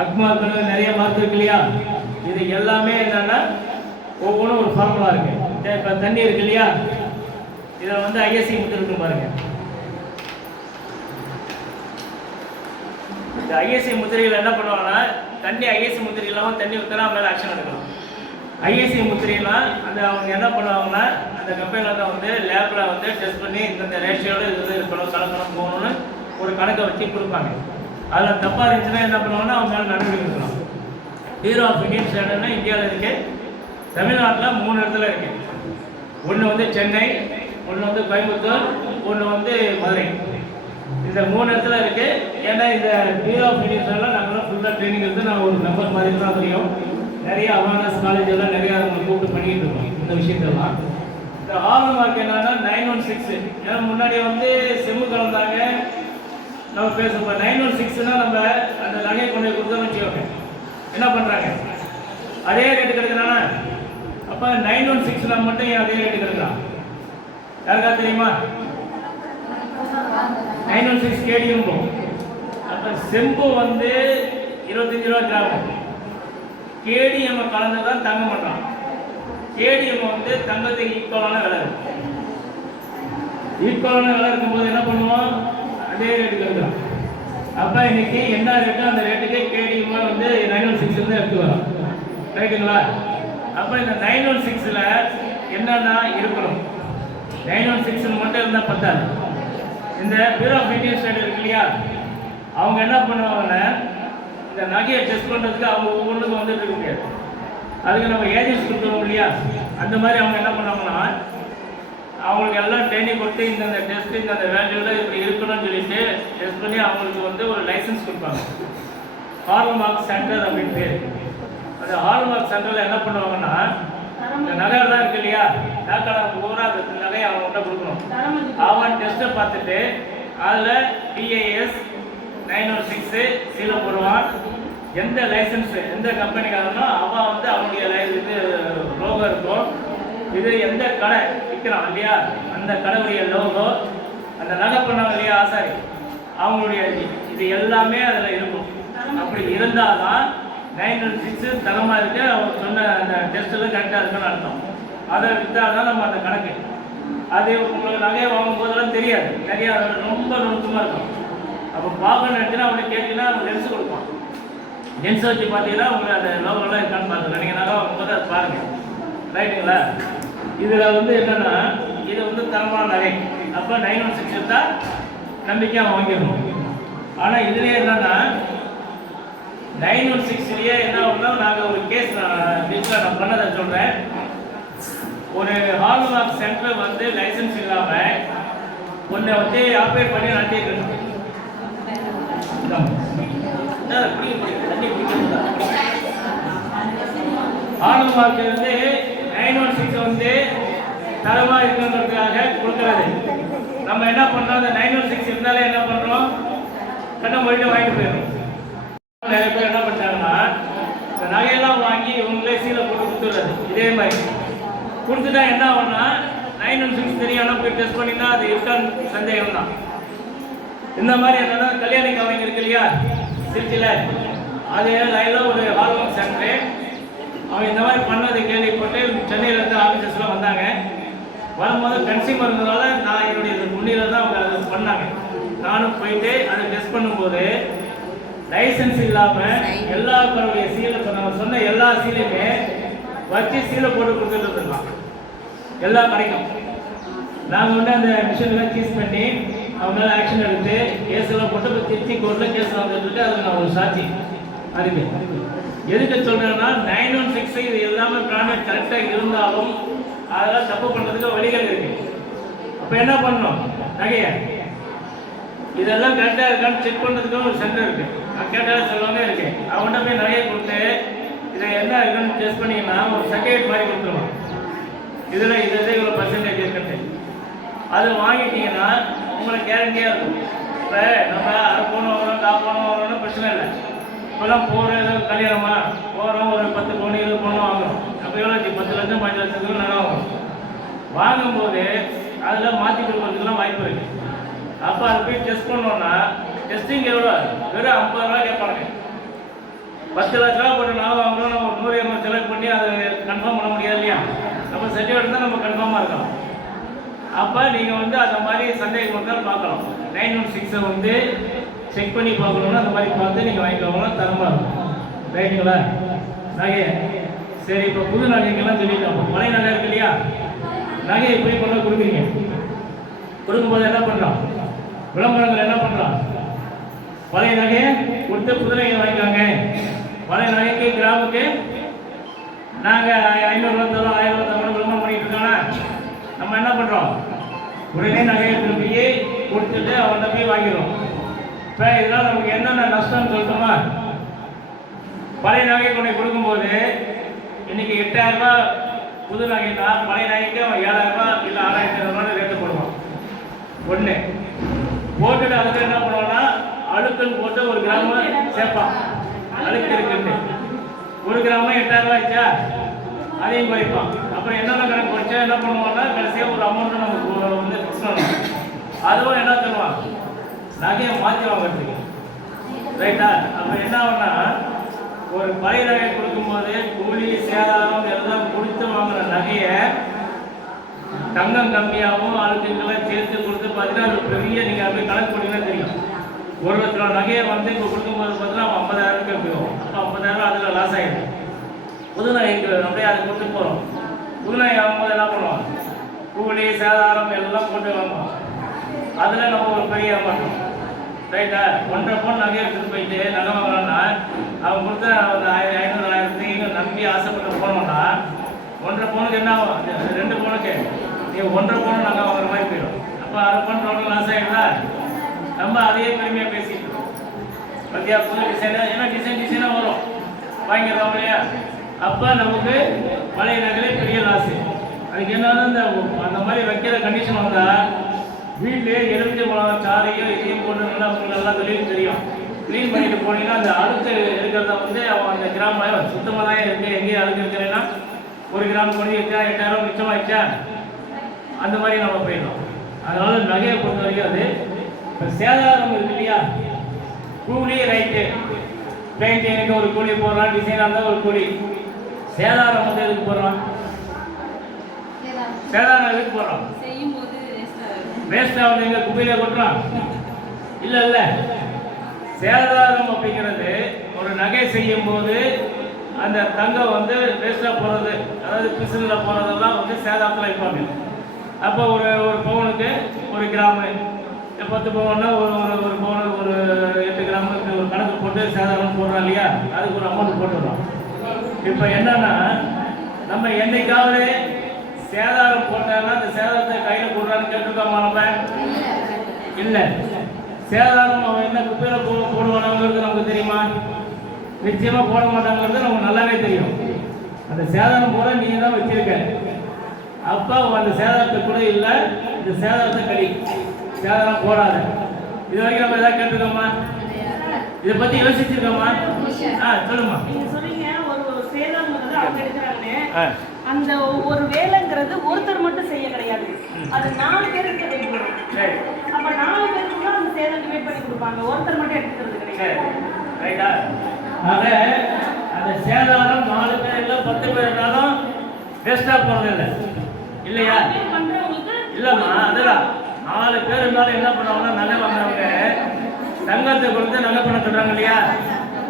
அக் மார்க்குன்னு நிறைய மார்க் இருக்கு இல்லையா? இது எல்லாமே என்னென்னா ஒவ்வொன்றும் ஒரு ஃபார்முலா இருக்குது. இப்போ தண்ணி இருக்கு இல்லையா? இதில் வந்து ஐஎஸ்சி முத்திரை இருக்கு பாருங்க. இந்த ஐஎஸ்சி முத்திரைகள் என்ன பண்ணுவாங்கன்னா, தண்ணி ஐஎஸ்சி முத்திரை இல்லாமல் தண்ணி ஊற்றினா மேலே ஆக்ஷன் எடுக்கலாம். ஐஎஸ்சி முத்திரைனா அந்த அவங்க என்ன பண்ணுவாங்கன்னா, அந்த கம்பெனியில் தான் வந்து லேபில் வந்து டெஸ்ட் பண்ணி இந்த ரேஷியோடு இது இருக்கணும், கலக்கணும், போகணும்னு ஒரு கணக்கை வச்சு கொடுப்பாங்க. அதில் தப்பாக இருந்துச்சுன்னா என்ன பண்ணுவாங்கன்னா அவங்க மேலே நடவடிக்கை எடுக்கணும். பியூரோ ஆஃப் இந்தியன் ஸ்டாண்டர்ட்னா இந்தியாவில் இருக்குது. தமிழ்நாட்டில் 3 இடத்துல இருக்குது. ஒன்று வந்து சென்னை, ஒன்று வந்து கோயம்புத்தூர், ஒன்று வந்து மதுரை. இந்த 3 இடத்துல இருக்குது. ஏன்னா இந்த பியூரோ ஆஃப் இந்தியன் ஸ்டாண்டர்டில் நாங்களாம் ஃபுல்லாக ட்ரைனிங் எடுத்து நாங்கள் ஒரு மெம்பர் மாதிரி தான் தெரியும். நிறைய அவேர்னஸ் காலேஜ் எல்லாம் நிறையா கூப்பிட்டு பண்ணிட்டு இருக்கோம் இந்த விஷயத்தெல்லாம். இந்த ஹால் மார்க் என்னன்னா 916. ஏன்னா முன்னாடி வந்து செம்மு கலந்தாங்க நம்ம பேசுவோம். 916னா நம்ம அந்த நகையை கொண்டு போய் கொடுத்தோம்னு வச்சுக்கோங்க, என்ன பண்ணுறாங்க, அதே ரேட்டு கிடைக்கிறானா? அப்போ 916 மட்டும் ஏன் அதே ரேட்டு கிடைக்கிறான்? யாருக்கா தெரியுமா? 916 கேடிஎம் போகும். அப்போ செம்பு வந்து 25 ரூபா கிராம், கேடிஎம் கலந்து தான் தங்கம் பண்ணுறான். கேடிஎம் வந்து தங்கத்துக்கு ஈக்குவலான விலை இருக்கும். ஈக்குவலான விலை இருக்கும்போது என்ன பண்ணுவோம், அதே ரேட்டுக்கு எடுக்கலாம். அப்போ இன்னைக்கு என்ன ரேட்டோ அந்த ரேட்டுக்கு கேடிஎம் வந்து 916 தான் எடுத்து வரோம், ரைட்டுங்களா? அப்போ இந்த 916ல் என்னென்ன இருக்கணும்? 916 மட்டும் இருந்தால் பத்தாது. இந்த பியூரோ ஆஃப் இந்தியன் ஸ்டாண்டர்ட் இருக்கு இல்லையா? அவங்க என்ன பண்ணுவாங்கன்னா, இந்த நகையை டெஸ்ட் பண்ணுறதுக்கு அவங்க ஒவ்வொன்றுக்கும் வந்துட்டு இருக்க முடியாது. அதுக்கு நம்ம ஏஜென்சி கொடுத்துருவோம் இல்லையா? அந்த மாதிரி அவங்க என்ன பண்ணுவாங்கன்னா, அவங்களுக்கு எல்லாம் ட்ரைனிங் கொடுத்து இந்த டெஸ்ட்டு இந்த வேல்யூவில் இப்படி இருக்கணும்னு சொல்லிட்டு டெஸ்ட் பண்ணி அவங்களுக்கு வந்து ஒரு லைசன்ஸ் கொடுப்பாங்க. ஹால்மார்க் சென்டர் அப்படின்னு பேர். அந்த ஹால்மார்க் சென்டரில் என்ன பண்ணுவாங்கன்னா, இந்த நகையெல்லாம் இருக்கு இல்லையா, டாக்டர் பூரா அந்த நகையை அவங்கள்ட்ட கொடுக்கணும். அவன் டெஸ்ட்டை பார்த்துட்டு அதில் பிஏஎஸ் 916 சீலை போடுவான். எந்த லைசன்ஸு எந்த கம்பெனிக்காரனோ அவன் வந்து அவனுடைய இது லோகோ இருக்கும். இது எந்த கடை விற்கிறான் இல்லையா, அந்த கடையுடைய லோகோ, அந்த நகை பண்ணாங்க இல்லையா ஆசாரி, அவங்களுடைய இது எல்லாமே அதில் இருக்கும். அப்படி இருந்தால் தான் 916 தரமாக இருக்கு, அவங்க சொன்ன அந்த டெஸ்ட்டில் கரெக்டாக இருக்குன்னு அர்த்தம். அதை விற்றால் தான் நம்ம அந்த கணக்கு. அது உங்களுக்கு நகையை வாங்கும் போதெல்லாம் தெரியாது, நிறையா ரொம்ப நுணுக்கமாக இருக்கும். அப்போ பார்க்கணும்னு நினச்சினா அவனை கேட்டீங்கன்னா அவன் லென்ஸ் கொடுப்பான். லென்ஸை வச்சு பார்த்தீங்கன்னா உங்களுக்கு அந்த லோகோலாம் இருக்கான்னு பார்த்துக்கலாம். நீங்கள் நகை வாங்கும்போது அதை பாருங்கள், ரைட்டுங்களா? இதில் வந்து என்னென்னா, இது வந்து தரமான நகை. அப்போ 916 தான் நம்பிக்கையாக வாங்கிடணும். ஆனால் இதுலேயே என்னென்னா 916லேயே என்ன பண்ணோம், நாங்கள் ஒரு கேஸ் நான் பண்ணதை சொல்கிறேன். ஒரு ஹால்மார்க் சென்டர் வந்து லைசன்ஸ் இல்லாமல் ஒன்றை வந்து ஆப்ரேட் பண்ணி நடத்திட்டு ஹால்மார்க் வந்து 916 வந்து தரமாக இருக்குன்றதுக்காக கொடுக்குறது. நம்ம என்ன பண்ணுறோம், அந்த 916 இருந்தாலே என்ன பண்ணுறோம், கண்ணை மொழிட்டு வாங்கிட்டு போயிடும். நிறைய பேர் என்ன பண்ணிட்டாங்கன்னா, இந்த நகையெல்லாம் வாங்கி இவங்களே சீலை போட்டு கொடுத்துடுறது. இதே மாதிரி கொடுத்துட்டா என்ன ஆகும்னா, 916 தெரியாமல் போய் டெஸ்ட் பண்ணினா அது இருக்கான்னு சந்தேகம் தான். இந்த மாதிரி என்னன்னா, கல்யாணி கவனிங்க இருக்கு இல்லையா திருச்சியில், அது லைனில் ஒரு ஹால்மார்க் சென்டரு. அவங்க இந்த மாதிரி பண்ணதை கேள்விப்பட்டு சென்னையிலேருந்து ஆஃபீஸர்ஸ்லாம் வந்தாங்க. வரும்போது கன்சியூமர் இருந்ததால நான் என்னுடைய முன்னிலை தான் அவங்க அதை பண்ணாங்க. நானும் போயிட்டு அதை டெஸ்ட் பண்ணும்போது லைசன்ஸ் இல்லாம எல்லாருடைய சீலை சொன்ன எல்லா சீலையுமே வச்சு சீலை போட்டு கொடுத்துட்டு இருக்கோம் எல்லா கடைக்கும். நாங்கள் வந்து அந்த மிஷின்லாம் சீஸ் பண்ணி அவங்க மேலே ஆக்ஷன் எடுத்து கேஸெல்லாம் போட்டு இப்போ திருச்சி கோர்ட்டில் கேஸ் வந்துட்டு இருக்கு. அதுக்கு நான் ஒரு சாட்சி. அதுக்கு எதுக்கு சொல்கிறேன்னா 916 இது எல்லாமே பிராண்டட் கரெக்டாக இருந்தாலும் அதெல்லாம் தப்பு பண்ணுறதுக்கு வழிகள் இருக்கு. அப்போ என்ன பண்ணணும்? நகையை இதெல்லாம் கரெக்டாக இருக்கான்னு செக் பண்ணுறதுக்கு ஒரு சென்டர் இருக்கு. நான் கேட்டாலும் சொல்லுவாங்க இருக்கு. அவன்கிட்ட போய் நகையை கொடுத்து இதை என்ன இருக்குன்னு டெஸ்ட் பண்ணிங்கன்னா ஒரு சர்டிஃபிகேட் மாதிரி கொடுத்துருவான். இதில் இவ்வளோ பர்சன்டேஜ் இருக்குன்ட்டு அது வாங்கிட்டீங்கன்னா உங்களுக்கு கேரண்டியாக இருக்கும். இப்போ நம்ம அரை பவுன் வாங்குறோம், 4 பவுன் வாங்குறோம்னு பிரச்சனை இல்லை. இப்போலாம் போகிற ஏதோ கல்யாணமா போகிறோம், ஒரு 10 பவுன் 20 பவுன் வாங்குறோம். அப்போ எவ்வளோ 10 லட்சம் 5 லட்சத்துக்கு நல்லா வாங்கும்போது அதில் மாற்றி கொடுக்கறதுக்குலாம் வாய்ப்பு இருக்குது. அப்போ அதை போய் டெஸ்ட் பண்ணோன்னா டெஸ்டிங் எவ்வளோ? வெறும் 50 ரூபா கேட்பாங்க. 10 லட்ச ரூபா போட்டு நான் வாங்குறோம், நம்ம 100 செலக்ட் பண்ணி அதை கன்ஃபார்ம் பண்ண முடியாது இல்லையா? நம்ம சர்டிஃபிகேட் தான் நம்ம கன்ஃபார்மாக இருக்கலாம். அப்போ நீங்கள் வந்து அந்த மாதிரி சந்தேகம் வந்தால் பார்க்கலாம். 916 வந்து செக் பண்ணி பார்க்கணுன்னா அந்த மாதிரி பார்த்து நீங்கள் வாங்கிக்கோங்கன்னா தரமாக இருக்கும். ரைட்டுங்களா? நகை சரி. இப்போ புது நகைக்கெல்லாம் சொல்லிட்டோம். பழைய நகை இருக்கு இல்லையா? நகையை போய் கொண்டு கொடுக்குறீங்க. கொடுக்கும்போது என்ன பண்ணுறோம்? விளம்பரங்கள் என்ன பண்ணுறோம்? பழைய நகையை கொடுத்து புது நகையை வாங்கிக்காங்க. பழைய நகைக்கு கிராமுக்கு நாங்கள் 500 ரூபா தரோம், 1000 ரூபா தரோம் விளம்பரம் பண்ணிட்டு இருக்கோன்னா நம்ம என்ன பண்ணுறோம்? உடனே நகையை திருப்பி கொடுத்துட்டு அவன்கிட்ட போய் வாங்கிடுவோம். இப்போ இதனால் நமக்கு என்னென்ன நஷ்டம்னு சொல்லிட்டோமா? பழைய நகையை கொண்டு கொடுக்கும்போது இன்னைக்கு 8000 ரூபா புது நகைன்னா பழைய நகைக்கு அவன் 7000 ரூபா இல்லை 6500 ரூபாய் ரேட்டு போடுவான். ஒன்று போட்டுட்டு அதுக்கு என்ன பண்ணுவான்னா அழுக்குன்னு போட்டு 1 கிராம சேர்ப்பான். அழுக்கு இருக்குன்னு 1 கிராம 8000 ரூபா ஆச்சா அதையும் குறைப்பான். அப்புறம் என்னென்ன கணக்கு குறைச்சா என்ன பண்ணுவான்னா கடைசியாக ஒரு அமௌண்ட்டு நமக்கு வந்து ஃபிக்ஸ் பண்ணணும். அதுவும் என்ன தருவான்? நகையை மாற்றி வாங்கிறதுக்கு. ரைட்டா? அப்போ என்ன ஆகுன்னா ஒரு பழைய நகை கொடுக்கும்போது கூலி சேதாரம் எல்லாம் கொடுத்து வாங்குற நகையை தங்கம் கம்மியாகவும் அழுக்குங்கெல்லாம் சேர்த்து கொடுத்து பார்த்தீங்கன்னா அது பெரிய நீங்கள் அப்படி கணக்கு பண்ணிங்கன்னா தெரியும். 1 லட்ச ரூபா நகையை வந்து இப்போ கொடுக்கும்போது பார்த்தீங்கன்னா 50,000 போயிடும். அப்போ 50,000 அதில் லாஸ் ஆகிடும். புது நகைக்கு அப்படியே அதை கொடுத்து போகிறோம். புது நகை வாங்கும்போது என்ன பண்ணுவோம்? கூலி சேதாரம் எல்லாம் போட்டு வாங்குவோம். அதில் நம்ம ஒரு பெரிய மாட்டோம். ரைட்டா? 1.5 பவுன் நகையை எடுத்துகிட்டு போயிட்டு நகை வாங்குறோன்னா அவன் கொடுத்த ஒரு 500 1000 நம்பி ஆசைப்பட்டு போனோம்னா 1.5 பவுனுக்கு என்ன ஆகும்? 2 பவுனுக்கு நீ 1.5 பவுன் நகை வாங்குற மாதிரி போயிடும். அப்போ 1/2 பவுன் டோட்டல் லாஸ் ஆகிடுதா? நம்ம அதையே பெருமையாக பேசிட்டு இருக்கோம். பத்தியா? புது டிசைனாக ஏன்னா டிசைனாக வரும் வாங்கிடுறோம் இல்லையா? அப்போ நமக்கு பழைய நகையிலே பெரிய லாஸு. அதுக்கு என்னன்னா அந்த மாதிரி வைக்கிற கண்டிஷன் வந்தால் வீட்டிலே எலுமிச்சை பழம் சாறையும் இதையும் போட்டு நல்லா உங்களுக்கு நல்லா தொழில் தெரியும். க்ளீன் பண்ணிட்டு போனீங்கன்னா அந்த அழுக்கு இருக்கிறத வந்து அவன் அந்த கிராமம் சுத்தமாக தான் இருக்குது. எங்கேயும் அழுக்கு இருக்கிறேன்னா 1 கிராம் கொண்டு வச்சா 8000 மிச்சமாகிடுச்சா அந்த மாதிரி நம்ம போயிடலாம். அதனால நகையை பொறுத்த வரைக்கும் அது இப்போ சேதாரம் இருக்கு இல்லையா? கூலி ரைட்டு பெயிண்டிங்க்கு ஒரு கூலி போடுறான், டிசைனாக இருந்தால் ஒரு கூலி. சேதாரம் வந்து எதுக்கு போடுறான்? சேதாரம் எதுக்கு போடுறான்? வேஸ்ட் ஆகுது. எங்க குப்பையில கொட்டுறான்? இல்லை. சேதாரம் அப்படிங்கிறது ஒரு நகை செய்யும் போது அந்த தங்கம் வந்து வேஸ்டாக போகிறது, அதாவது பிசினில் போகிறதெல்லாம் வந்து சேதாரத்தில் வைப்பாங்க. அப்போ ஒரு பவுனுக்கு 1 கிராமு, 10 பவுன்னா ஒரு பவுனுக்கு ஒரு 8 கிராமுக்கு ஒரு கணக்கு போட்டு சேதாரம் போடுறோம் இல்லையா? அதுக்கு ஒரு அமௌண்ட் போட்டுடுறோம். இப்போ என்னன்னா நம்ம என்னைக்காவது சேதாரம் போட்டாங்கன்னா அந்த சேதாரத்தை கையில் போடுறான்னு கேட்டுருக்கோமா? நம்ம இல்லை. சேதாரம் அவன் என்ன குப்பையில் போடுவானாங்கிறது நமக்கு தெரியுமா? நிச்சயமாக போட மாட்டாங்கிறது நமக்கு நல்லாவே தெரியும். அந்த சேதாரம் போட நீங்கள் தான் வச்சிருக்க. அப்போ அந்த சேதாரத்தை கூட இல்லை, இந்த சேதாரத்தை கடி சேதாரம் போடாத. இது வரைக்கும் நம்ம எதாவது கேட்டுருக்கோமா? இதை பற்றி யோசிச்சிருக்கோமா? சொல்லுமா. அந்த ஒரு வேலைங்கிறது ஒருத்தர் மட்டும் செய்ய கிடையாது. அது 4 பேருக்கு வைக்கணும். அப்ப 4 பேருக்கு அந்த சேலம் டிவைட் பண்ணி கொடுப்பாங்க. ஒருத்தர் மட்டும் எடுத்துக்கிறது கிடையாது. ரைட்டா? ஆக அந்த சேதாரம் 4 பேர் இல்லை 10 பேர் இருந்தாலும் வேஸ்டா போறது இல்லை இல்லையா? இல்லம்மா, அதுதான் 4 பேர் இருந்தாலும் என்ன பண்ணுவாங்கன்னா நகை வாங்குறவங்க தங்கத்தை கொடுத்து நகை பண்ண சொல்றாங்க இல்லையா,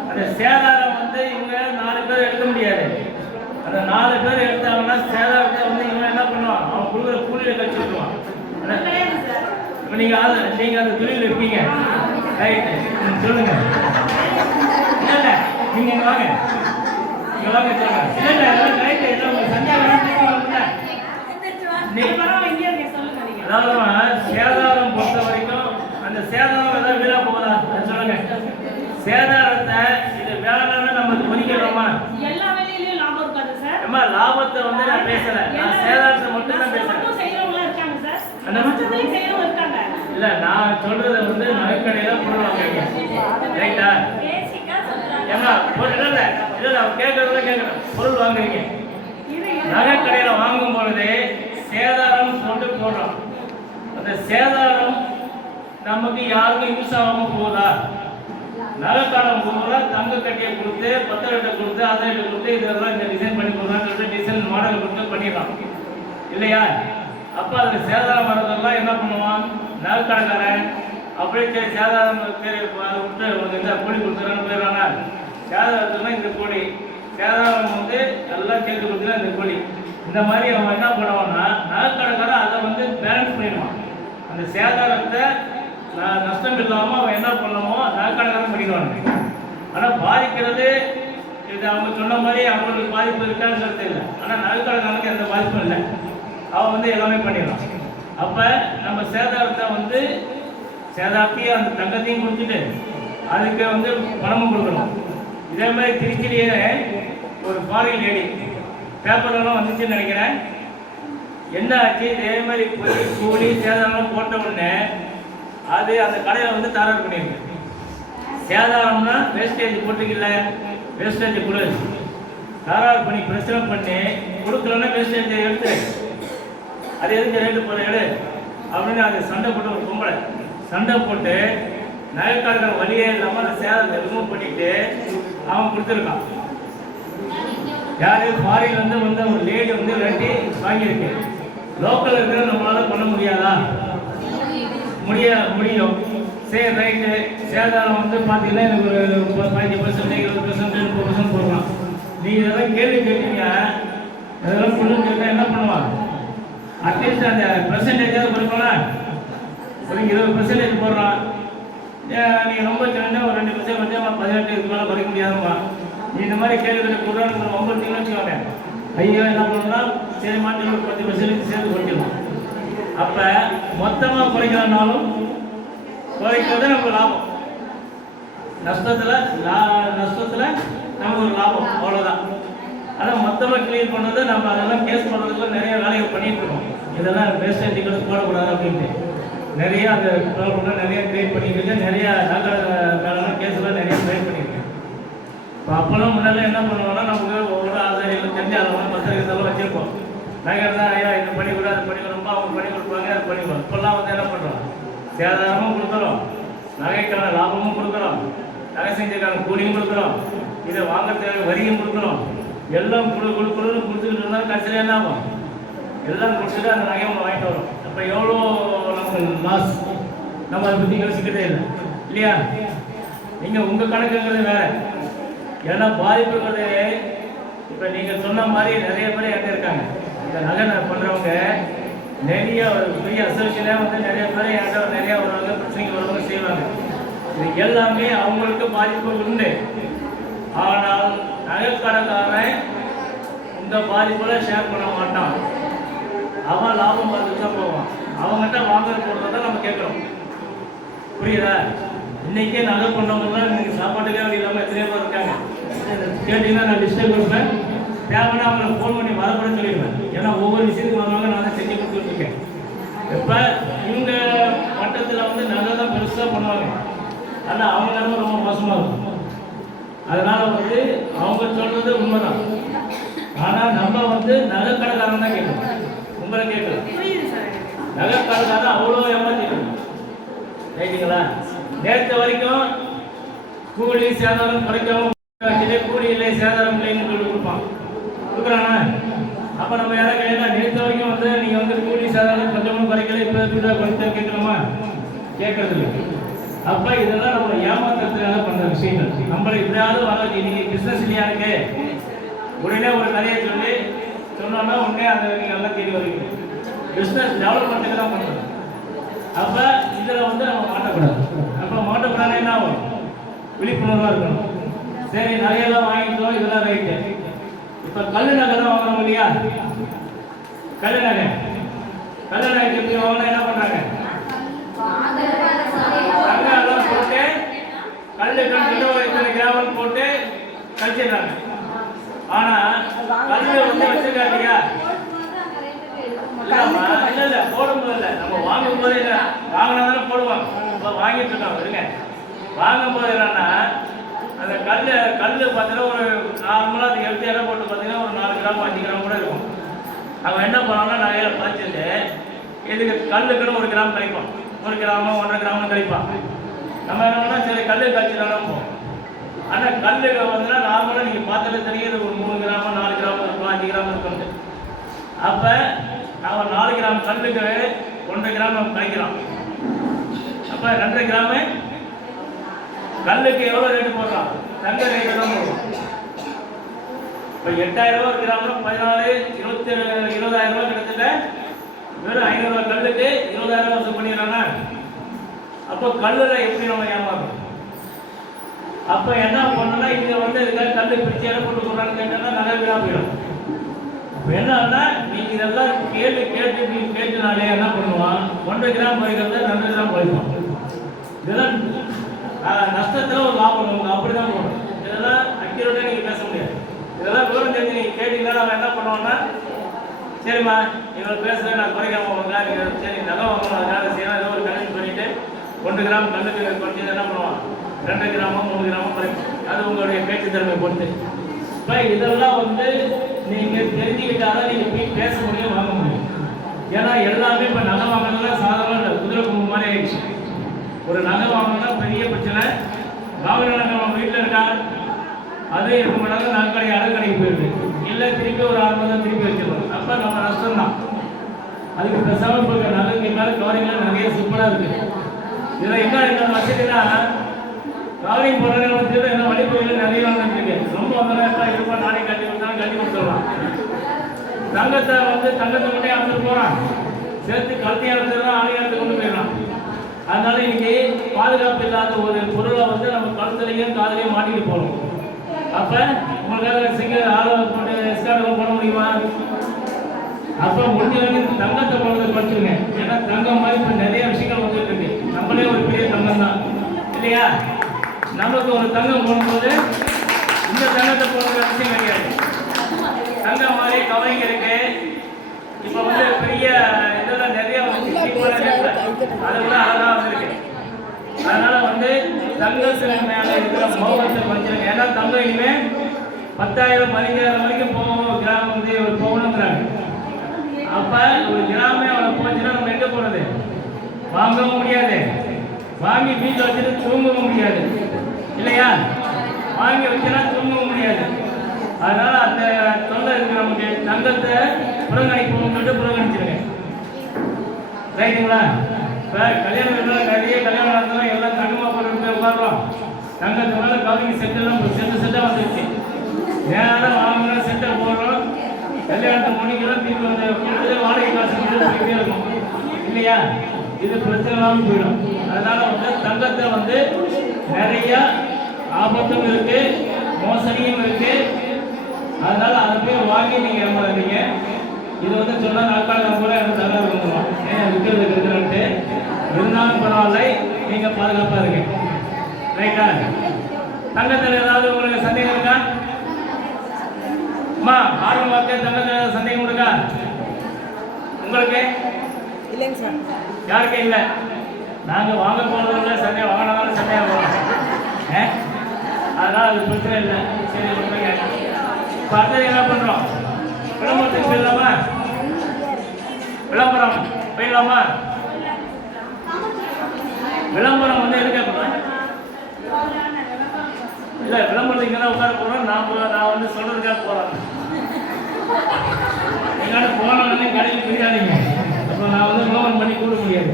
அந்த சேதாரம் வந்து இவங்க 4 பேர் எடுக்க முடியாது. அந்த 4 பேர் எடுத்தாங்கன்னா சேதாரத்தை வந்து இவன் என்ன பண்ணுவான், அவன் கொடுக்குற கூலியில கழிச்சு விட்டுருவான். இப்போ நீங்க அந்த தொழில் இருப்பீங்க, ரைட், சொல்லுங்க. இல்ல நீங்க இங்க வாங்க, இங்க வாங்க சொல்லுங்க. இல்ல ரைட், இல்ல உங்க சந்தேகம் அதாவது சேதாரம் பொறுத்த வரைக்கும் அந்த சேதாரம் ஏதாவது வீணா போகுதா சொல்லுங்க. சேதாரத்தை இது வேலைன்னா நம்ம ஒதுக்கிறோமா? எல்லா வேலையிலயும் லாபம் இருக்காது சார். அம்மா லாபத்தை வந்து நான் பேசல, நான் சேதாரத்தை மட்டும் தான் பேசுறேன். செய்யறவங்க இருக்காங்க சார், மற்றதையும் செய்யறவங்க இருக்காங்க. இல்ல நான் சொல்றது வந்து நகைக்கடையில பொருள் வாங்குறீங்க, ரைட்டா? ஏமா பொருள் இல்ல இல்ல அவன் கேட்கறதுல கேட்கறேன். பொருள் வாங்குறீங்க, நகைக்கடையில வாங்கும் பொழுது சேதாரம் போட்டு போடுறோம். அந்த சேதாரம் நமக்கு யாருக்கும் யூஸ் ஆகாம போகுதா? நகைக்காலம் போகும்போது தங்க கட்டியை கொடுத்து 10 ரேட்டை கொடுத்து அதை ரேட்டை கொடுத்து இதெல்லாம் இந்த டிசைன் பண்ணி கொடுக்கலாம்னு சொல்லிட்டு டிசைன் மாடல் கொடுத்து பண்ணிடலாம் இல்லையா? அப்போ அதில் சேதாரம் வர்றதெல்லாம் என்ன பண்ணுவான் நகைக்கடைக்காரன், அப்படியே சரி சேதாரம் சரி அதை விட்டு உனக்கு இந்த கூலி கொடுத்துறான்னு போயிடறாங்க. சேதாரத்துனா இந்த கூலி, சேதாரம் வந்து எல்லாம் சேர்த்து கொடுத்துனா இந்த கூலி. இந்த மாதிரி அவன் என்ன பண்ணுவான்னா நகைக்கடைக்காரன் அதை வந்து பேலன்ஸ் பண்ணிடுவான். அந்த சேதாரத்தை நஷ்டம் இல்லாமல் அவன் என்ன பண்ணணுமோ நகைக்கடைக்காரன் பண்ணிடுவாங்க. ஆனால் பாதிக்கிறது இது அவங்க சொன்ன மாதிரி அவங்களுக்கு பாதிப்பு இருக்காங்கிறது இல்லை. ஆனால் நகைக்கடைக்காரனுக்கு எந்த பாதிப்பும் இல்லை, அவன் வந்து எல்லாமே பண்ணிடலாம். அப்போ நம்ம சேதாரத்தை வந்து சேதாரத்தையும் அந்த தங்கத்தையும் கொடுத்துட்டு அதுக்கு வந்து பணமும் கொடுக்கணும். இதே மாதிரி திருச்சிலேயே ஒரு ஃபாரின் லேடி பேப்பர்லாம் வந்துச்சுன்னு நினைக்கிறேன். என்ன ஆச்சு, இதே மாதிரி போய் கூலி சேதாரம் போட்ட உடனே அது அந்த கடையில் வந்து தயார் பண்ணியிருக்கு. சேதாரம்னா வேஸ்டேஜ் போட்டுக்கல, வேஸ்டேஜ் கொடு, தயார் பண்ணி பிரச்சனை பண்ணி கொடுக்கலன்னா வேஸ்டேஜ் எடுத்து அது எதுக்கு ரேட்டு போகிற எடு அப்படின்னு அது சண்டை போட்டு ஒரு பொம்பளை சண்டை போட்டு நகைக்காரர்கள் வழியே இல்லாமல் அந்த சேதாரத்தை ரிமூவ் பண்ணிட்டு அவன் கொடுத்துருக்கான். யாரு ஃபாரின் வந்து ஒரு லேடி வந்து வெட்டி வாங்கியிருக்கு. லோக்கல் இருக்கிற நம்மளால பண்ண முடியாதா? முடியும். சரி ரைட்டு, சேதாரம் வந்து பார்த்தீங்கன்னா எனக்கு ஒரு 15%, 20%, 30% போடலாம். நீங்கள் இதெல்லாம் கேள்வி கேட்டீங்க, இதெல்லாம் பொருள் கேட்டால் என்ன பண்ணுவாங்க? அட்லீஸ்ட் அந்த பெர்சன்டேஜாவது கொடுக்கலாம். ஒரு 20% போடுறான், நீங்கள் ரொம்ப சின்ன ஒரு 2% வந்து 18 இதுக்கு மேலே குறைக்க முடியாதுமா. நீ இந்த மாதிரி கேள்வி கொடுறான்னு உங்களுக்கு வச்சுக்கோங்க. ஐயோ என்ன பண்ணணும்னா சரி மாட்டி 10% சேர்த்து குறைக்கணும். அப்போ மொத்தமாக குறைக்கிறனாலும் குறைக்கிறது நமக்கு லாபம், நஷ்டத்தில் நமக்கு ஒரு லாபம், அவ்வளோதான். ஆனால் மொத்தமாக கிளியர் பண்ணது நம்ம அதெல்லாம் கேஸ் பண்ணுறதுக்குள்ள நிறைய வேலைகள் பண்ணிட்டு இருக்கோம். இதெல்லாம் வேஸ்டேஜ் டிக்கெட் போடக்கூடாது அப்படின்ட்டு நிறைய அந்த ப்ராப்ளம்லாம் நிறைய கிரியேட் பண்ணிட்டு இருக்கேன். நிறைய வேலைலாம் கேஸ்லாம் நிறைய கிரியேட் பண்ணியிருக்கேன். இப்போ அப்போல்லாம் முன்னாடி என்ன பண்ணுவோம்னா நமக்கு ஒவ்வொரு ஆதாரிகளும் தெரிஞ்சு அதெல்லாம் பத்திரிகைலாம் வச்சுருப்போம். நாங்கள் தான் ஐயா இது பண்ணி கூட அது பண்ணி கொடுப்போம், அவங்க பண்ணி கொடுப்பாங்க, அது பண்ணிடுவோம். இப்போல்லாம் வந்து என்ன பண்ணுறோம், சேதாரமும் கொடுக்குறோம், நகைக்கான லாபமும் கொடுக்குறோம், நகை செஞ்சுக்கான கூலியும் கொடுக்குறோம், இதை வாங்கிறதுக்காக வரியும் கொடுக்குறோம். எல்லாம் கொடுத்துக்கிட்டு இருந்தாலும் கடைசியில் என்ன ஆகும், எல்லாம் கொடுத்துட்டு அந்த நகையை அவங்க வாங்கிட்டு வரும். அப்போ எவ்வளோ நமக்கு லாஸ், நம்ம அதை பற்றி யோசிக்கிறதே இல்லை இல்லையா? நீங்கள் உங்கள் கணக்குங்கிறது வேறு. ஏன்னா பாதிப்புங்கிறது இப்போ நீங்கள் சொன்ன மாதிரி நிறைய பேர் எங்கே இருக்காங்க, இந்த நகை பண்ணுறவங்க நிறைய ஒரு பெரிய அசோசியேஷனாக வந்து நிறைய பேர் என்கிட்ட நிறைய வருவாங்க, பிரச்சனைக்கு வருவாங்க, செய்வாங்க. இது எல்லாமே அவங்களுக்கு பாதிப்பு உண்டு. ஆனால் நகைக்கடைக்காரன் இந்த பாதிப்புல ஷேர் பண்ண மாட்டான். அவன் லாபம் பார்த்துட்டு தான் போவான். அவங்ககிட்ட வாங்குற பொருளை தான் நம்ம கேட்குறோம். புரியுதா? இன்னைக்கே நகை பண்ணவங்கலாம் இன்னைக்கு சாப்பாட்டுக்கே அப்படி இல்லாமல் எத்தனையோ பேர் இருக்காங்க. கேட்டீங்கன்னா நான் லிஸ்ட்டை கொடுப்பேன், தேவைன்னா அவங்களை ஃபோன் பண்ணி வரப்பட சொல்லிடுவேன். ஏன்னா ஒவ்வொரு விஷயத்துக்கு வருவாங்க, நான் தான் செஞ்சு கொடுத்துருக்கேன். இப்போ இவங்க வட்டத்தில் வந்து நகை தான் பெருசாக பண்ணுவாங்க, ஆனால் அவங்க நிலைமை ரொம்ப மோசமாக இருக்கும். அதனால் வந்து அவங்க சொல்கிறது உண்மைதான். ஆனால் நம்ம வந்து நகைக்கடைக்காரன் தான் கேட்கணும், உங்களை கேட்கலாம். நகைக்கடைக்காரன் அவ்வளோ ஏமாற்றிக்கணும், ரைட்டுங்களா? நேற்று வரைக்கும் கூலி சேதாரம் குறைக்கவும் கூலி இல்லை சேதாரம் இல்லைன்னு சொல்லி கொடுக்குறானா? அப்போ நம்ம யாராவது கேட்டா நேற்று வரைக்கும் வந்து நீங்கள் வந்து கூலி சேதாரம் கொஞ்சமும் குறைக்கல, இப்போ எப்படி தான் குறைச்சா கேட்கலாமா? கேட்கறது இல்லை. அப்ப இதெல்லாம் நம்ம ஏமாத்துறதுக்காக பண்ற விஷயங்கள். நம்மளை இப்படியாவது வர இன்னைக்கு பிசினஸ் இல்லையா இருக்கு, உடனே ஒரு கதையை சொல்லி சொன்னோம்னா உடனே அதை நீங்க எல்லாம் தேடி வரீங்க. பிசினஸ் டெவலப்மெண்ட்டுக்கு தான் பண்றது. அப்ப இதுல வந்து நம்ம மாட்டக்கூடாது. அப்ப மாட்டக்கூடாது என்ன ஆகும், விழிப்புணர்வா இருக்கணும். சரி நகையெல்லாம் வாங்கிட்டோம், இதெல்லாம் ரைட்டு. இப்ப கல்லு நகை தான் வாங்குறோம் இல்லையா, கல்லு நகை எப்படி வாங்கினா என்ன பண்றாங்க, தங்கம் போட்டு கல்லு இத்தனை கிராமம் போட்டு கழிச்சிடுறாங்க. ஆனா கல்லு வந்து வச்சிருக்காங்க இல்லையா, இல்ல போடும்போது இல்லை, நம்ம வாங்கும் போது இல்லை, வாங்கினா தானே போடுவாங்க. இப்போ வாங்கிட்டு இருக்கோம் இருங்க, வாங்கும் போது என்னன்னா அந்த கல் பார்த்தீங்கன்னா ஒரு நார்மலாக அது எடுத்து இடம் போட்டு பார்த்தீங்கன்னா ஒரு 4 கிராம் 5 கிராம் கூட இருக்கும். அவன் என்ன பண்ணான்னா நகையில பார்த்துட்டு இதுக்கு கல்லுக்குன்னு 1 கிராம் கழிப்பான், 1 கிராமோ 1.5 கிராமோ கழிப்பான். நம்ம என்ன பண்ணால் சரி கல்லு கழிச்சுதான் போகும். ஆனால் கல்லுக்கு வந்துன்னா நார்மலாக நீங்கள் பார்த்தாலே தெரியுது ஒரு 3 கிராமோ 4 கிராமோ இருக்கும், 5 கிராம் இருக்குன்னு. அப்போ அவன் 4 கிராம் கல்லுக்கு 1.5 கிராம் நம்ம கழிக்கிறான். அப்போ 2.5 கிராமு கல்லுக்கு எவ்வளோ ரேட்டு போடுறான், தங்க ரேட்டு தான் போடுவோம். இப்போ 8000 ரூபா கிராமம் 14 20,000 ரூபா கிட்டத்தட்ட வெறும் 500 ரூபா கல்லுக்கு 20,000 ரூபா வசூல் பண்ணிடுறானா. அப்போ கல்லில் எப்படி நம்ம ஏமாறோம். அப்போ என்ன பண்ணோம்னா இங்கே வந்து இதுக்காக கல் பிடிச்சி இடம் போட்டு போடுறான்னு கேட்டோம்னா நிறைய விழா போயிடும். இப்போ என்னன்னா நீங்கள் இதெல்லாம் கேட்டுனாலே என்ன பண்ணுவான், 1.5 கிராம் குறைக்கிறத 2 கிராம் குறைப்பான். இதெல்லாம் நஷ்டத்தில் ஒரு லாபம் நமக்கு அப்படிதான் போகணும். இதெல்லாம் அக்யூரேட்டாக நீங்கள் பேச முடியாது. இதெல்லாம் விவரம் தெரிஞ்சு நீங்கள் கேட்டீங்கன்னா நம்ம என்ன பண்ணுவோம்னா, சரிம்மா இவங்க பேசுகிறேன் நான் குறைக்காம வாங்க, நீங்கள் சரி நகை வாங்கணும் அதனால செய்யலாம், ஏதோ ஒரு கனெக்ட் பண்ணிவிட்டு 1 கிராம் கல்லுக்கு குறைஞ்சது என்ன பண்ணுவான், 2 கிராமோ 3 கிராமோ குறைக்கும். அது உங்களுடைய பேச்சு திறமை பொறுத்து. இப்போ இதெல்லாம் வந்து நீங்கள் தெரிஞ்சுக்கிட்டாதான் நீங்கள் போய் பேச முடியும், வாங்க முடியும். ஏன்னா எல்லாமே இப்போ நகை வாங்கினதுலாம் சாதாரண இல்லை, குதிரை கும்பு மாதிரி ஆயிடுச்சு. ஒரு நகை வாங்கினா பெரிய பிரச்சனை. வாங்கின நகை நம்ம வீட்டில் இருக்கா, அதே இருக்க மாட்டாங்க, நகை அடக்கடைக்கு போயிடுது, இல்லை திருப்பி ஒரு 6 மாதம் திருப்பி வச்சிடணும். அப்போ நம்ம நஷ்டம் தான். அதுக்கு பேசாமல் போய் நகைக்கு மேலே கவரிங்லாம் நிறைய சூப்பராக இருக்குது. இதில் என்ன வசதினா கவரிங் போடுறது என்ன வழிபோயில் நிறைய வந்துருக்கு. ரொம்ப வந்தாலும் இருப்பா நானே கட்டி கொடுத்தாலும் கட்டி கொடுத்துடலாம். தங்கத்தை மட்டும் எடுத்துட்டு போகிறான், சேர்த்து கழுத்தி எடுத்துடுறான், ஆணி எடுத்து கொண்டு போயிடலாம். அதனால இன்னைக்கு பாதுகாப்பு இல்லாத ஒரு பொருளை வந்து நம்ம கழுத்துலையும் காதலையும் மாட்டிட்டு போகிறோம். அப்போ உங்களுக்காக போட்டு எஸ்கார்டெல்லாம் போட முடியுமா? அப்போ முடிஞ்ச வரைக்கும் தங்கத்தை போடுறதை படிச்சுருங்க. ஏன்னா தங்கம் மாதிரி இப்போ நிறைய விஷயங்கள் வந்துட்டு இருக்கு. நம்மளே ஒரு பெரிய தங்கம் தான் இல்லையா. நமக்கு ஒரு தங்கம் போடும்போது இந்த தங்கத்தை போடுற விஷயம் கிடையாது. தங்கம் மாதிரி கவரிங் இருக்கு. இப்போ வந்து பெரிய இதெல்லாம் நிறைய அது கூட அழகா வந்துருக்கு. அதனால வந்து தங்கத்தின் மேல இருக்கிற மோகத்தை வச்சிருங்க. ஏன்னா தங்கம் இனிமே 10,000 15,000 வரைக்கும் போகும். கிராம் வந்து ஒரு பவுனுங்கிறாங்க. அப்ப ஒரு கிராமே அவனை போச்சுன்னா நம்ம எங்க போறது, வாங்கவும் முடியாது, வாங்கி வீட்டில் வச்சுட்டு தூங்கவும் முடியாது இல்லையா. வாங்கி வச்சுன்னா தூங்கவும் முடியாது. அதனால அந்த தொல்லை இருக்கு நமக்கு. தங்கத்தை புறக்கணிப்போம் சொல்லிட்டு புறக்கணிச்சிருங்க. ரைட்டுங்களா. இப்போ கல்யாணம் நிறைய கல்யாணம் நடந்தாலும் எல்லாம் தங்கமாக போட்டு உட்காருவோம். தங்கத்து மேலே கவரிங் செட்டெல்லாம் செட்டாக வந்துருச்சு. நேரம் வாங்கினா செட்டை போடுறோம், கல்யாணத்தை முடிக்கிறோம், திருப்பி வந்து வாடகை காசு போயிட்டே இருக்கும் இல்லையா. இது பிரச்சனை இல்லாமல் போயிடும். அதனால வந்து தங்கத்தை வந்து நிறைய ஆபத்தும் இருக்கு, மோசடியும் இருக்கு. அதனால அதை போய் வாங்கி நீங்க ஏமாறீங்க. இது வந்து சொன்னா நாட்காலம் கூட எனக்கு தகவல் வந்துடும், ஏன் விற்கிறது இருக்குதுன்ட்டு. இருந்தாலும் பரவாயில்ல, நீங்க பாதுகாப்பா இருங்க. ரைட்டா. தங்கத்தில் ஏதாவது உங்களுக்கு சந்தேகம் இருக்கா? அம்மா ஆர்வம் வாக்க தங்கத்தில் சந்தேகம் இருக்கா உங்களுக்கு? இல்லைங்க சார். யாருக்கே இல்லை. நாங்கள் வாங்க போகிறதில்ல, சந்தேகம் வாங்கினாலும் சந்தேகம் போகிறோம். அதனால் அது பிரச்சனை இல்லை. சரி ஓகே. இப்போ அடுத்தது என்ன பண்ணுறோம், விளம்பரத்துக்கு போயிடலாமா? விளம்பரம் போயிடலாமா? விளம்பரம் வந்து எதுக்கு இல்லை, விளம்பரத்துக்கு தான் உட்கார போகிறோம். நான் வந்து சொல்கிறதுக்காக போகிறேன். எங்கள்கிட்ட போனோடனே கடையில் பிரியாதீங்க. அப்புறம் நான் வந்து விளம்பரம் பண்ணி கூட முடியாது.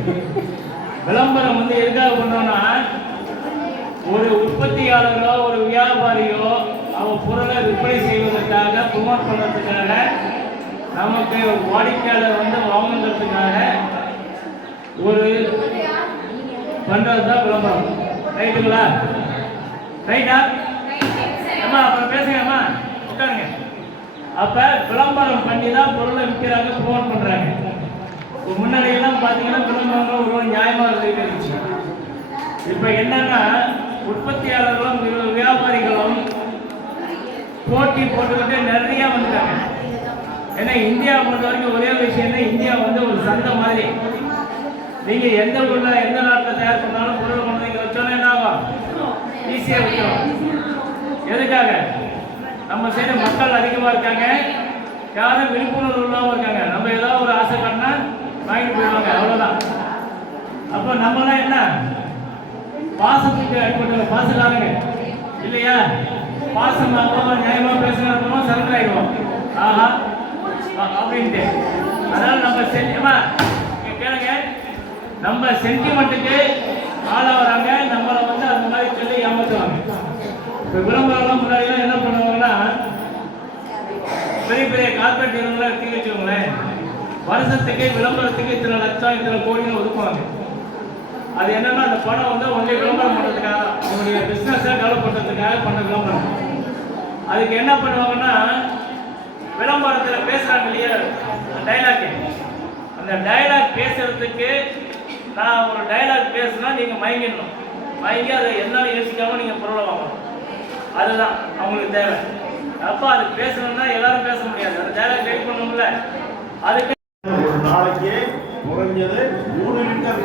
விளம்பரம் வந்து எதுக்காக பண்ணோம்னா, ஒரு உற்பத்தியாளரோ ஒரு வியாபாரியோ அவன் பொருளை விற்பனை செய்வதற்காக, ப்ரொமோட் பண்ணுறதுக்காக, நமக்கு வாடிக்கையாளர் வந்து வாங்குறதுக்காக ஒரு பண்ணுறது தான் விளம்பரம். ரைட்டுங்களா? ரைட்டா? அம்மா அப்புறம் பேசுங்கம்மா, உட்காருங்க. அப்போ விளம்பரம் பண்ணி தான் பொருளை விற்கிறாங்க, ப்ரொமோட் பண்ணுறாங்க. முன்னாடியெல்லாம் பார்த்தீங்கன்னா விளம்பரங்கள் ஒரு நியாயமாக இருந்துச்சு. இப்போ என்னன்னா, உற்பத்தியாளர்களும் வியாபாரிகளும் போட்டி போட்டுக்கிட்டு நிறைய வந்துட்டாங்க. ஏன்னா இந்தியா பொறுத்த வரைக்கும் ஒரே விஷயம் தான், இந்தியா வந்து ஒரு சந்தை மாதிரி. நீங்கள் எந்த ஊரில் எந்த நாட்டில் தயார் பண்ணாலும் பொருள் கொண்டு இங்கே வச்சோன்னா என்ன ஆகும்? ஈஸியாக விற்கிறோம். எதுக்காக? நம்ம சைடு மக்கள் அதிகமாக இருக்காங்க, யாரும் விழிப்புணர்வு இல்லாமல் இருக்காங்க. நம்ம ஏதாவது ஒரு ஆசை காட்டினா வாங்கிட்டு போயிடுவாங்க, அவ்வளோதான். அப்போ நம்மளாம் என்ன, பாசத்துக்கு அடிப்பட்ட பாசக்காரங்க இல்லையா? பாசமாக நியாயமாக பேசுகிறோம், சரண்டர் ஆகிடுவோம். ஆஹா அப்படின்ட்டு. அதனால் நம்ம கேளுங்க, நம்ம சென்டிமெண்ட்டுக்கு ஆளாகிறாங்க, நம்மளை வந்து அந்த மாதிரி சொல்லி ஏமாற்றுவாங்க. இப்போ விளம்பரம்லாம் முன்னாடிலாம் என்ன பண்ணுவாங்கன்னா, பெரிய பெரிய கார்பரேட் நிறுவனங்களாம் எடுத்து வச்சுக்கோங்களேன், வருஷத்துக்கு விளம்பரத்துக்கு இத்தனை லட்சம் இத்தனை கோடின்னு ஒதுக்குவாங்க. அது என்னன்னா, அந்த பணம் வந்து ஒன்றை விளம்பரம் பண்ணுறதுக்காக, அவங்களுடைய பிஸ்னஸை டெவலப் பண்ணுறதுக்காக பண்ண விளம்பரம். அதுக்கு என்ன பண்ணுவாங்கன்னா, விளம்பரத்தில் பேசுகிறாங்க இல்லையா டைலாக், அந்த டைலாக் பேசுறதுக்கு நான் ஒரு டைலாக் பேசுனா நீங்கள் மயங்கிடணும். மயங்கி அதை என்னாலும் யோசிக்காமல் நீங்கள் பொருளை வாங்கணும். அதுதான் அவங்களுக்கு தேவை. அப்போ அது பேசணும்னா எல்லாரும் பேச முடியாது, அந்த டைலாக் ரெடி பண்ணணும்ல. அதுக்கு ஒரு நாளைக்கு குறைஞ்சது 3 லிட்டர்